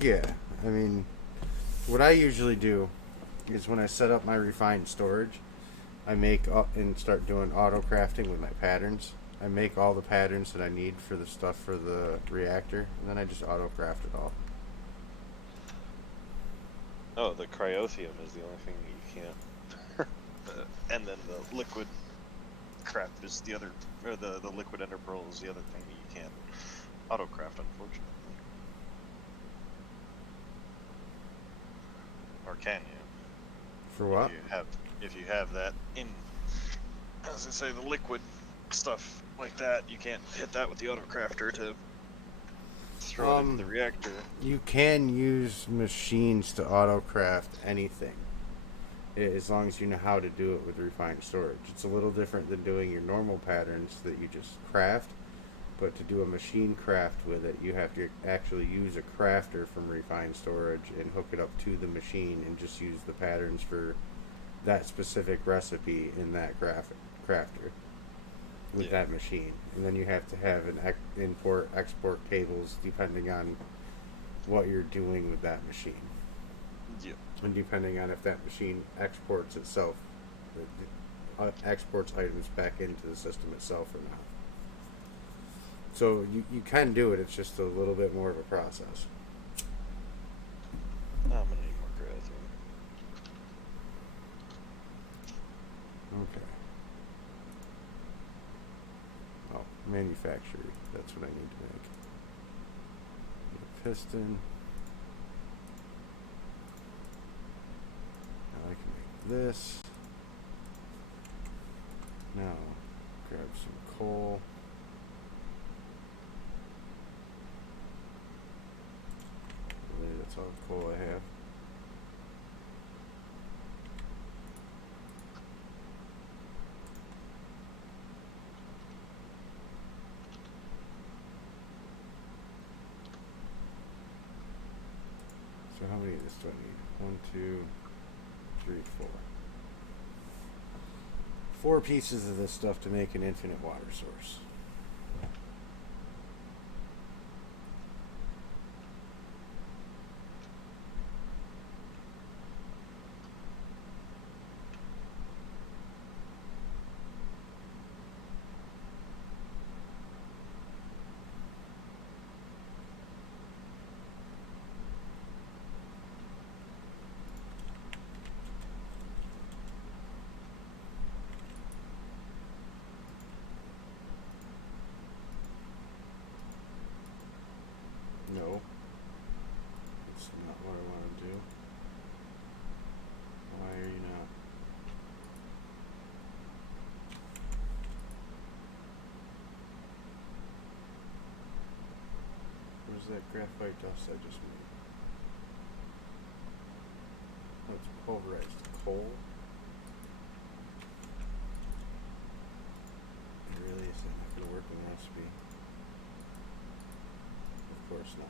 Yeah, I mean, what I usually do is when I set up my refined storage, I make and start doing auto crafting with my patterns. I make all the patterns that I need for the stuff for the reactor, and then I just auto craft it all. Oh, the cryothium is the only thing that you can't. And then the liquid crap is the other, or the liquid ender pearl is the other thing that you can't auto craft, unfortunately. Or can you? For what? If you have that in, as I say, the liquid stuff like that, you can't hit that with the auto crafter to throw it into the reactor. You can use machines to auto craft anything, as long as you know how to do it with refined storage. It's a little different than doing your normal patterns that you just craft, but to do a machine craft with it, you have to actually use a crafter from refined storage and hook it up to the machine and just use the patterns for that specific recipe in that crafter with that machine. And then you have to have an import export tables depending on what you're doing with that machine. Yeah. And depending on if that machine exports itself, exports items back into the system itself or not. So you can do it, it's just a little bit more of a process. I'm gonna need more grass. Okay. Oh, manufacturer. That's what I need to make. A piston. Now I can make this. Now, grab some coal. Really, that's all the coal I have. So how many of this do I need? 1, 2, 3, 4. 4 pieces of this stuff to make an infinite water source. No. That's not what I want to do. Why are you not? Where's that graphite dust I just made? Oh, it's pulverized coal. Really? Is that not going to work in the recipe? Of course not.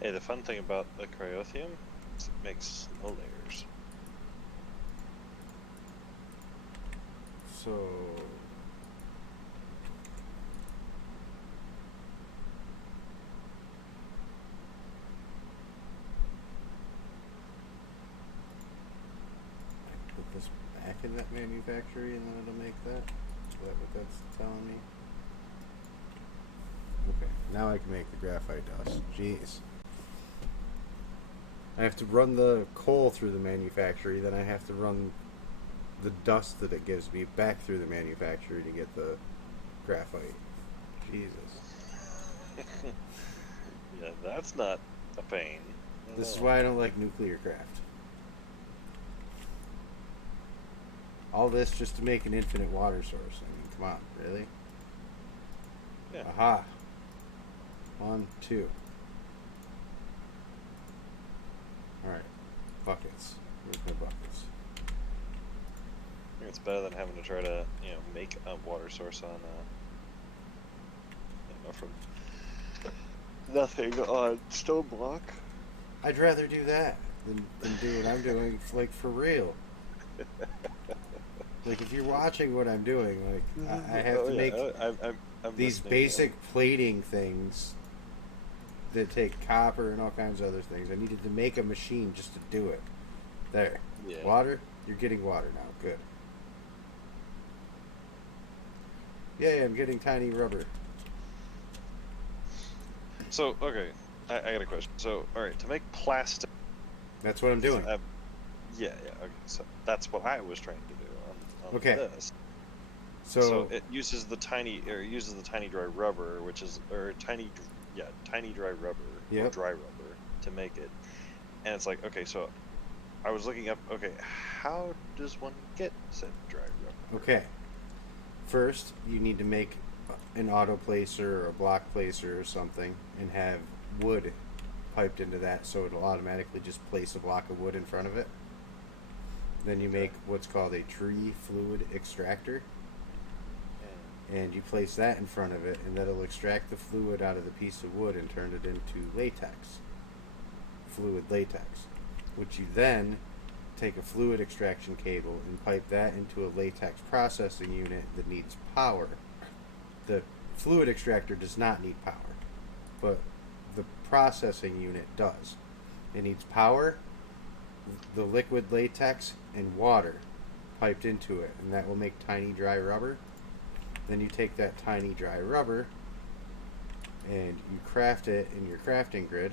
Hey, the fun thing about the cryothium is it makes no layers. So I put this back in that manufactory and then it'll make that? Is that what that's telling me? Okay, now I can make the graphite dust. Jeez. I have to run the coal through the manufactory, then I have to run the dust that it gives me back through the manufactory to get the graphite. Jesus. Yeah, that's not a pain. This is why I don't like nuclear craft. All this just to make an infinite water source. I mean, come on, really? Yeah. Aha. 1, 2. Alright. Buckets. Where's my buckets? I think it's better than having to try to, make a water source on, from nothing on stone block. I'd rather do that than do what I'm doing, like, for real. Like, if you're watching what I'm doing, like, I have to make I'm these basic plating things that take copper and all kinds of other things. I needed to make a machine just to do it. There. Yeah. Water? You're getting water now. Good. Yeah, I'm getting tiny rubber. So, okay, I got a question. So, alright, to make plastic... That's what I'm doing. Yeah, okay, so that's what I was trying to do on Okay. this. So it uses the tiny dry rubber, which is, tiny dry rubber, Yep. or dry rubber, to make it. And it's like, okay, so I was looking up, okay, how does one get said dry rubber? Okay. First, you need to make an auto placer or a block placer or something and have wood piped into that so it'll automatically just place a block of wood in front of it. Then you make what's called a tree fluid extractor. And you place that in front of it, and that'll extract the fluid out of the piece of wood and turn it into latex. Fluid latex. Which you then take a fluid extraction cable and pipe that into a latex processing unit that needs power. The fluid extractor does not need power, but the processing unit does. It needs power, the liquid latex, and water piped into it, and that will make tiny dry rubber. Then you take that tiny dry rubber and you craft it in your crafting grid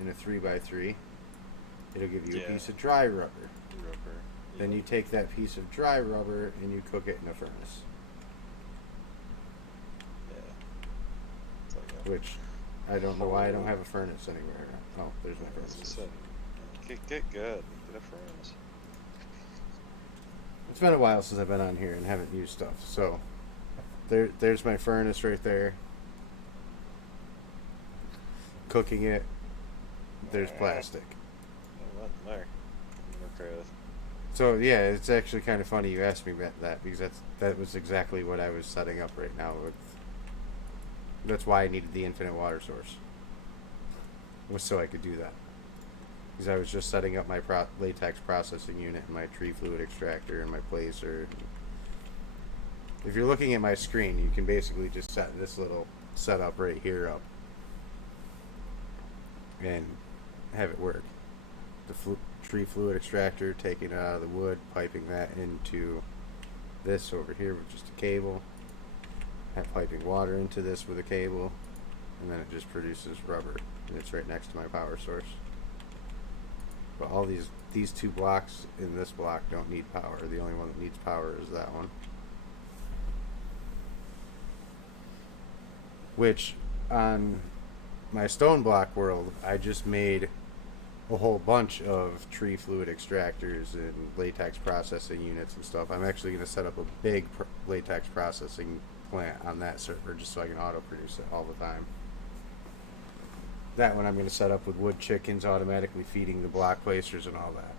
in a 3x3. It'll give you a piece of dry rubber. Then you take that piece of dry rubber and you cook it in a furnace. It's like Which I don't know why I don't have a furnace anywhere. Oh, there's my furnace. Get good. Get a furnace. It's been a while since I've been on here and haven't used stuff. So there's my furnace right there. Cooking it. There's plastic. So yeah, it's actually kind of funny you asked me about that because that was exactly what I was setting up right now. That's why I needed the infinite water source. Was so I could do that. Because I was just setting up my latex processing unit and my tree fluid extractor and my placer. If you're looking at my screen, you can basically just set this little setup right here up and have it work. The tree fluid extractor, taking it out of the wood, piping that into this over here with just a cable, piping water into this with a cable, and then it just produces rubber, and it's right next to my power source. But all these two blocks in this block don't need power. The only one that needs power is that one. Which, on my stone block world, I just made a whole bunch of tree fluid extractors and latex processing units and stuff. I'm actually going to set up a big latex processing plant on that server just so I can auto produce it all the time. That one I'm going to set up with wood chickens automatically feeding the block placers and all that.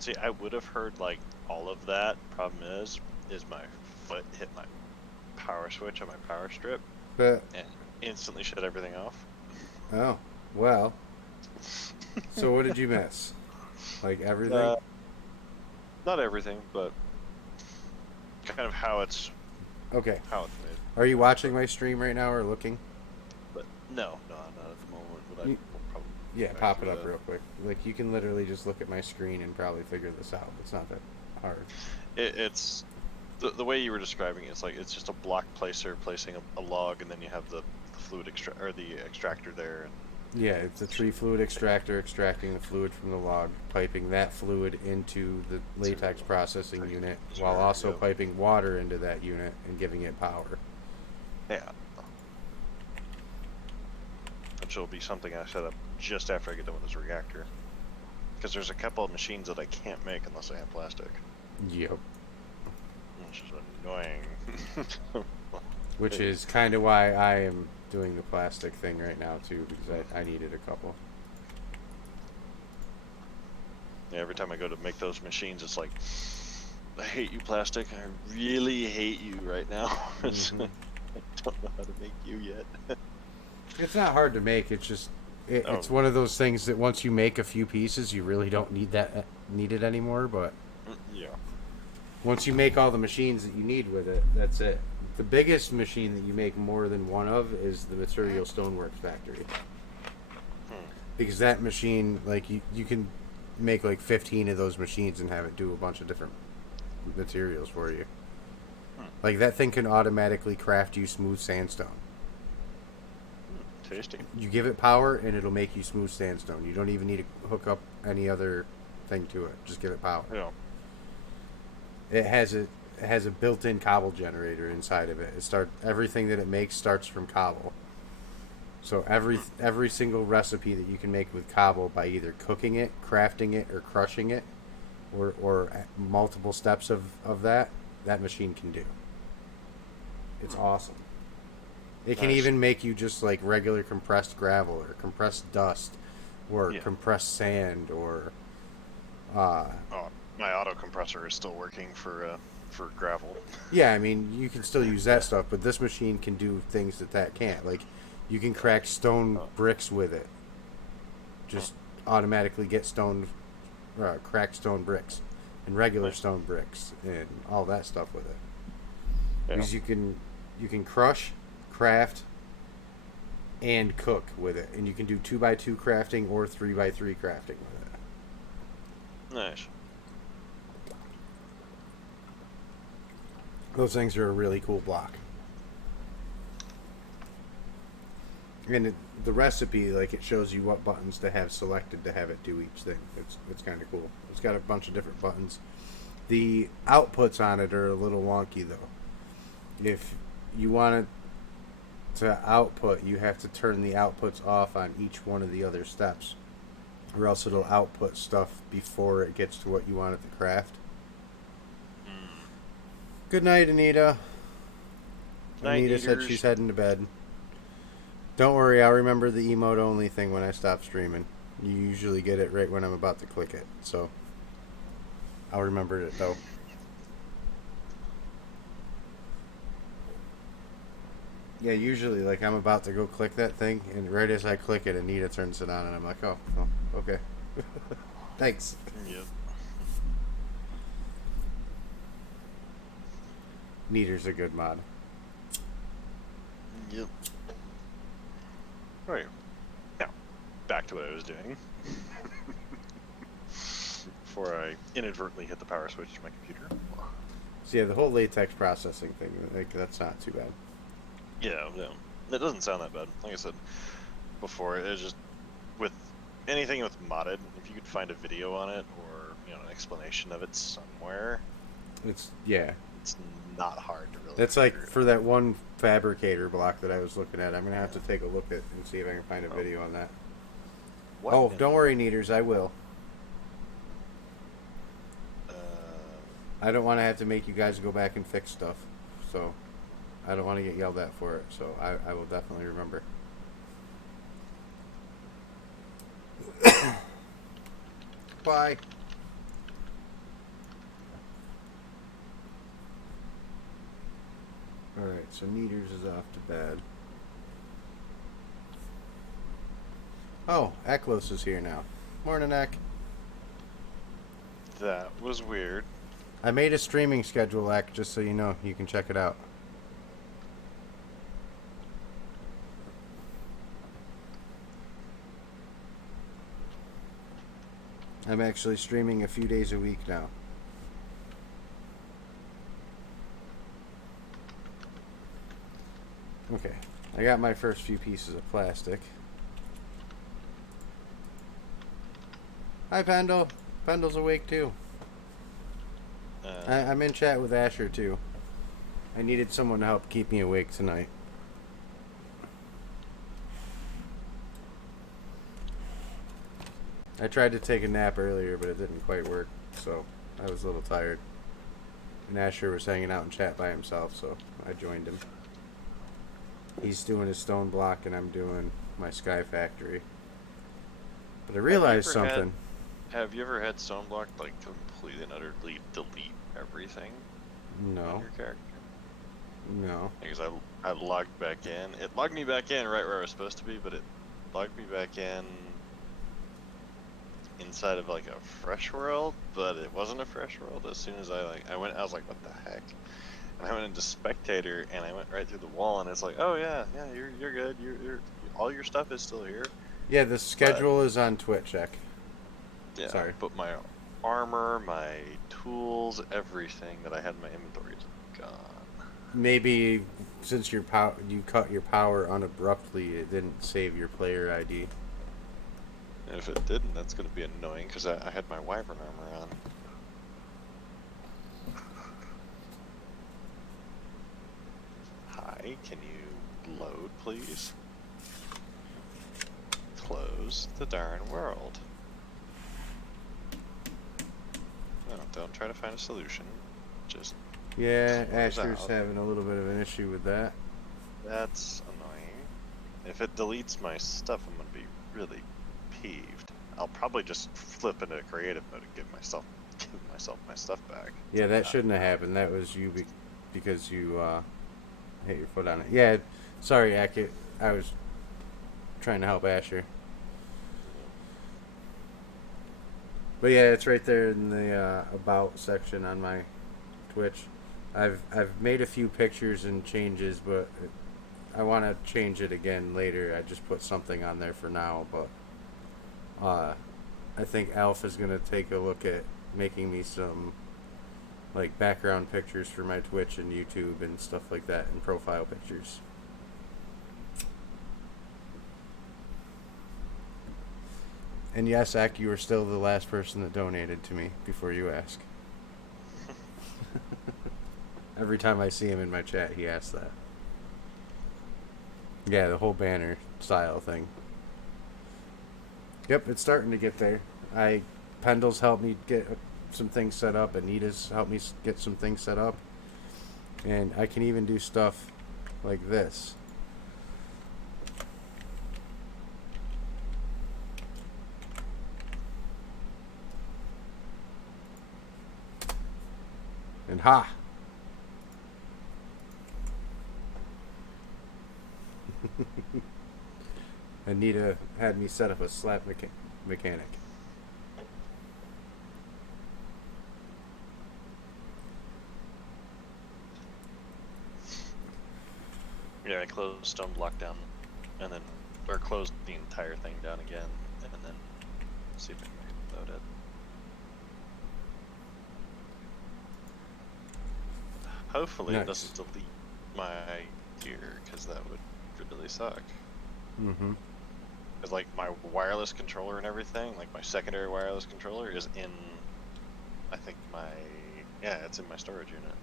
See, I would have heard like all of that. Problem is my foot hit my power switch on my power strip and instantly shut everything off. Oh, well. So what did you miss? Like everything? Not everything, but kind of how it's okay. How it's made. Are you watching my stream right now or looking? But no, not at the moment. But I will probably pop it up real quick. Like you can literally just look at my screen and probably figure this out. It's not that hard. It's the way you were describing it. It's like it's just a block placer placing a log, and then you have the fluid the extractor there, and Yeah, it's a tree fluid extractor, extracting the fluid from the log, piping that fluid into the latex processing unit, while also Yep. piping water into that unit and giving it power. Yeah. Which will be something I set up just after I get done with this reactor. Because there's a couple of machines that I can't make unless I have plastic. Yep. Which is annoying. Which is kind of why I am doing the plastic thing right now, too, because I needed a couple. Yeah, every time I go to make those machines, it's like, I hate you, plastic. I really hate you right now. Mm-hmm. I don't know how to make you yet. It's not hard to make. It's just it's one of those things that once you make a few pieces, you really don't need it anymore. But Yeah. once you make all the machines that you need with it, that's it. The biggest machine that you make more than one of is the Material Stoneworks factory, because that machine, like you can make like 15 of those machines and have it do a bunch of different materials for you. Like that thing can automatically craft you smooth sandstone. Tasty. You give it power and it'll make you smooth sandstone. You don't even need to hook up any other thing to it. Just give it power. Yeah. It has a built-in cobble generator inside of it. Everything that it makes starts from cobble. So every single recipe that you can make with cobble by either cooking it, crafting it, or crushing it, or multiple steps of that machine can do. It's awesome. It can even make you just like regular compressed gravel or compressed dust or compressed sand or my auto compressor is still working for gravel. Yeah, I mean, you can still use that stuff, but this machine can do things that can't. Like, you can crack stone bricks with it. Just automatically get crack stone bricks and regular stone bricks and all that stuff with it. Yeah. Because you can crush, craft, and cook with it, and you can do 2x2 crafting or 3x3 crafting with it. Nice. Those things are a really cool block. And the recipe, like, it shows you what buttons to have selected to have it do each thing. It's kind of cool. It's got a bunch of different buttons. The outputs on it are a little wonky, though. If you want it to output, you have to turn the outputs off on each one of the other steps, or else it'll output stuff before it gets to what you want it to craft. Good night, Anita. Anita said she's heading to bed. Don't worry, I'll remember the emote only thing when I stop streaming. You usually get it right when I'm about to click it, so I'll remember it though. Yeah, usually, like, I'm about to go click that thing, and right as I click it, Anita turns it on, and I'm like, oh okay. Thanks. Yep. Neater's a good mod. Yep. Right. Now, back to what I was doing. Before I inadvertently hit the power switch to my computer. So yeah, the whole latex processing thing, like, that's not too bad. Yeah, no. It doesn't sound that bad. Like I said before, it's just with anything with modded, if you could find a video on it or, an explanation of it somewhere. It's not hard to really. That's like for that one fabricator block that I was looking at. I'm gonna have to take a look at and see if I can find a video on that. What? Don't worry, Neaters, I will. I don't want to have to make you guys go back and fix stuff, so I don't want to get yelled at for it. So I will definitely remember. Bye. Alright, so Neaters is off to bed. Oh, Eklos is here now. Morning, Ek. That was weird. I made a streaming schedule, Ek, just so you know. You can check it out. I'm actually streaming a few days a week now. Okay, I got my first few pieces of plastic. Hi, Pendle. Pendle's awake too. I'm in chat with Asher too. I needed someone to help keep me awake tonight. I tried to take a nap earlier, but it didn't quite work, so I was a little tired. And Asher was hanging out in chat by himself, so I joined him. He's doing his stone block, and I'm doing my sky factory. But I realized something. Have you ever had stone block like completely and utterly delete everything? No. On your character? No. Because I logged back in. It logged me back in right where I was supposed to be, but it logged me back in inside of like a fresh world, but it wasn't a fresh world. As soon as I went, I was like, what the heck? And I went into spectator, and I went right through the wall, and it's like, oh yeah, you're good. You're all your stuff is still here. Yeah, the schedule is on Twitch, Ek. Yeah. Sorry. But my armor, my tools, everything that I had in my inventory is gone. Maybe since you cut your power unabruptly, it didn't save your player ID. And if it didn't, that's going to be annoying because I had my wyvern armor on. Hi, can you load, please? Close the darn world. No, don't try to find a solution. Just Yeah, close Asher's out. having a little bit of an issue with that. That's annoying. If it deletes my stuff, I'm gonna be really peeved. I'll probably just flip into creative mode and give myself my stuff back. Yeah, that shouldn't have happened. That was you because you hit your foot on it. Yeah, sorry, Ek. I was trying to help Asher. But yeah, it's right there in the about section on my Twitch. I've made a few pictures and changes, but I want to change it again later. I just put something on there for now, but I think Alf is gonna take a look at making me some like background pictures for my Twitch and YouTube and stuff like that, and profile pictures. And yes, Ak, you are still the last person that donated to me before you ask. Every time I see him in my chat, he asks that. Yeah, the whole banner style thing. Yep, it's starting to get there. Pendle's helped me get some things set up. Anita's helped me get some things set up. And I can even do stuff like this. And ha! Anita had me set up a slap mechanic. Yeah, I closed stone block down, and then or closed the entire thing down again, and then see if I can load it. Hopefully Nice. it doesn't delete my gear, because that would really suck. Mm-hmm. Because like my wireless controller and everything, like my secondary wireless controller is in, I think it's in my storage unit.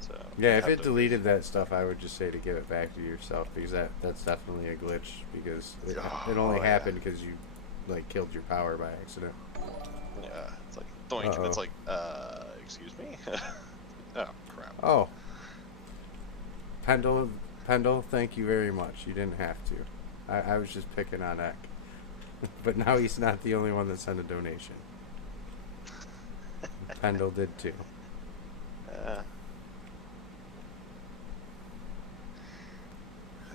So Yeah, if it deleted that stuff, I would just say to give it back to yourself, because that's definitely a glitch, because it only happened because you like killed your power by accident. Yeah, it's like doink, and it's like, excuse me? Oh crap. Oh. Pendle, thank you very much. You didn't have to. I was just picking on Ek. But now he's not the only one that sent a donation. Pendle did too.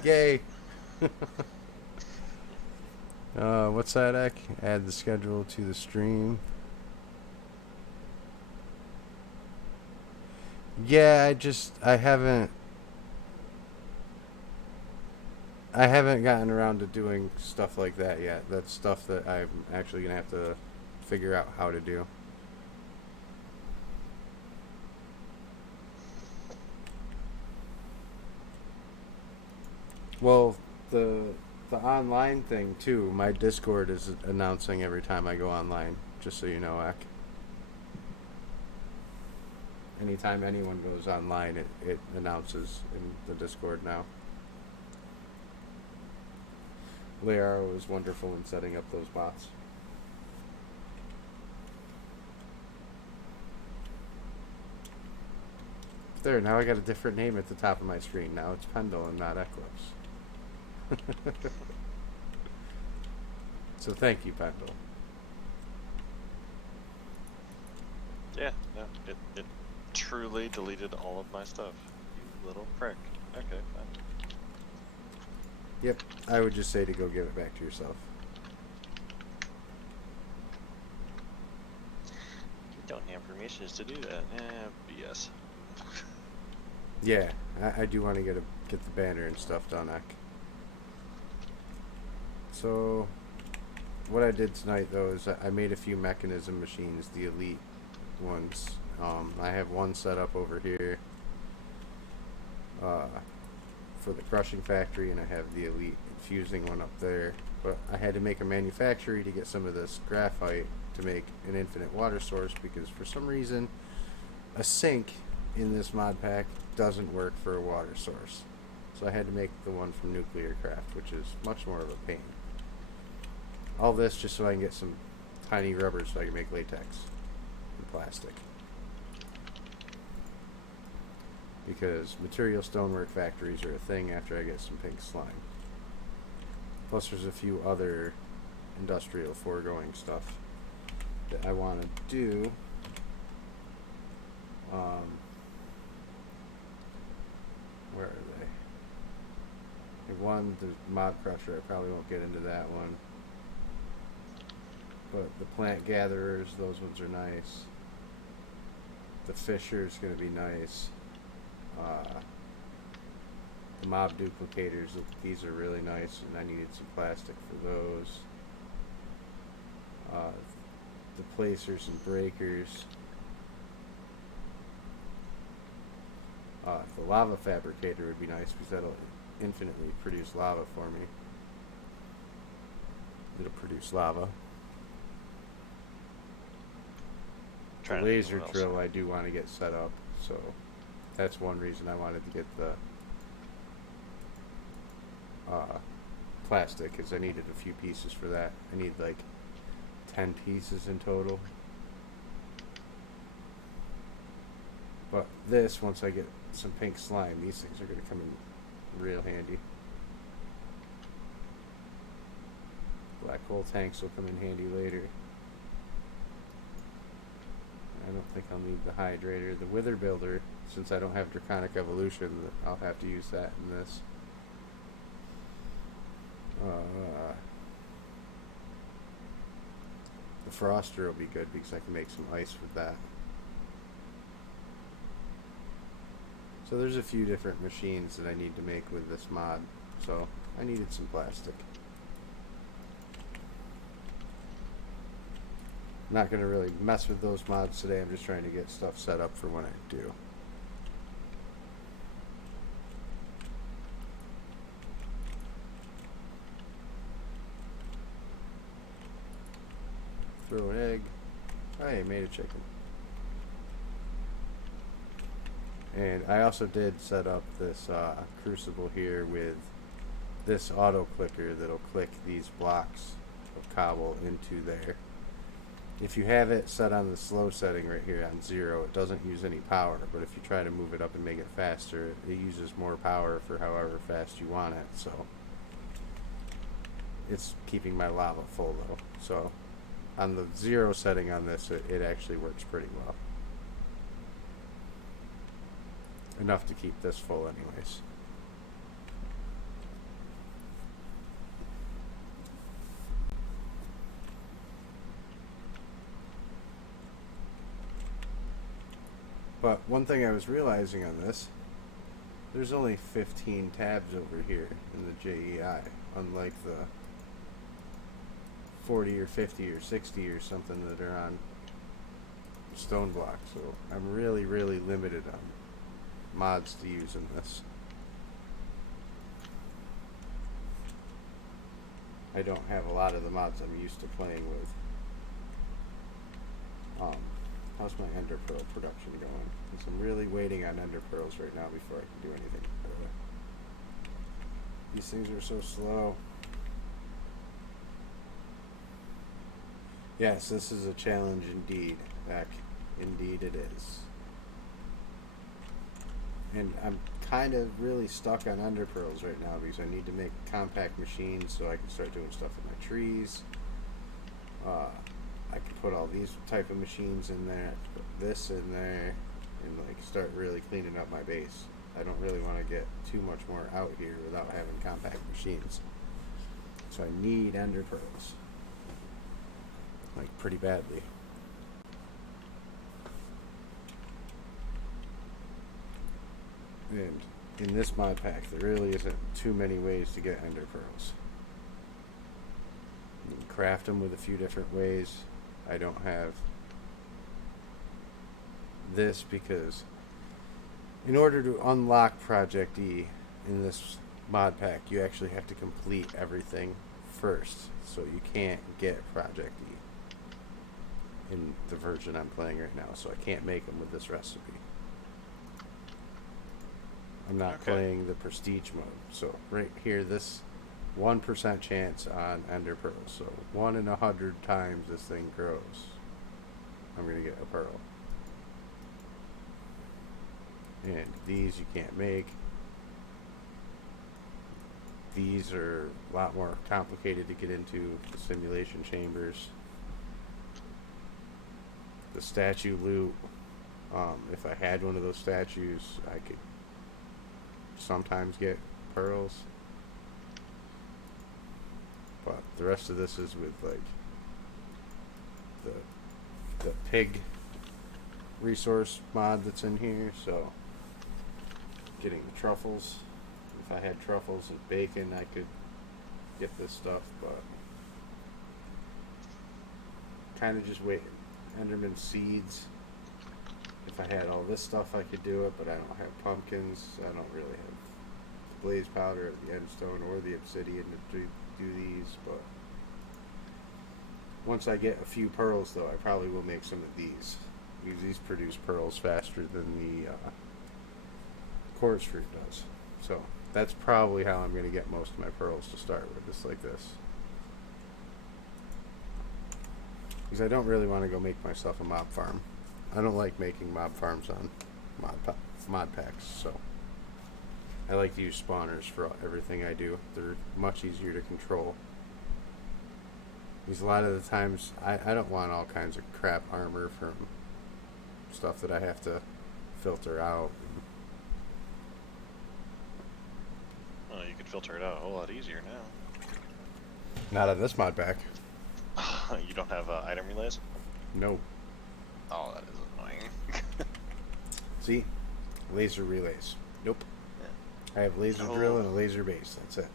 Yay! What's that, Ek? Add the schedule to the stream. Yeah, I haven't gotten around to doing stuff like that yet. That's stuff that I'm actually gonna have to figure out how to do. Well, the online thing too. My Discord is announcing every time I go online. just so you know, Ak. Anytime anyone goes online, it announces in the Discord now. Leara was wonderful in setting up those bots. There, now I got a different name at the top of my screen. Now it's Pendle and not Eclipse. So thank you, Pendle. Yeah, no, it truly deleted all of my stuff. You little prick. Okay, fine. Yep, I would just say to go give it back to yourself. You don't have permissions to do that. BS. Yeah, I do want to get the banner and stuff done, Ek. So, what I did tonight, though, is I made a few mechanism machines, the elite ones. I have one set up over here for the crushing factory, and I have the elite infusing one up there. But I had to make a manufactory to get some of this graphite to make an infinite water source, because for some reason a sink in this mod pack doesn't work for a water source. So I had to make the one from Nuclear Craft, which is much more of a pain. All this just so I can get some tiny rubber so I can make latex and plastic. Because material stonework factories are a thing after I get some pink slime. Plus there's a few other industrial foregoing stuff that I want to do. Where are they? One, the mob crusher, I probably won't get into that one. But the plant gatherers, those ones are nice. The fisher's going to be nice. The mob duplicators, these are really nice, and I needed some plastic for those. The placers and breakers. The lava fabricator would be nice because that'll infinitely produce lava for me. It'll produce lava. The laser drill I do want to get set up, so that's one reason I wanted to get the plastic, because I needed a few pieces for that. I need like 10 pieces in total. But this, once I get some pink slime, these things are going to come in real handy. Black hole tanks will come in handy later. I don't think I'll need the hydrator. The wither builder, since I don't have draconic evolution, I'll have to use that in this. The froster will be good because I can make some ice with that. So there's a few different machines that I need to make with this mod. So I needed some plastic. Not going to really mess with those mods today. I'm just trying to get stuff set up for when I do. Throw an egg. I made a chicken. And I also did set up this crucible here with this auto clicker that'll click these blocks of cobble into there. If you have it set on the slow setting right here on 0, it doesn't use any power, but if you try to move it up and make it faster, it uses more power for however fast you want it. So it's keeping my lava full though. So on the 0 setting on this, it actually works pretty well. Enough to keep this full anyways. But one thing I was realizing on this, there's only 15 tabs over here in the JEI, unlike the 40 or 50 or 60 or something that are on stone block. So I'm really, really limited on mods to use in this. I don't have a lot of the mods I'm used to playing with. How's my ender pearl production going? Because I'm really waiting on ender pearls right now before I can do anything. These things are so slow. Yes, this is a challenge indeed. Indeed it is. And I'm kind of really stuck on ender pearls right now because I need to make compact machines so I can start doing stuff with my trees. I can put all these type of machines in there, put this in there, and like start really cleaning up my base. I don't really want to get too much more out here without having compact machines. So I need ender pearls. Like pretty badly. And in this mod pack, there really isn't too many ways to get ender pearls. You can craft them with a few different ways. I don't have this because in order to unlock Project E in this mod pack, you actually have to complete everything first. So you can't get Project E in the version I'm playing right now. So I can't make them with this recipe. I'm not playing the prestige mode. So right here, this 1% chance on ender pearls. So 1 in 100 times this thing grows, I'm gonna get a pearl. And these you can't make. These are a lot more complicated to get into. The simulation chambers, the statue loot. If I had one of those statues, I could sometimes get pearls. But the rest of this is with like the pig resource mod that's in here. So getting the truffles. If I had truffles and bacon, I could get this stuff, but kind of just waiting. Enderman seeds. If I had all this stuff, I could do it, but I don't have pumpkins. I don't really have the blaze powder, or the endstone, or the obsidian to do these. But once I get a few pearls, though, I probably will make some of these. Because these produce pearls faster than the quartz fruit does. So that's probably how I'm going to get most of my pearls to start with, just like this. Because I don't really want to go make myself a mob farm. I don't like making mob farms on mod packs, so I like to use spawners for everything I do. They're much easier to control. Because a lot of the times, I don't want all kinds of crap armor from stuff that I have to filter out. Well, you could filter it out a whole lot easier now. Not on this mod pack. You don't have item relays? No. Oh, that is annoying. See? Laser relays. Nope. Yeah. I have laser drill and a laser base. That's it.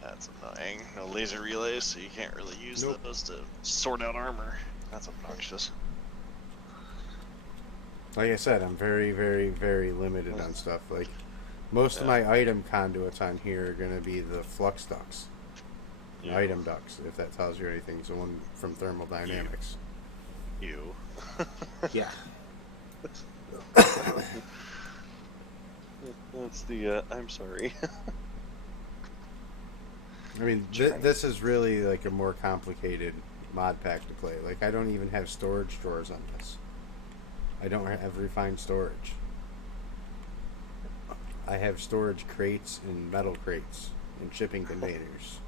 That's annoying. No laser relays, so you can't really use those to sort out armor. That's obnoxious. Like I said, I'm very, very, very limited on stuff. Like, most of my item conduits on here are going to be the flux ducts. Yeah. Item ducts, if that tells you anything. It's the one from thermodynamics. You. Yeah. That's the, I'm sorry. I mean, this is really like a more complicated mod pack to play. Like, I don't even have storage drawers on this. I don't have refined storage. I have storage crates and metal crates and shipping containers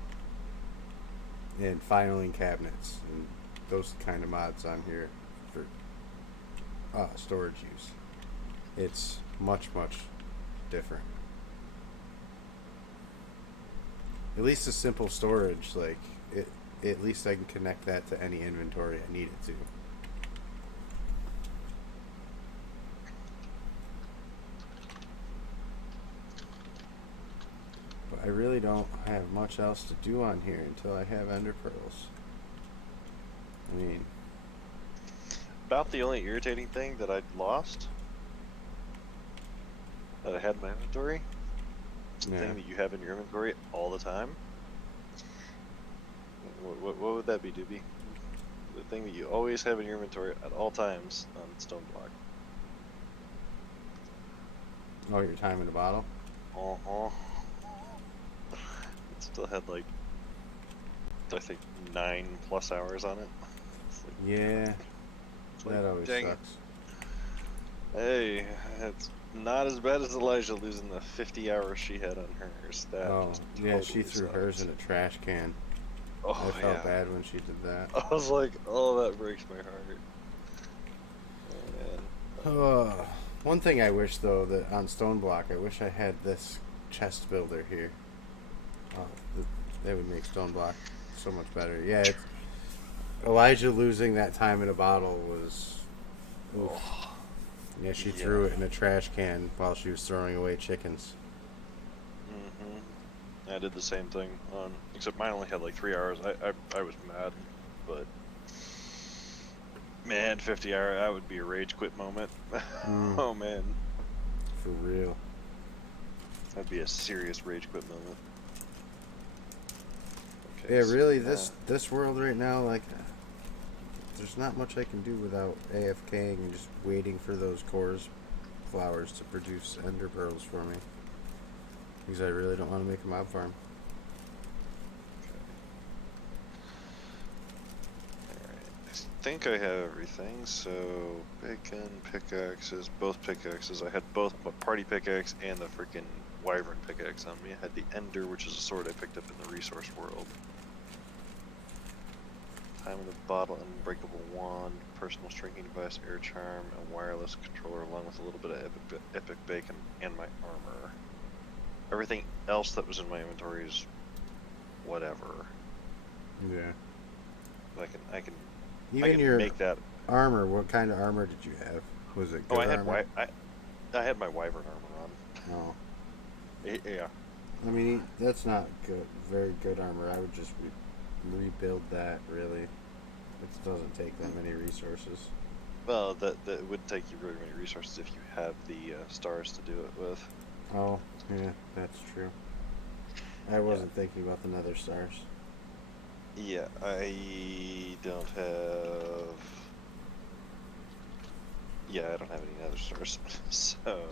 and filing cabinets and those kind of mods on here for storage use. It's much, much different. At least a simple storage, like at least I can connect that to any inventory I need it to. But I really don't have much else to do on here until I have ender pearls. I mean, about the only irritating thing that I'd lost that I had in my inventory. It's the thing that you have in your inventory all the time. What would that be, Doobie? The thing that you always have in your inventory at all times on stone block. Oh, your time in the bottle? Uh-huh. It still had like, I think 9+ hours on it. It's like, Yeah, it's that like, always dang it. sucks. Hey, it's not as bad as Elijah losing the 50 hours she had on hers. That Oh, just yeah, totally she threw hers in sucks. a trash can. I Oh felt yeah. bad when she did that. I was like, oh, that breaks my heart. Oh man. One thing I wish, though, that on Stone Block, I wish I had this chest builder here. Oh, that would make Stone Block so much better. Yeah, Elijah losing that time in a bottle was... Oof. Oh, Yeah, she yeah. threw it in a trash can while she was throwing away chickens. I did the same thing on, except mine only had like 3 hours. I was mad, but man, 50 hour, that would be a rage quit moment. Oh man, For real. that'd be a serious rage quit moment. Yeah, so, really, this world right now, like, there's not much I can do without AFKing and just waiting for those cores flowers to produce ender pearls for me. Because I really don't want to make a mob farm. Alright, I think I have everything. So, bacon, pickaxes, both pickaxes. I had both my party pickaxe and the freaking wyvern pickaxe on me. I had the ender, which is a sword I picked up in the resource world. Time in the bottle, unbreakable wand, personal shrinking device, air charm, a wireless controller, along with a little bit of epic bacon and my armor. Everything else that was in my inventory is whatever. Yeah. I can Even your make that armor, what kind of armor did you have? Was it good armor? I had my wyvern armor on. Oh. Yeah. I mean, that's not good, very good armor. I would just rebuild that, really. It doesn't take that many resources. Well, that wouldn't take you very many resources if you have the stars to do it with. Oh, yeah, that's true. I wasn't thinking about the nether stars. Yeah, I don't have. Yeah, I don't have any nether stars. So.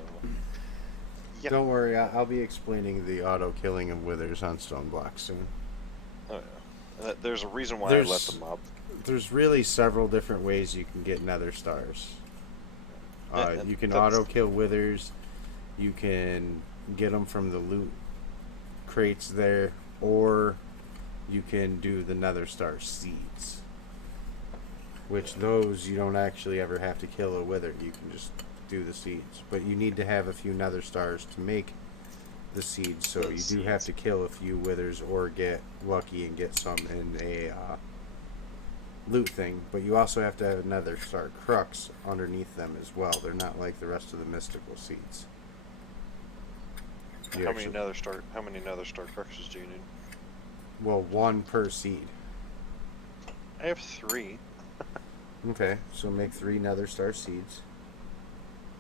Yeah. Don't worry, I'll be explaining the auto killing of withers on stone blocks soon. Oh yeah. There's a reason why I let the mob. There's really several different ways you can get nether stars. You can auto kill withers. You can get them from the loot crates there, or you can do the nether star seeds. Which those you don't actually ever have to kill a wither. You can just do the seeds, but you need to have a few nether stars to make the seeds. So you do have to kill a few withers or get lucky and get some in a loot thing. But you also have to have a nether star crux underneath them as well. They're not like the rest of the mystical seeds. How many nether star cruxes do you need? Well, one per seed. I have 3. Okay, so make 3 nether star seeds.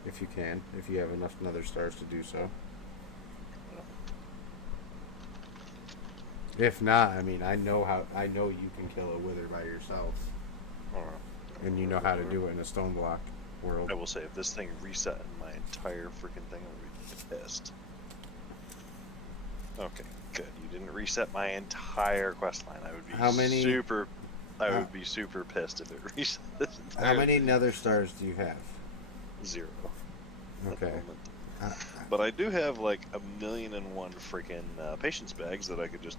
If you can, if you have enough nether stars to do so. If not, I mean, I know you can kill a wither by yourself. And you know how to do it in a stone block world. I will say, if this thing reset in my entire freaking thing, I would be pissed. Okay, good. You didn't reset my entire quest line. I would be super pissed if it reset this entire How many nether stars do you have? 0. Okay. But I do have like 1,000,001 freaking patience bags that I could just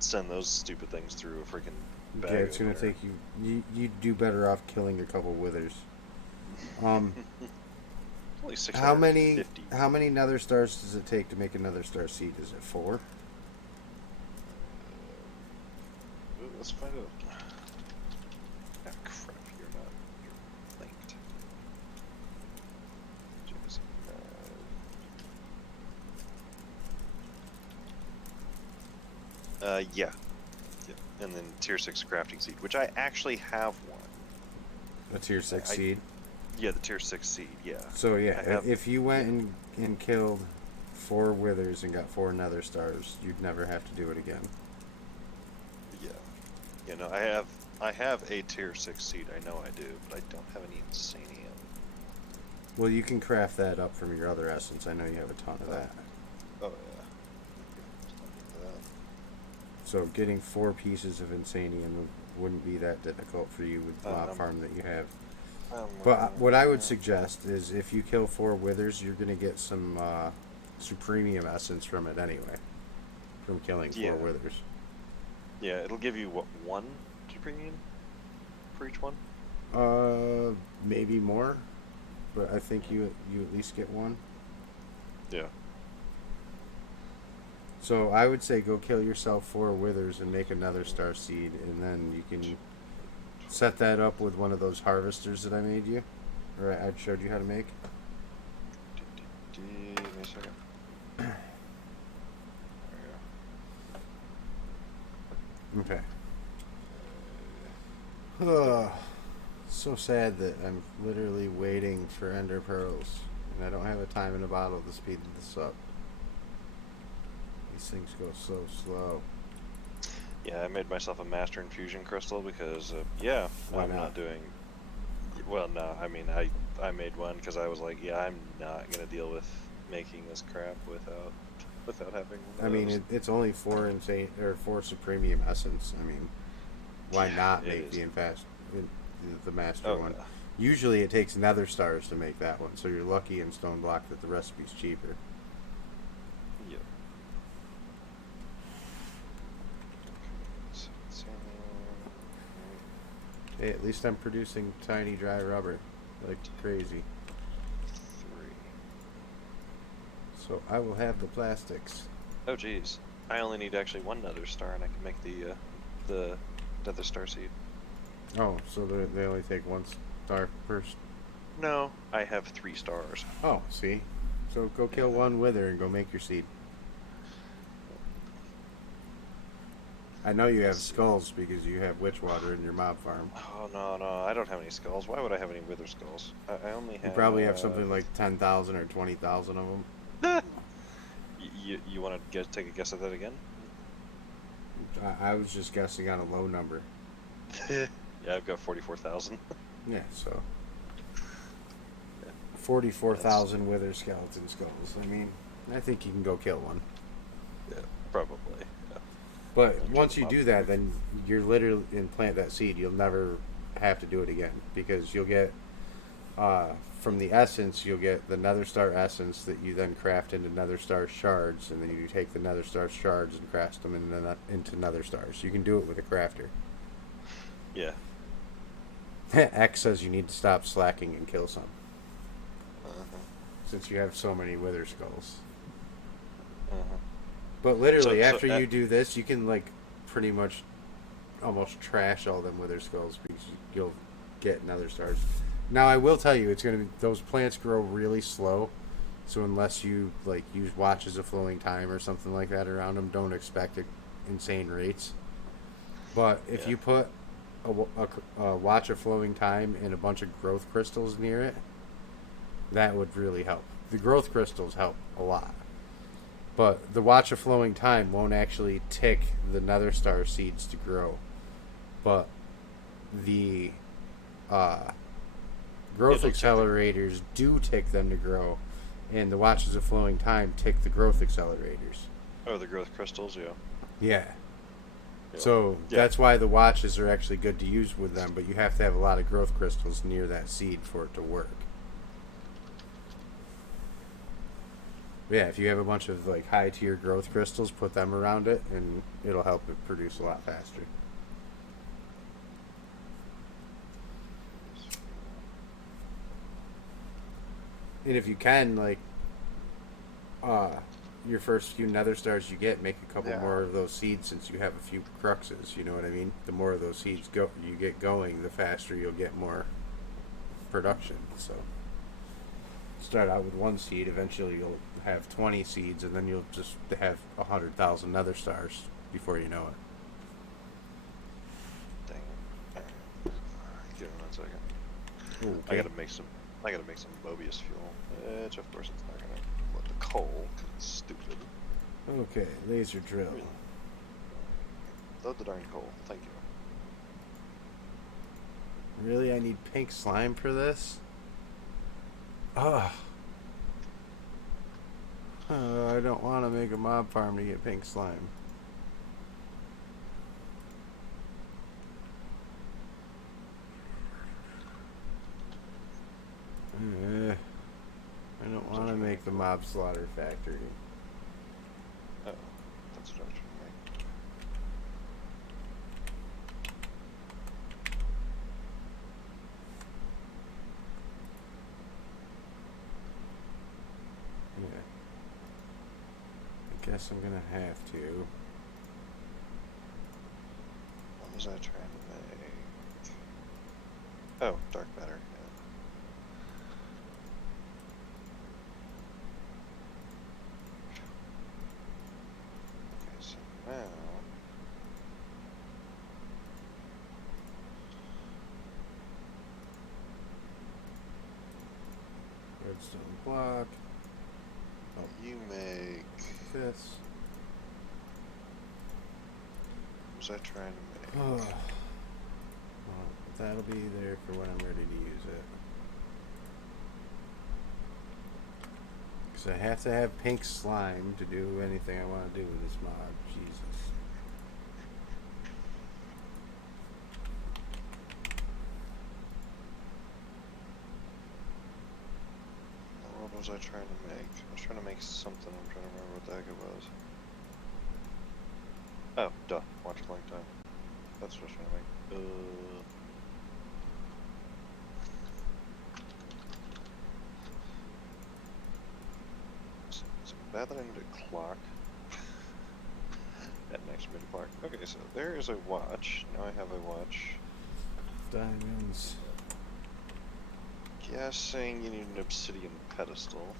send those stupid things through a freaking bag. Yeah, it's gonna take you. You'd do better off killing a couple withers. Only 650. How many nether stars does it take to make a nether star seed? Is it 4? Let's find out. Ah, crap! You're linked. Yeah. And then tier 6 crafting seed, which I actually have one. A tier 6 seed? Yeah, the tier 6 seed, yeah. So yeah, if you went and killed 4 withers and got 4 nether stars, you'd never have to do it again. Yeah. You know, I have a tier 6 seed, I know I do, but I don't have any insanium. Well, you can craft that up from your other essence. I know you have a ton of that. Oh yeah. So getting 4 pieces of insanium wouldn't be that difficult for you with the mob farm that you have. But what I would suggest is if you kill 4 withers, you're going to get some supremium essence from it anyway. From killing 4 withers. Yeah, it'll give you, what, 1 supremium for each one? Maybe more. But I think you at least get 1. Yeah. So I would say go kill yourself 4 withers and make another star seed, and then you can set that up with one of those harvesters that I made you, or I showed you how to make. Give me a second. There we go. Okay. So sad that I'm literally waiting for ender pearls, and I don't have a time in a bottle to speed this up. These things go so slow. Yeah, I made myself a master infusion crystal because, Why I'm not doing. Well, no, I mean, I made one because I was like, yeah, I'm not gonna deal with making this crap without having. I mean, it's only 4 supremium essence. I mean, why not make the master one? Yeah. Usually, it takes nether stars to make that one, so you're lucky in stone block that the recipe's cheaper. Yep. Hey, at least I'm producing tiny dry rubber like crazy. 3. So I will have the plastics. Oh geez, I only need actually 1 nether star, and I can make the nether star seed. Oh, so they only take 1 star per. No, I have 3 stars. Oh, see. So go kill 1 wither and go make your seed. I know you have skulls because you have witch water in your mob farm. Oh no, I don't have any skulls. Why would I have any wither skulls? I only have. You probably have something like 10,000 or 20,000 of them. You want to take a guess at that again? I was just guessing on a low number. Yeah, I've got 44,000. Yeah, so 44,000 wither skeleton skulls. I mean, I think you can go kill 1. Yeah, probably. Yeah. But once you do that, then you're literally plant that seed. You'll never have to do it again because you'll get from the essence. You'll get the nether star essence that you then craft into nether star shards, and then you take the nether star shards and craft them into nether stars. You can do it with a crafter. Yeah. X says you need to stop slacking and kill some. Uh-huh. Since you have so many wither skulls. Uh-huh. But literally, after you do this, you can like pretty much almost trash all them wither skulls because you'll get nether stars. Now I will tell you, it's gonna be those plants grow really slow, so unless you like use watches of flowing time or something like that around them, don't expect insane rates. But if you put a watch of flowing time and a bunch of growth crystals near it, that would really help. The growth crystals help a lot. But the watch of flowing time won't actually tick the nether star seeds to grow. But the growth accelerators do tick them to grow. And the watches of flowing time tick the growth accelerators. Oh, the growth crystals, yeah. Yeah. So that's why the watches are actually good to use with them, but you have to have a lot of growth crystals near that seed for it to work. Yeah, if you have a bunch of like high tier growth crystals, put them around it and it'll help it produce a lot faster. And if you can, like your first few nether stars you get, make a couple more of those seeds since you have a few cruxes, you know what I mean? The more of those seeds you get going, the faster you'll get more production. So start out with 1 seed, eventually you'll have 20 seeds, and then you'll just have 100,000 nether stars before you know it. Dang it. Give me 1 second. Okay. I gotta make some Mobius fuel, which of course it's not gonna let the coal, because it's stupid. Okay, laser drill. Load the darn coal, thank you. Really? I need pink slime for this? Ugh. I don't want to make a mob farm to get pink slime. I don't want to make the mob slaughter factory. Oh, that's what I was trying to make. Yeah. I guess I'm gonna have to. What was I trying to make? Oh, dark matter. Okay, so now Redstone block. Oh, you make. this. What was I trying to make? Well, that'll be there for when I'm ready to use it. Because I have to have pink slime to do anything I want to do with this mod. Jesus. What was I trying to make? I was trying to make something. I'm trying to remember what the heck it was. Oh, duh. Watch a long time. That's what I was trying to make. It's bad that I need a clock. That next mid clock. Okay, so there is a watch. Now I have a watch. Diamonds. Guessing you need an obsidian pedestal.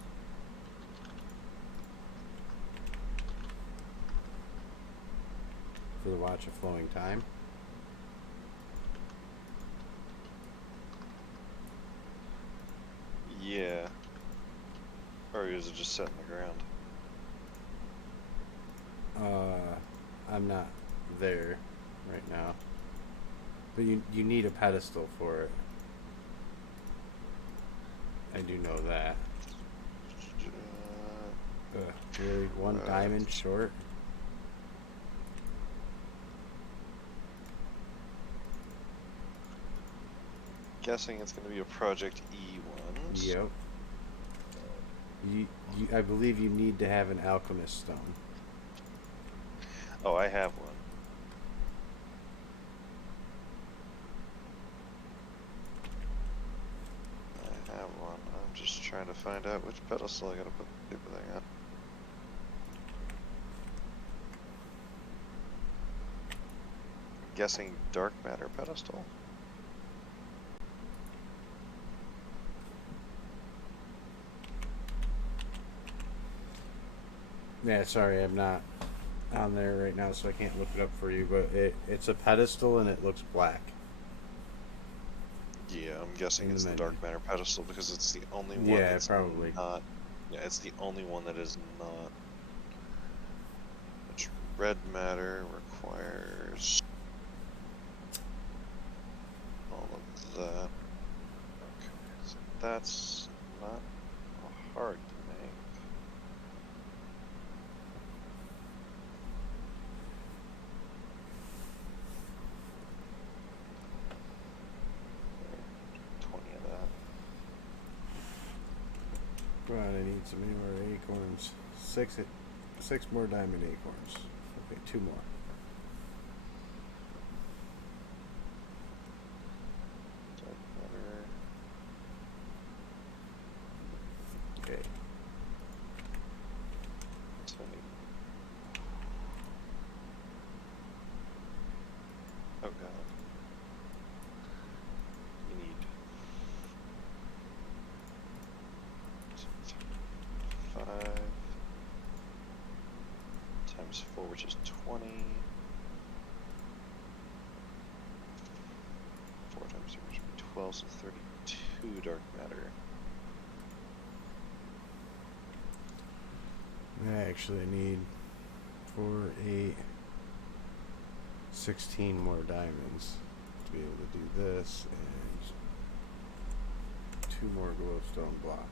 For the watch of flowing time. Yeah. Or is it just set in the ground? I'm not there right now. But you need a pedestal for it. I do know that. Really, one diamond short. Guessing it's going to be a Project E1. Yep. I believe you need to have an alchemist stone. Oh, I have one. I have one. I'm just trying to find out which pedestal I gotta put the paper thing on. Guessing dark matter pedestal? Yeah, sorry, I'm not on there right now, so I can't look it up for you. But it's a pedestal and it looks black. Yeah, I'm guessing it's the dark matter pedestal because it's the only one that's probably not. Yeah, it's the only one that is not. Which red matter requires all of that. Okay, so that's not hard to make. Right, I need some more acorns. Six more diamond acorns. Okay, 2 more. Dark matter. Okay. So I need. Oh god. You need 5 times 4, which is 20. 4 times 3, which would be 12, so 32 dark matter. I actually need 4, 8, 16 more diamonds to be able to do this and 2 more glowstone blocks.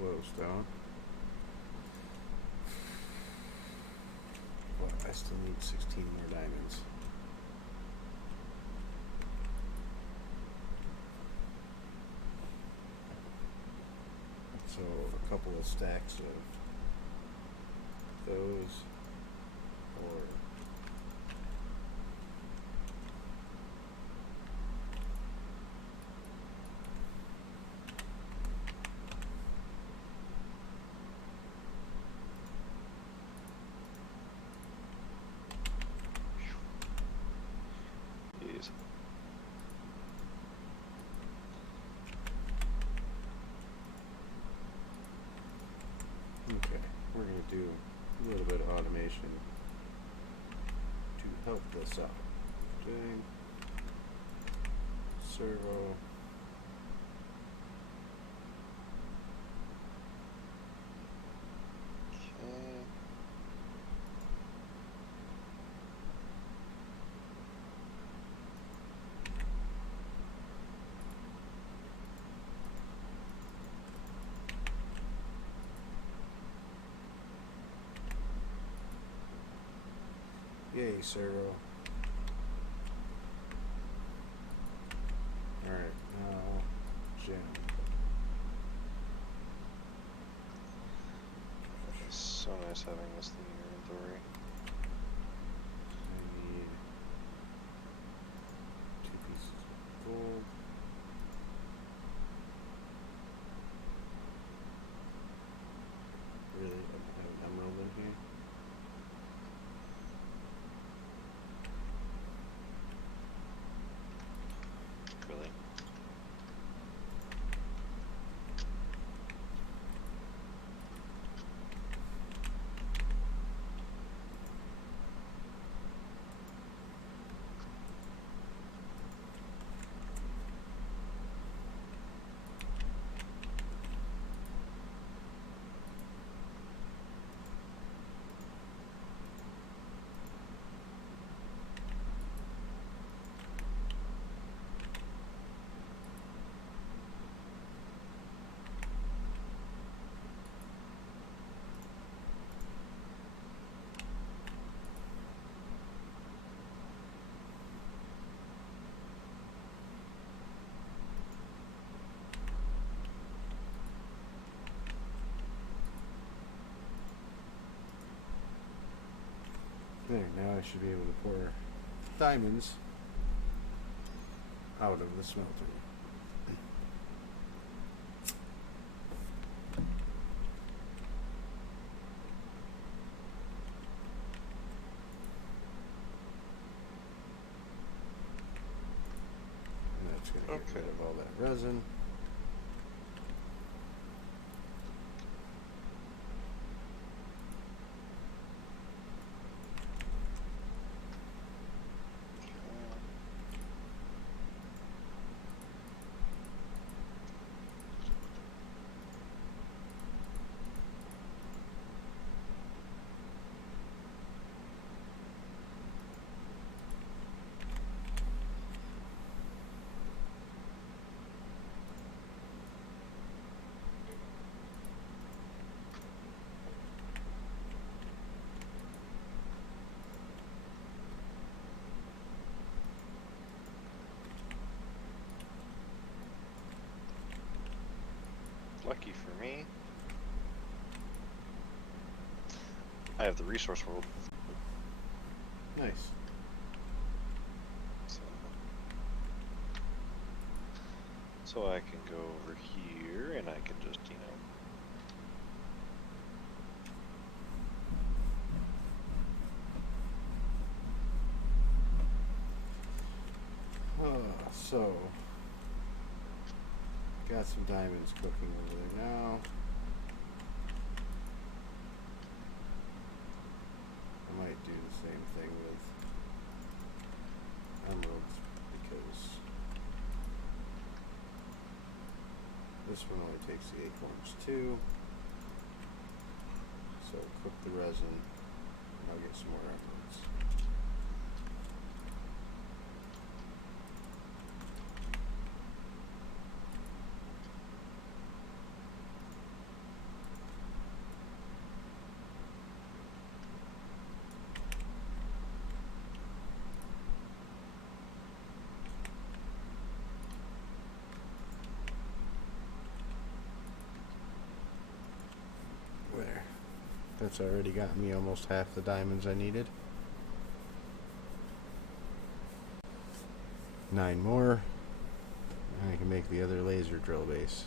Glowstone. But I still need 16 more diamonds. So a couple of stacks of those, or okay, we're going to do a little bit of automation to help this out. Doing servo. Yay, servo. Alright, now gem. It's so nice having this thing in your inventory. I need 2 pieces of gold. Really? I don't have an emerald in here? Really? There, now I should be able to pour diamonds out of the smelter. And that's going to get rid of all that resin. Lucky for me, I have the resource world. Nice. So I can go over here and I can just, So, got some diamonds cooking over there now. I might do the same thing with emeralds because this one only takes the acorns too. So cook the resin and I'll get some more emeralds. That's already got me almost half the diamonds I needed. 9 more. And I can make the other laser drill base.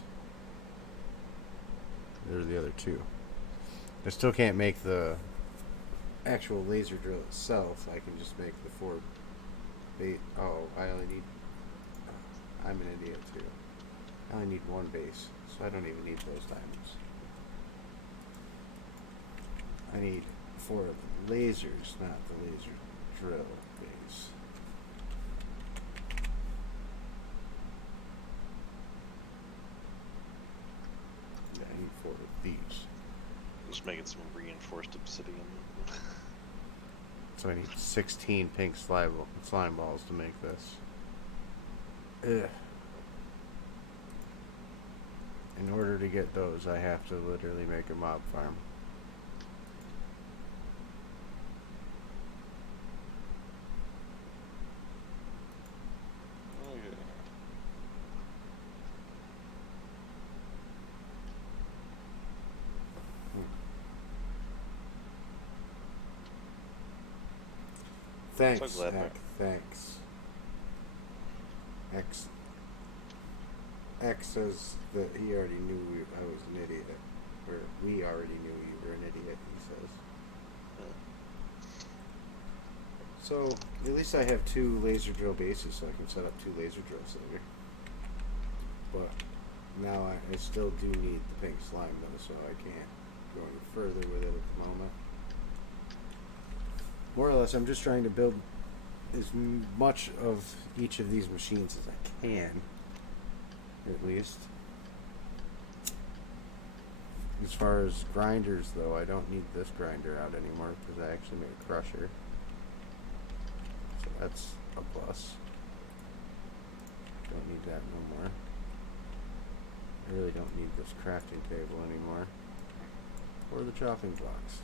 There's the other 2. I still can't make the actual laser drill itself. I can just make the 4 base. Oh, I only need... I'm an idiot too. I only need 1 base, so I don't even need those diamonds. I need 4 of the lasers, not the laser drill base. Yeah, I need 4 of these. Just making some reinforced obsidian. So I need 16 pink slime balls to make this. Ugh. In order to get those, I have to literally make a mob farm. Thanks, So glad Heck, thanks. X says that he already knew I was an idiot. Or we already knew you were an idiot, he says. So, at least I have 2 laser drill bases, so I can set up 2 laser drills later. But now I still do need the pink slime, though, so I can't go any further with it at the moment. More or less, I'm just trying to build as much of each of these machines as I can, at least. As far as grinders, though, I don't need this grinder out anymore because I actually made a crusher. So that's a plus. Don't need that no more. I really don't need this crafting table anymore. Or the chopping blocks.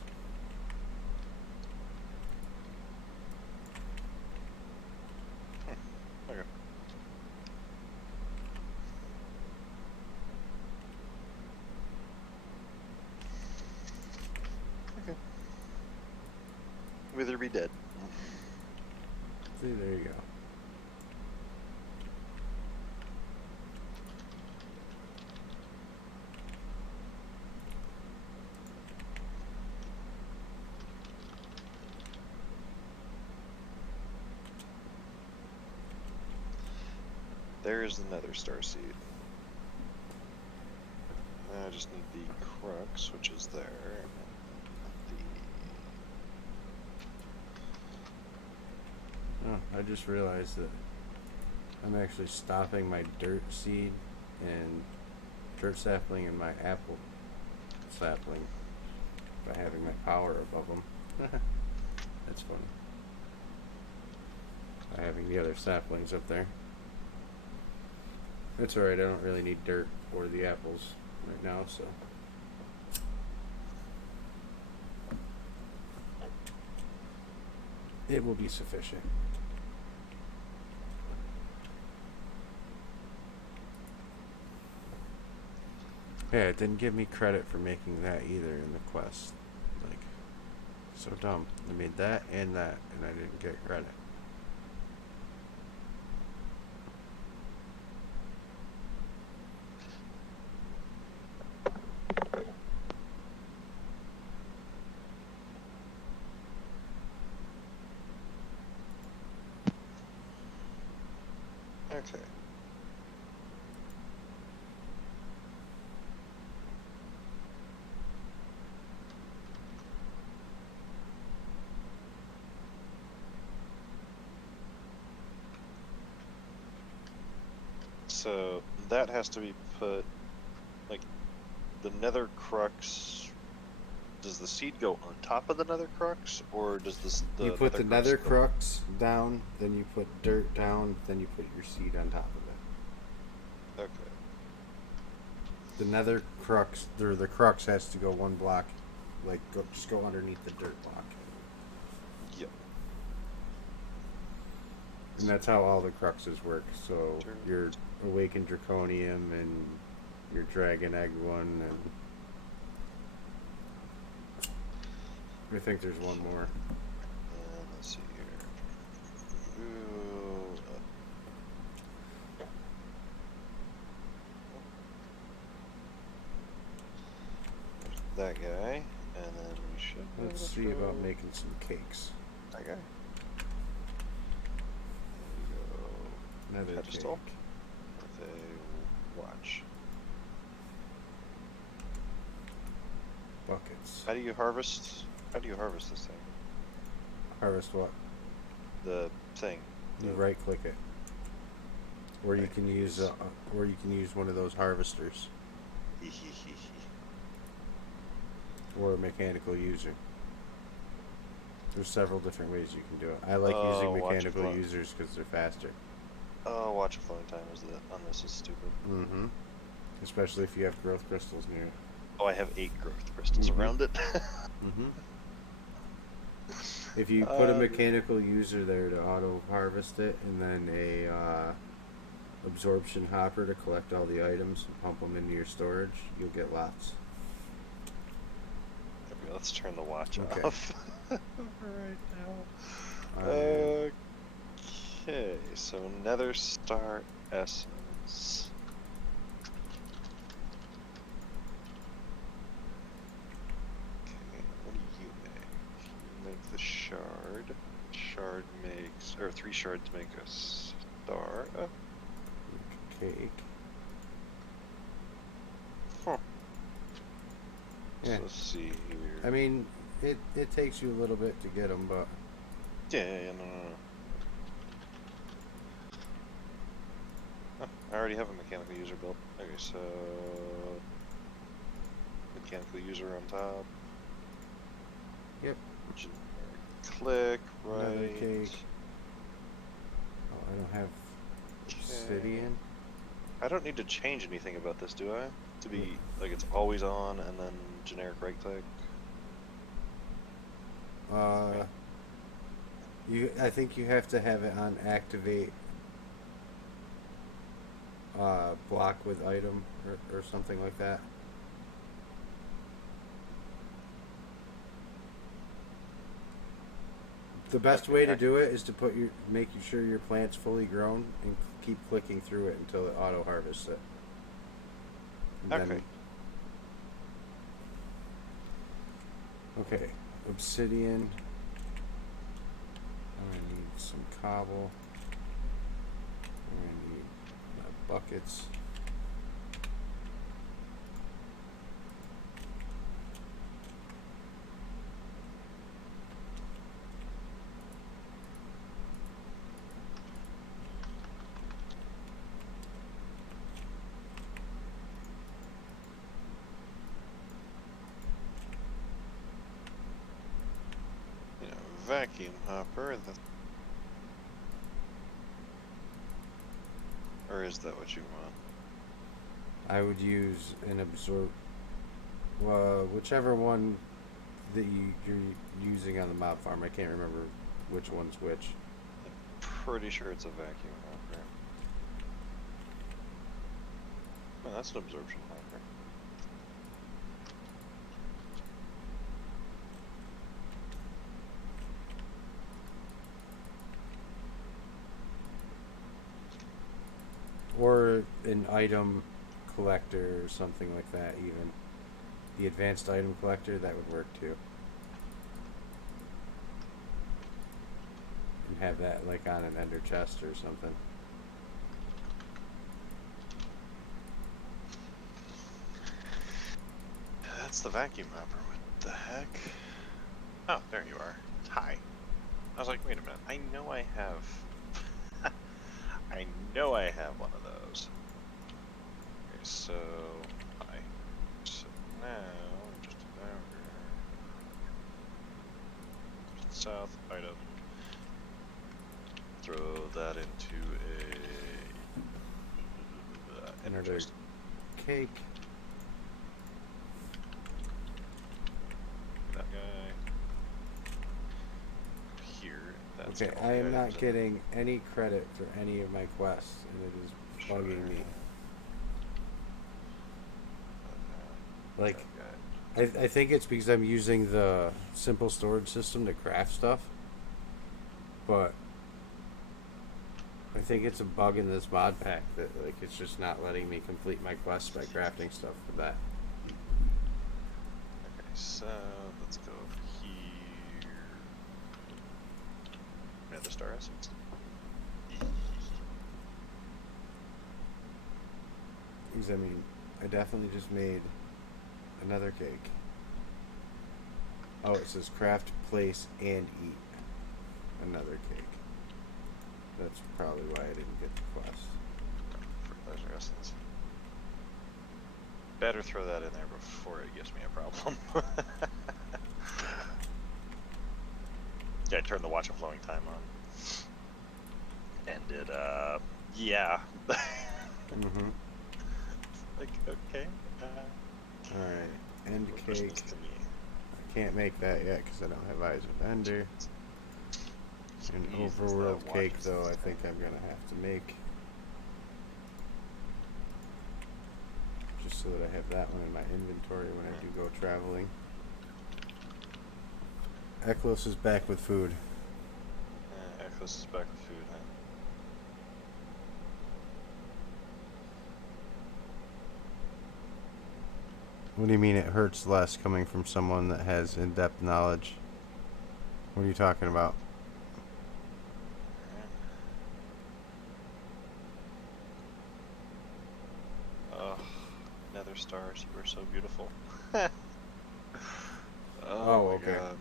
Okay. Okay. Wither be dead. See, there you go. There's another starseed. I just need the crux, which is there. Oh, I just realized that I'm actually stopping my dirt seed and dirt sapling and my apple sapling by having my power above them. That's funny. By having the other saplings up there. It's alright, I don't really need dirt or the apples right now, so. It will be sufficient. Yeah, it didn't give me credit for making that either in the quest. Like, so dumb. I made that, and I didn't get credit. Okay. Okay. So that has to be put, like, the nether crux. Does the seed go on top of the nether crux, or does the You put the nether go... crux down, then you put dirt down, then you put your seed on top of it. Okay. The nether crux, or the crux has to go one block, like just go underneath the dirt block. Yep. And that's how all the cruxes work. So Dirt. your awakened draconium and your dragon egg one, and I think there's one more. Let's see here. Ooh, that guy, and then we should. Let's see about making some cakes. That guy. There we go. Nether Pedestal cake. with a watch. Buckets. How do you harvest? How do you harvest this thing? Harvest what? The thing. You right click it. Or you can use one of those harvesters. Or a mechanical user. There's several different ways you can do it. I like using mechanical users because they're faster. Oh, watch a flowing time on this is stupid. Mm-hmm. Especially if you have growth crystals near it. Oh, I have 8 growth crystals around it. Mm-hmm. If you put a mechanical user there to auto harvest it, and then a absorption hopper to collect all the items and pump them into your storage, you'll get lots. Okay, let's turn the watch off right now. Okay, so Nether Star Essence. Okay, what do you make? You make the shard. Shard makes, or 3 shards make a star. Cake. Huh. Yeah. So let's see here. I mean, it takes you a little bit to get them, but Yeah, no. Oh, I already have a mechanical user built. Okay, so mechanical user on top. Yep. Click Another right. cake. Oh, I don't have obsidian. I don't need to change anything about this, do I? To be like it's always on and then generic right click. I think you have to have it on activate block with item or something like that. The best way to do it is to make sure your plant's fully grown and keep clicking through it until it auto harvests it. Okay. Okay, obsidian. I need some cobble. I need my buckets. Vacuum hopper. Or is that what you want? I would use an whichever one that you're using on the mob farm. I can't remember which one's which. I'm pretty sure it's a vacuum hopper. Oh, that's an absorption hopper. Or an item collector or something like that, even. The advanced item collector, that would work too. And have that like on an ender chest or something. the vacuum hopper. What the heck? Oh, there you are. Hi. I was like, wait a minute. I know I have. I know I have one of those. Okay, so. Hi. So now, just over. South item. Throw that into a. Another cake. That guy. Here. That's Okay, all I the am not items in- getting any credit for any of my quests, and it is bugging me. Like, that guy. I think it's because I'm using the simple storage system to craft stuff, but I think it's a bug in this mod pack that like it's just not letting me complete my quests by crafting stuff for that. Okay, so let's go over here. Another star essence. Because I mean, I definitely just made another cake. Oh, it says craft, place, and eat. Another cake. That's probably why I didn't get the quest. Fertilizer essence. Better throw that in there before it gives me a problem. Yeah, I turned the watch of flowing time on. And it, yeah. Mm-hmm. Like, okay. Alright, end What cake. Christmas to me? I can't make that yet because I don't have Eyes of Ender. An Jesus, that overworld watch cake, is though, I insane. think I'm gonna have to make. Just so that I have that one in my inventory when I do go traveling. Eklos is back with food. Echoes is back with food, huh? What do you mean it hurts less coming from someone that has in-depth knowledge? What are you talking about? Oh, nether stars, you are so beautiful. Oh, my okay. God.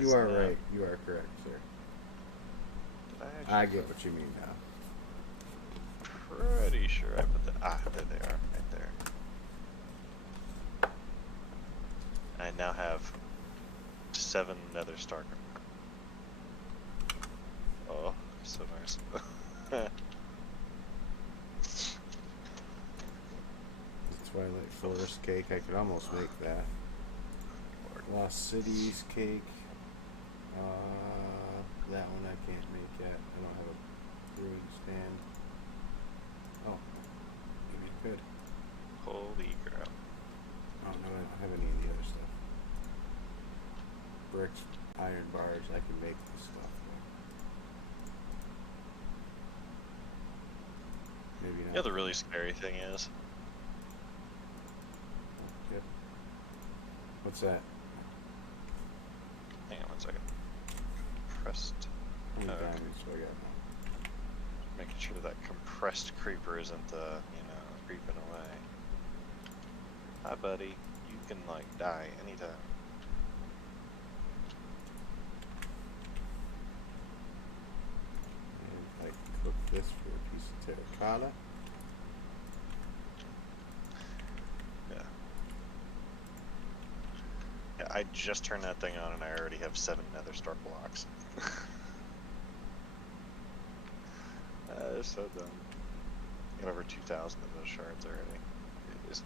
You are right. You are correct, sir. Did I get what you mean now. Pretty sure I put the there they are, right there. I now have 7 nether star. Oh, so nice. Twilight Forest cake. I could almost make that. Lost Cities cake. That one I can't make yet. I don't have a brewing stand. Oh, maybe I could. Holy crap. Oh no, I don't have any of the other stuff. Bricks, iron bars. I can make this stuff. But maybe not. You know the really scary thing is? Yep. What's that? Hang on one second. Compressed. How many Okay. diamonds do I got now? Making sure that compressed creeper isn't, creeping away. Hi, buddy. You can, die anytime. And I can cook this for a piece of terracotta. Yeah. Yeah, I just turned that thing on and I already have 7 nether star blocks. They're so dumb. Got over 2,000 of those shards already. Jeez.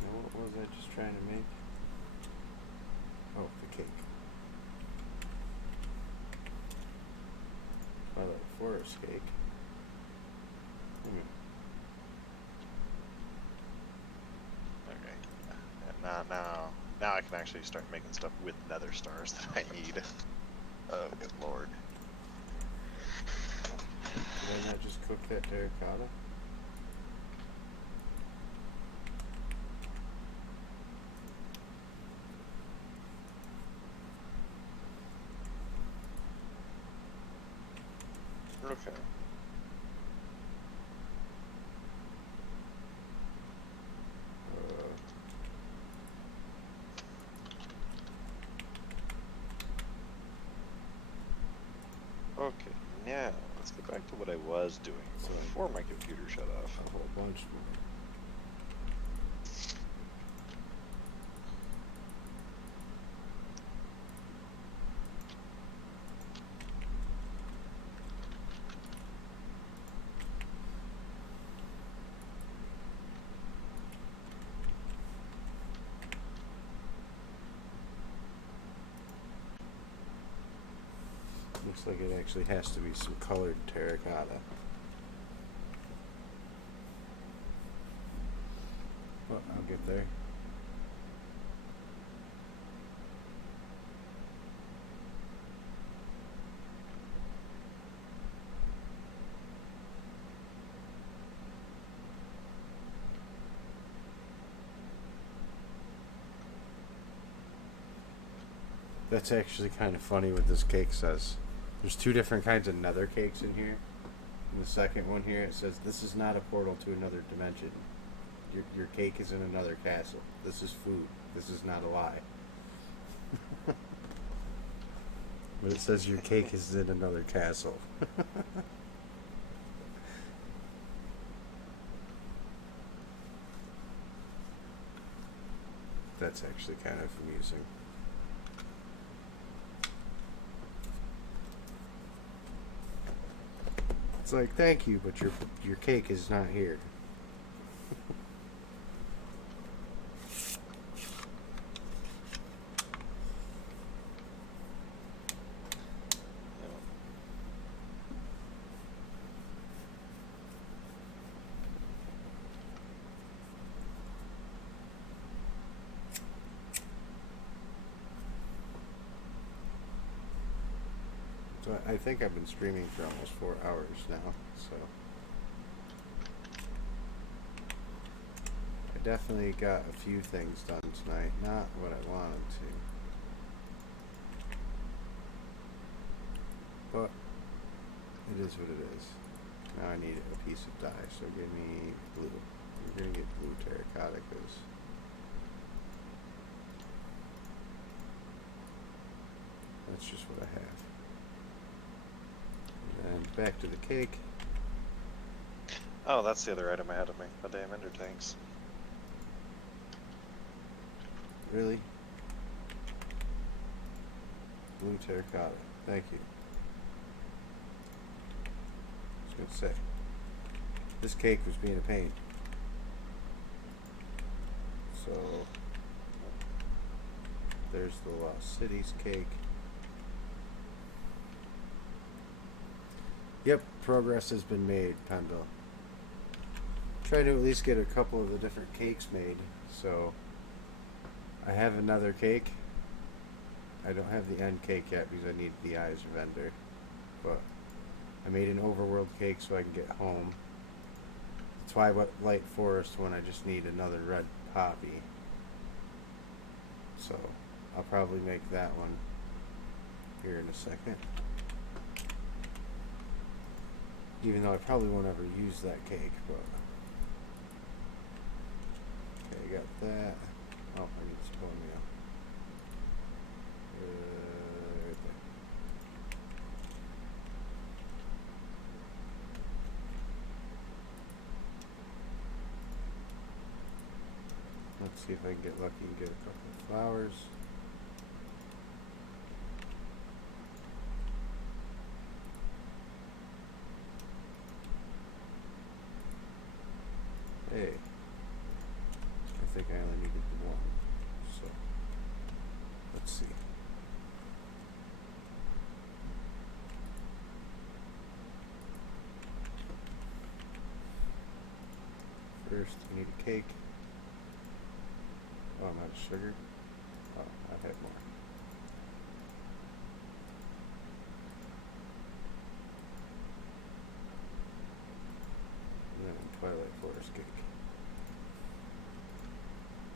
Now, what was I just trying to make? Oh, the cake. Twilight Forest cake. Okay. And now I can actually start making stuff with nether stars that I need. Oh, good lord. Did I not just cook that terracotta? Okay. Now, let's go back to what I was doing So before my computer shut off. a whole bunch more. Looks like it actually has to be some colored terracotta. Well, I'll get there. That's actually kind of funny what this cake says. There's two different kinds of nether cakes in here. In the second one here, it says, "This is not a portal to another dimension. Your cake is in another castle. This is food. This is not a lie." But it says your cake is in another castle. That's actually kind of amusing. It's like, thank you, but your cake is not here. So I think I've been streaming for almost 4 hours now, so I definitely got a few things done tonight. Not what I wanted to, but it is what it is. Now I need a piece of dye, so give me blue. We're gonna get blue terracotta because that's just what I have. And back to the cake. Oh, that's the other item ahead of me. The damn ender tanks. Really? Blue terracotta. Thank you. I was gonna say, this cake was being a pain. So, there's the Lost Cities cake. Yep, progress has been made, Pendle. Trying to at least get a couple of the different cakes made. So, I have another cake. I don't have the end cake yet because I need the Eyes of Ender. But I made an overworld cake so I can get home. The Twilight Forest one, I just need another red poppy. So, I'll probably make that one here in a second. Even though I probably won't ever use that cake, but... Okay, I got that. Oh, I need to pull me up. Right there. Let's see if I can get lucky and get a couple of flowers. Hey, I think I only needed one, so let's see. First, I need a cake. Oh, I'm out of sugar. Oh, I've had more. And then a Twilight Forest cake.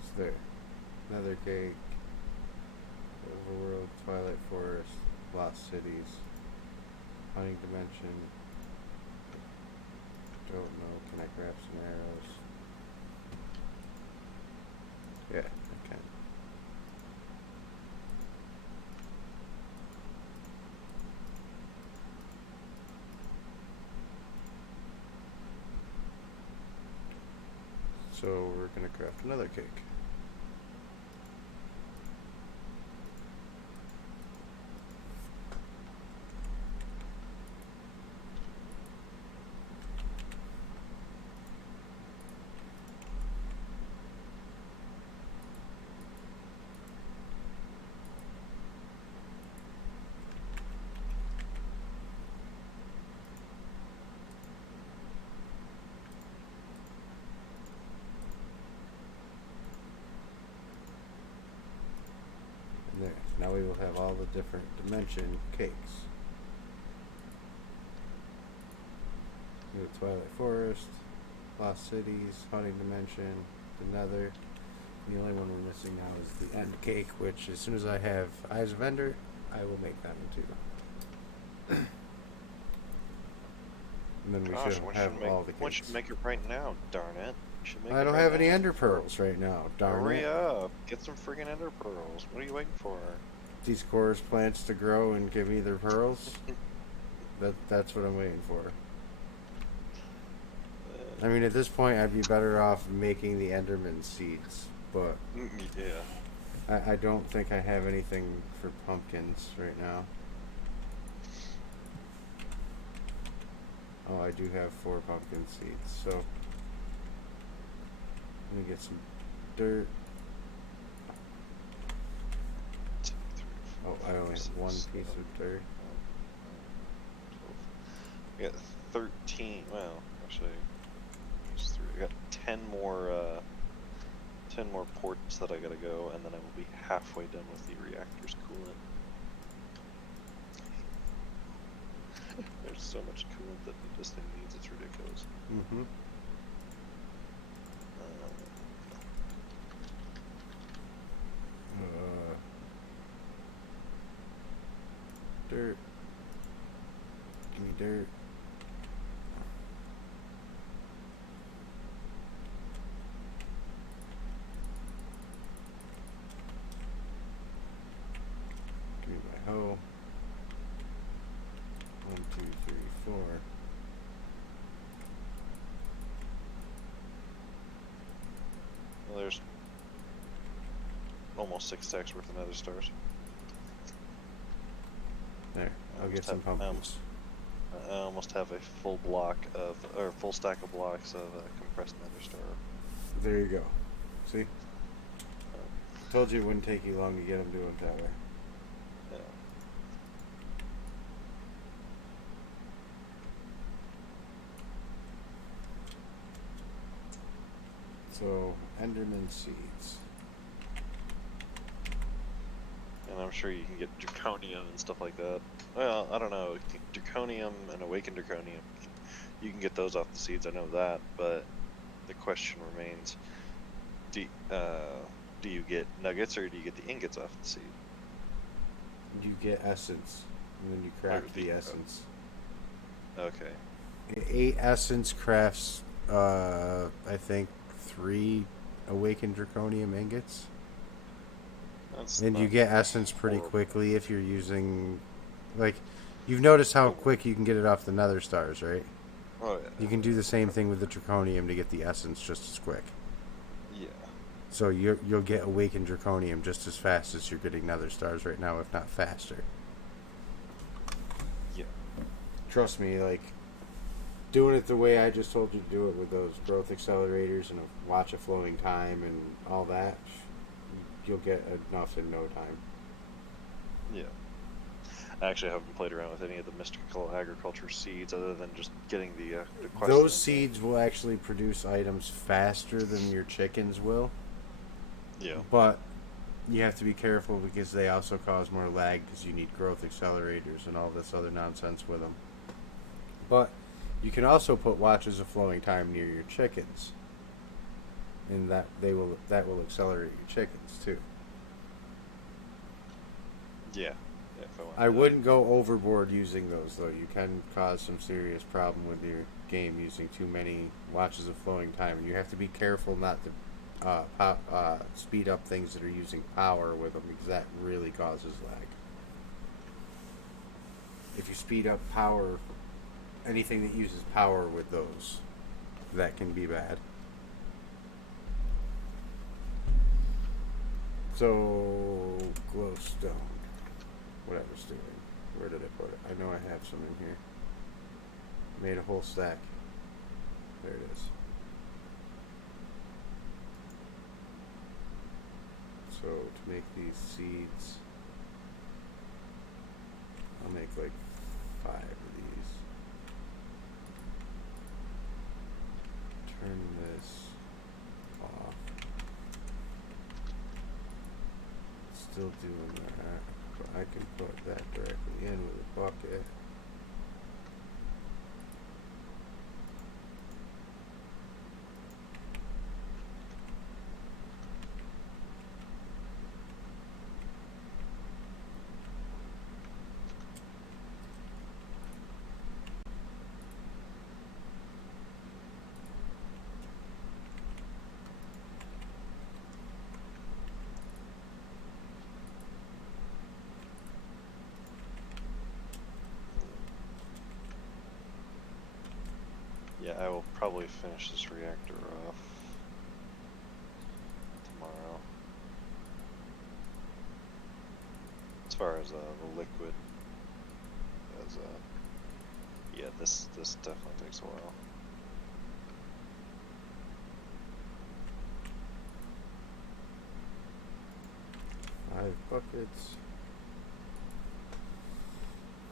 It's there. Another cake. Overworld, Twilight Forest, Lost Cities, Hunting Dimension. Don't know. Can I grab some arrows? Yeah, I can. So we're gonna craft another cake. There. Now we will have all the different dimension cakes. We have Twilight Forest, Lost Cities, Haunting Dimension, the Nether. The only one we're missing now is the End Cake, which as soon as I have Eyes of Ender, I will make that into. And then we should have all the cakes. One should make it right now, darn it. I don't have any Ender Pearls right now, darn Hurry it. up. Get some friggin' Ender Pearls. What are you waiting for? These chorus plants to grow and give me their pearls. That's what I'm waiting for. I mean, at this point, I'd be better off making the Enderman seeds, but yeah. I don't think I have anything for pumpkins right now. Oh, I do have 4 pumpkin seeds, so let me get some dirt. Oh, I only have 1 piece of dirt. I got 13. Well, actually, there's 3. I got 10 more. 10 more ports that I gotta go, and then I will be halfway done with the reactor's coolant. There's so much coolant that this thing needs, it's ridiculous. Mm-hmm. Dirt. Give me dirt. Give me my hoe. 1, 2, 3, 4. Well, there's almost 6 stacks worth of nether stars. There, I'll get some pumpkins. I almost have a full block of, or full stack of blocks of compressed nether star. There you go. See? Told you it wouldn't take you long to get them doing, Tyler. Yeah. So, Enderman seeds. And I'm sure you can get draconium and stuff like that. Well, I don't know. Draconium and awakened draconium, you can get those off the seeds. I know that, but the question remains: do you get nuggets or do you get the ingots off the seed? You get essence, and then you craft the essence. Okay. 8 essence crafts, I think 3 awakened draconium ingots. And you get essence pretty quickly if you're using, like, you've noticed how quick you can get it off the nether stars, right? Oh yeah. You can do the same thing with the draconium to get the essence just as quick. Yeah. So you'll get awakened draconium just as fast as you're getting nether stars right now, if not faster. Yeah. Trust me, like, doing it the way I just told you to do it with those growth accelerators and a watch of flowing time and all that, you'll get enough in no time. Yeah. I actually haven't played around with any of the mystical agriculture seeds other than just getting the quest. Those seeds will actually produce items faster than your chickens will. Yeah. But you have to be careful because they also cause more lag because you need growth accelerators and all this other nonsense with them. But you can also put watches of flowing time near your chickens, and that will accelerate your chickens too. Yeah. I wouldn't go overboard using those though. You can cause some serious problem with your game using too many watches of flowing time, and you have to be careful not to speed up things that are using power with them, because that really causes lag. If you speed up power, anything that uses power with those, that can be bad. So, glowstone. Whatever's doing. Where did I put it? I know I have some in here. Made a whole stack. There it is. So, to make these seeds, I'll make like 5 of these. Turn this off. Still doing that, but I can put that directly in with a bucket. Yeah, I will probably finish this reactor off tomorrow. As far as the liquid, as yeah, this definitely takes a while. Five buckets.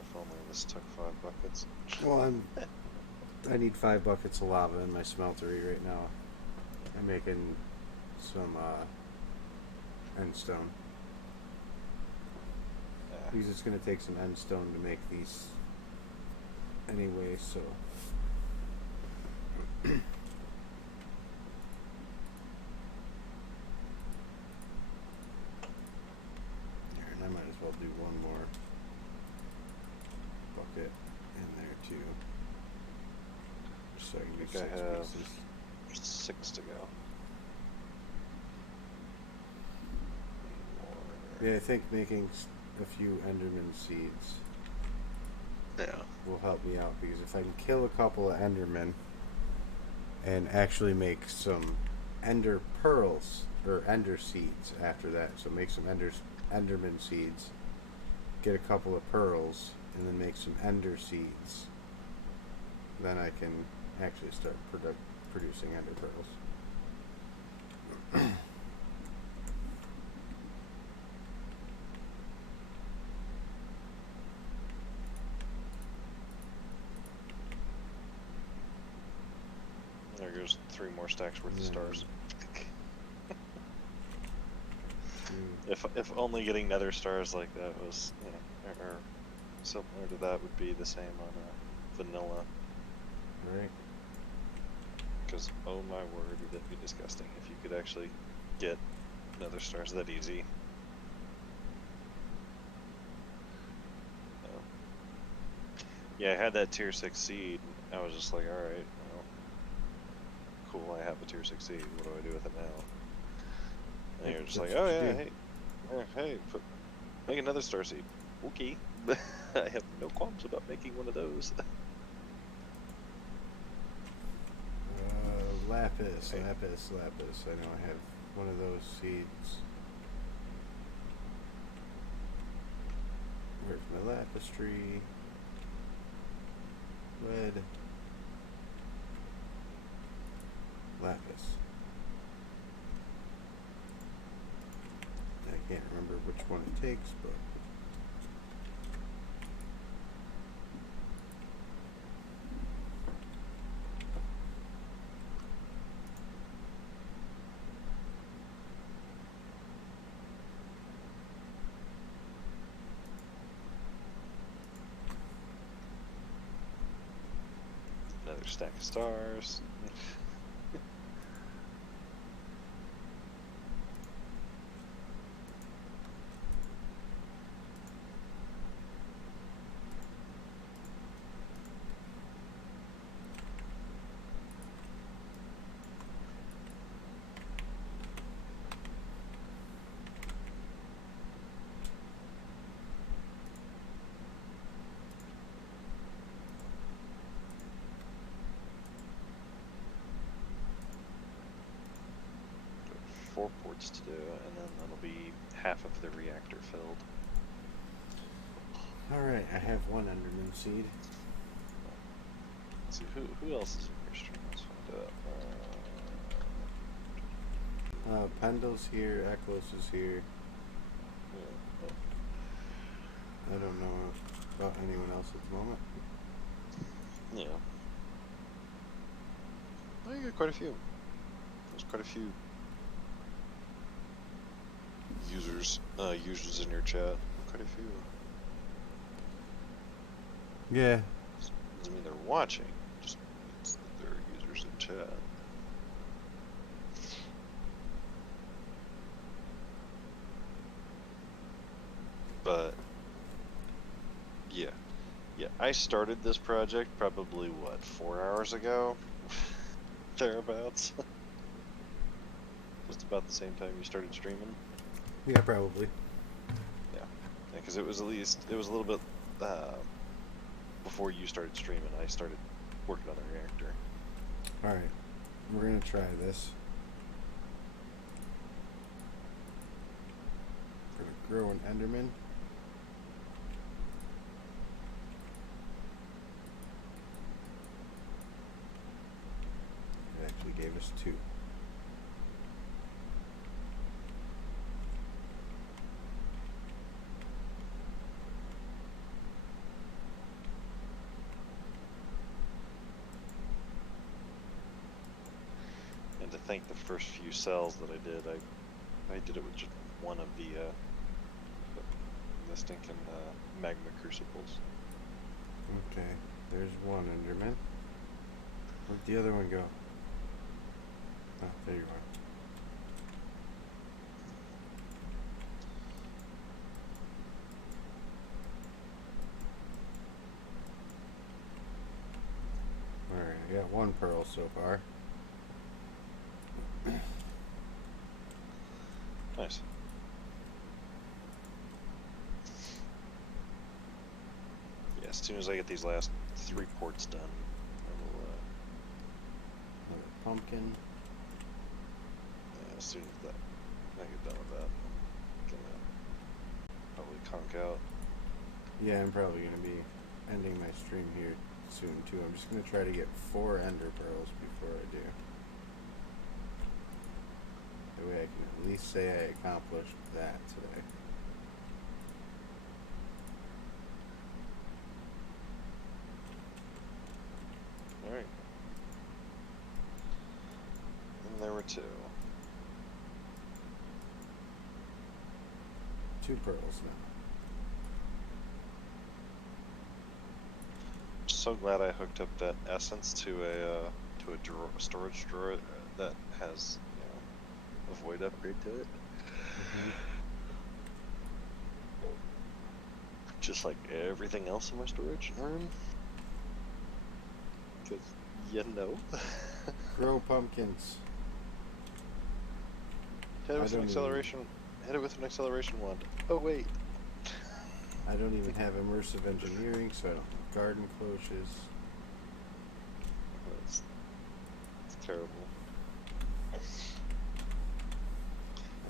If only this took 5 buckets. Well, I need 5 buckets of lava in my smeltery right now. I'm making some endstone. Yeah. Because it's going to take some endstone to make these anyway, so. And I might as well do one more bucket in there too. So I can do 6 I have pieces. 6 to go. Yeah, I think making a few Enderman seeds will help me out, because if I can kill a couple of Endermen and actually make some Ender pearls or Ender seeds after that, so make some Enderman seeds, get a couple of pearls, and then make some Ender seeds, then I can actually start producing Ender pearls. There goes 3 more stacks worth of stars. If only getting nether stars like that was, you know, or similar to that would be the same on vanilla. Right. Because, oh my word, would that be disgusting if you could actually get nether stars that easy. Yeah, I had that tier 6 seed, and I was just like, alright, well, cool, I have a tier 6 seed, what do I do with it now? And you're just like, oh yeah, hey, make another star seed. Okay. I have no qualms about making one of those. Lapis. Okay. I know I have one of those seeds. Where's my lapis tree? Red. Lapis. I can't remember which one it takes, but Another stack of stars. 4 ports to do, and then that'll be half of the reactor filled. Alright, I have one Enderman seed. Let's see, who else is in your stream? Let's find out. Pendle's here, Echoes is here. I don't know about anyone else at the moment. Yeah. Oh, you got quite a few. There's quite a few users in your chat. Quite a few. Yeah. Doesn't mean they're watching. Just means that there are users in chat. But yeah, I started this project probably what, 4 hours ago, thereabouts. Just about the same time you started streaming. Yeah, probably. Yeah, because it was a little bit before you started streaming. I started working on the reactor. Alright, we're gonna try this. We're gonna grow an Enderman. It actually gave us 2. And to think the first few cells that I did it with just one of the stinking magma crucibles. Okay, there's one Enderman. Where'd the other one go? Oh, there you are. Alright, I got 1 pearl so far. Nice. Yeah, as soon as I get these last 3 ports done, I will. Another pumpkin. Yeah, as soon as I get done with that, I'm gonna probably conk out. Yeah, I'm probably going to be ending my stream here soon too. I'm just going to try to get 4 ender pearls before I do. That way I can at least say I accomplished that today. Alright. And there were 2. 2 pearls now. So glad I hooked up that essence to a storage drawer that has, a void upgrade to it. Mm-hmm. Just like everything else in my storage room. Because, Grow pumpkins. Hit it with an acceleration. Hit it with an acceleration wand. Oh wait. I don't even have immersive engineering, so I don't have garden cloches. It's terrible.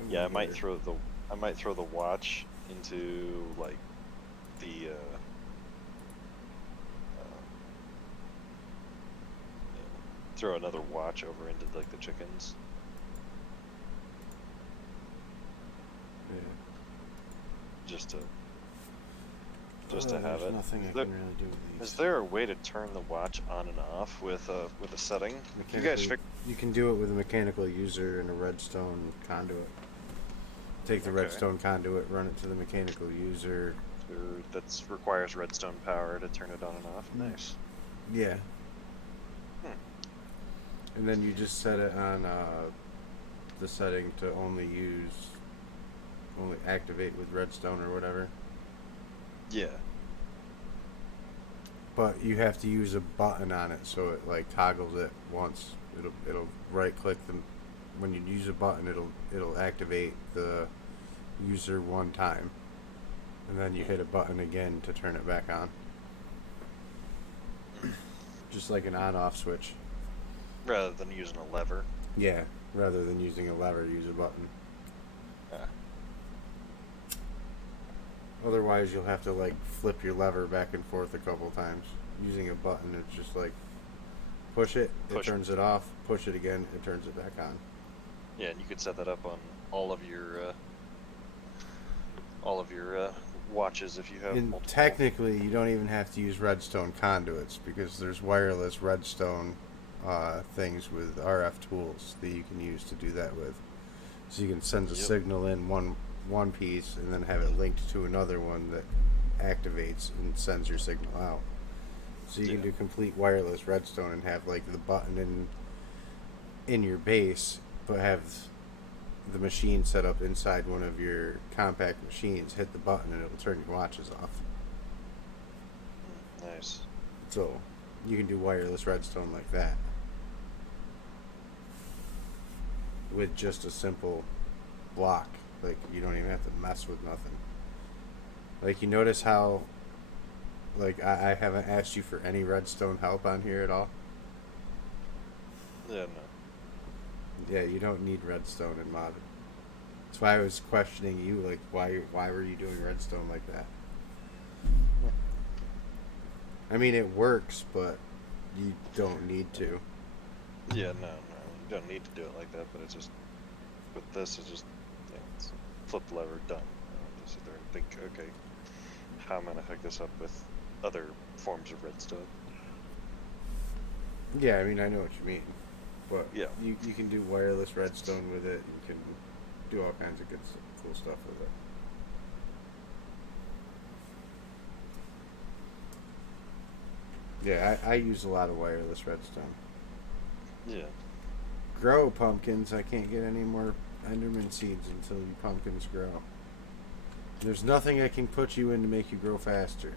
Yeah, I might throw the watch into like the throw another watch over into like the chickens. Yeah. Just to have it. Nothing I can really do with these. Is there a way to turn the watch on and off with a setting? You can do it with a mechanical user and a redstone conduit. Take the redstone conduit, run it to the mechanical user. That requires redstone power to turn it on and off. Nice. Yeah. And then you just set it on the setting to only activate with redstone or whatever. Yeah. But you have to use a button on it, so it like toggles it once. It'll right click them. When you use a button, it'll activate the user one time, and then you hit a button again to turn it back on. Just like an on-off switch. Rather than using a lever. Yeah. rather than using a lever, use a button. Yeah. Otherwise, you'll have to like flip your lever back and forth a couple times. Using a button, it's just like push it, it Push. turns it off. Push it again, it turns it back on. Yeah, and you could set that up on all of your watches if you have And multiple. technically, you don't even have to use redstone conduits because there's wireless redstone things with RF tools that you can use to do that with. So you can send a signal in one piece and then have it linked to another one that activates and sends your signal out. So you can do complete wireless redstone and have like the button in your base, but have the machine set up inside one of your compact machines. Hit the button and it'll turn your watches off. Nice. So you can do wireless redstone like that with just a simple block. Like you don't even have to mess with nothing. Like you notice how like I haven't asked you for any redstone help on here at all? Yeah, no. Yeah, you don't need redstone in modded. That's why I was questioning you, like why were you doing redstone like that? I mean it works, but you don't need to. Yeah, no, you don't need to do it like that, but it's just, with this, it's just, it's flip lever, done. Just sit there and think, okay, how am I going to hook this up with other forms of redstone? Yeah, I mean I know what you mean. But yeah, you can do wireless redstone with it. You can do all kinds of cool stuff with it. Yeah, I use a lot of wireless redstone. Yeah. Grow pumpkins. I can't get any more Enderman seeds until your pumpkins grow. There's nothing I can put you in to make you grow faster.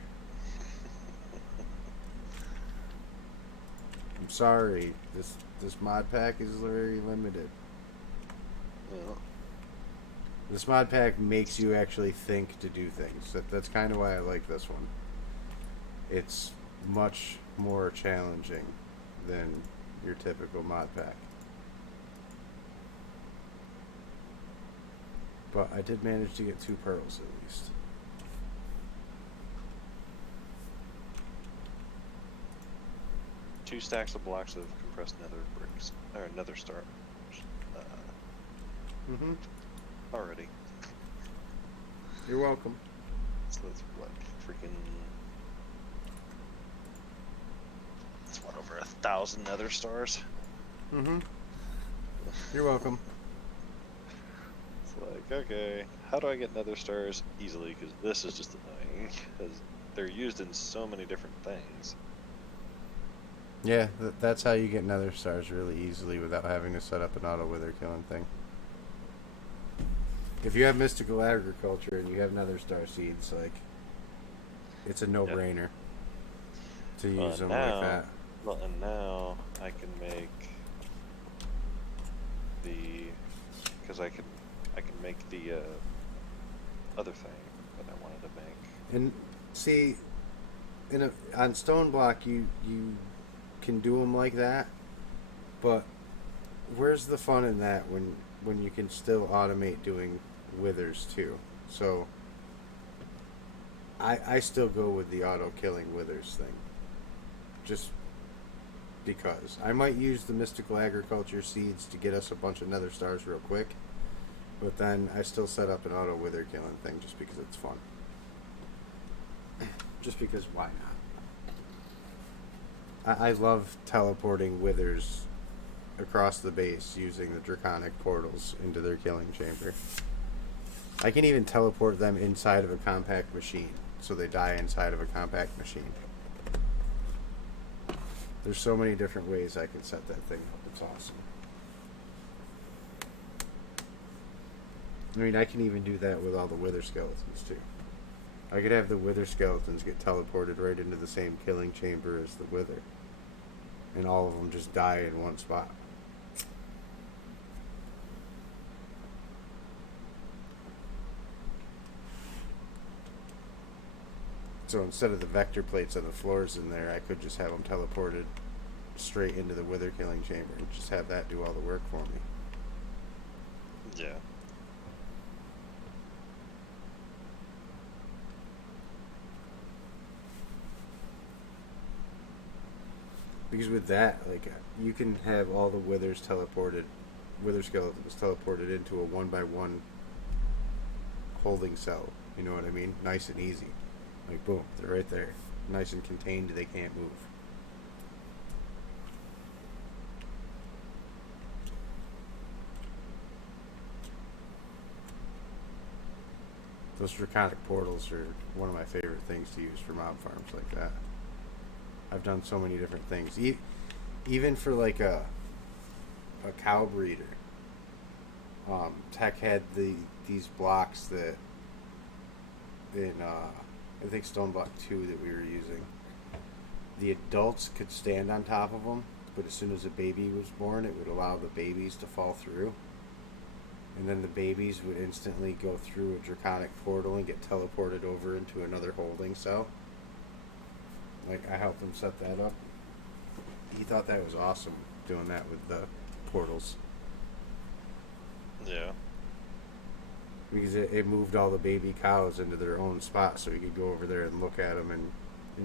I'm sorry. This mod pack is very limited. Yeah. This mod pack makes you actually think to do things. That's kind of why I like this one. It's much more challenging than your typical mod pack. But I did manage to get 2 pearls at least. Two stacks of blocks of compressed nether bricks, or nether star. Already. You're welcome. So that's what, freaking... That's what, over 1,000 nether stars? You're welcome. It's like, okay, how do I get nether stars easily? Because this is just annoying, because they're used in so many different things. Yeah, that's how you get nether stars really easily without having to set up an auto wither killing thing. If you have mystical agriculture and you have nether star seeds, like, it's a no-brainer to use them like that. Well, and now I can make the, because I can make the other thing that I wanted to make. And see, on stone block you can do them like that, but where's the fun in that when you can still automate doing withers too? So I still go with the auto killing withers thing, just because I might use the mystical agriculture seeds to get us a bunch of nether stars real quick, but then I still set up an auto wither killing thing just because it's fun. Just because why not? I love teleporting withers across the base using the draconic portals into their killing chamber. I can even teleport them inside of a compact machine, so they die inside of a compact machine. There's so many different ways I can set that thing up. It's awesome. I mean, I can even do that with all the wither skeletons too. I could have the wither skeletons get teleported right into the same killing chamber as the wither, and all of them just die in one spot. So instead of the vector plates on the floors in there, I could just have them teleported straight into the wither killing chamber and just have that do all the work for me. Yeah. Because with that, like, you can have all the wither skeletons teleported into a 1 by 1 holding cell. You know what I mean? Nice and easy. Like, boom, they're right there. Nice and contained, they can't move. Those draconic portals are one of my favorite things to use for mob farms like that. I've done so many different things. Even for like a cow breeder. Tech had these blocks that in I think Stone Block 2 that we were using. The adults could stand on top of them, but as soon as a baby was born, it would allow the babies to fall through. And then the babies would instantly go through a draconic portal and get teleported over into another holding cell. Like, I helped him set that up. He thought that was awesome, doing that with the portals. Yeah. Because it moved all the baby cows into their own spot, so he could go over there and look at them and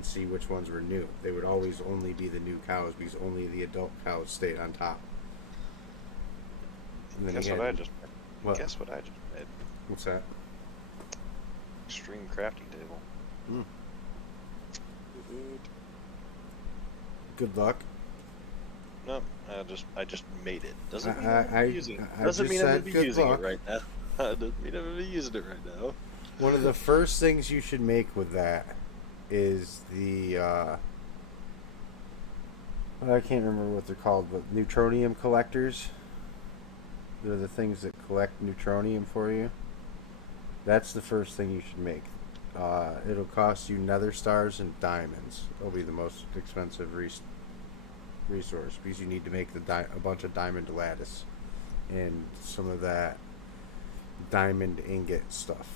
see which ones were new. They would always only be the new cows, because only the adult cows stayed on top. And then Guess what I just made? What? Guess what I just made? What's that? Extreme crafting table. Hmm. Good luck. No, I just made it. Doesn't mean I- I'm I- using it. I Doesn't just mean I'm gonna said be good using luck. it right now. Doesn't mean I'm gonna be using it right now. One of the first things you should make with that is the I can't remember what they're called, but neutronium collectors. They're the things that collect neutronium for you. That's the first thing you should make. It'll cost you nether stars and diamonds. It'll be the most expensive resource, because you need to make a bunch of diamond lattice and some of that diamond ingot stuff.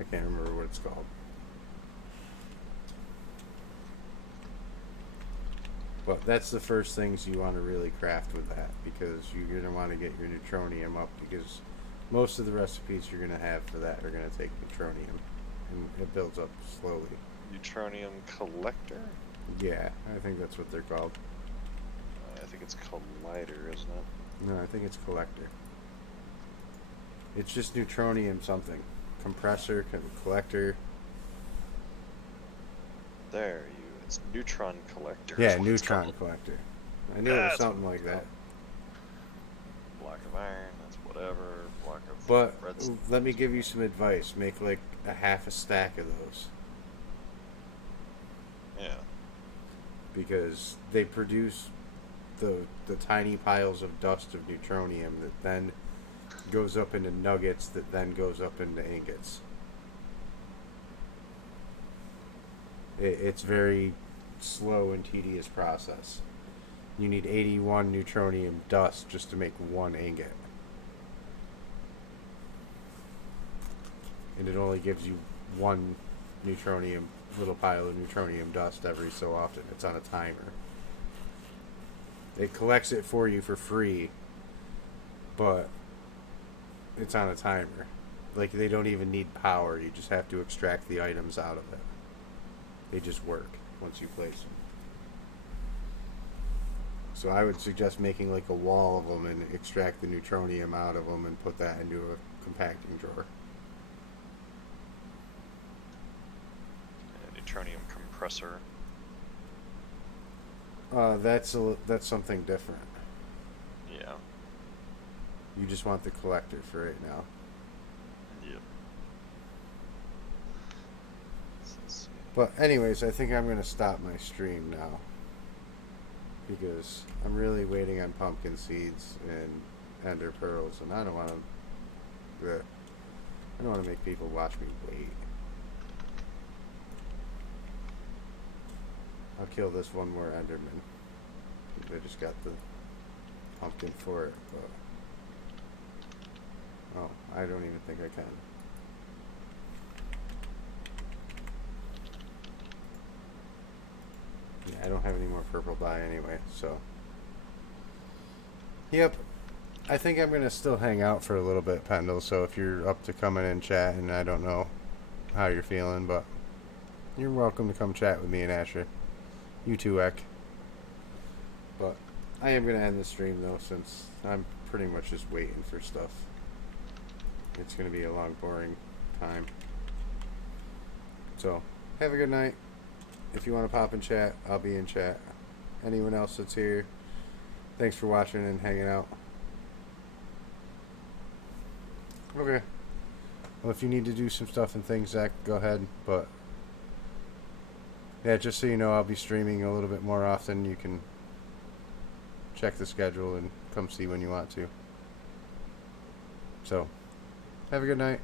I can't remember what it's called. But that's the first things you want to really craft with that, because you're going to want to get your neutronium up, because most of the recipes you're going to have for that are going to take neutronium, and it builds up slowly. Neutronium collector? Yeah, I think that's what they're called. I think it's collider, isn't it? No, I think it's collector. It's just neutronium something. Compressor, collector. It's neutron collector. Yeah, is what it's neutron called. collector. I knew it was That's something what like it's that. Block of iron, that's whatever. Block of But redstone. let me give you some advice. Make like a half a stack of those, Yeah. because they produce the tiny piles of dust of neutronium that then goes up into nuggets, that then goes up into ingots. It's very slow and tedious process. You need 81 neutronium dust just to make one ingot. And it only gives you one little pile of neutronium dust every so often. It's on a timer. It collects it for you for free, but it's on a timer. Like, they don't even need power. You just have to extract the items out of it. They just work once you place them. So I would suggest making like a wall of them and extract the neutronium out of them and put that into a compacting drawer. Neutronium compressor. That's something different. Yeah. You just want the collector for right now. Yep. Let's see. But anyways, I think I'm going to stop my stream now, because I'm really waiting on pumpkin seeds and ender pearls, and I don't want to make people watch me wait. I'll kill this one more enderman. I just got the pumpkin for it, but oh, I don't even think I can. Yeah, I don't have any more purple dye anyway, so. Yep. I think I'm gonna still hang out for a little bit, Pendle. So if you're up to coming and chat, and I don't know how you're feeling, but you're welcome to come chat with me and Asher. You too, Ek. But I am gonna end the stream though, since I'm pretty much just waiting for stuff. It's gonna be a long, boring time. So have a good night. If you want to pop in chat, I'll be in chat. Anyone else that's here, thanks for watching and hanging out. Okay. Well, if you need to do some stuff and things, Zach, go ahead. But yeah, just so you know, I'll be streaming a little bit more often. You can check the schedule and come see when you want to. So, have a good night.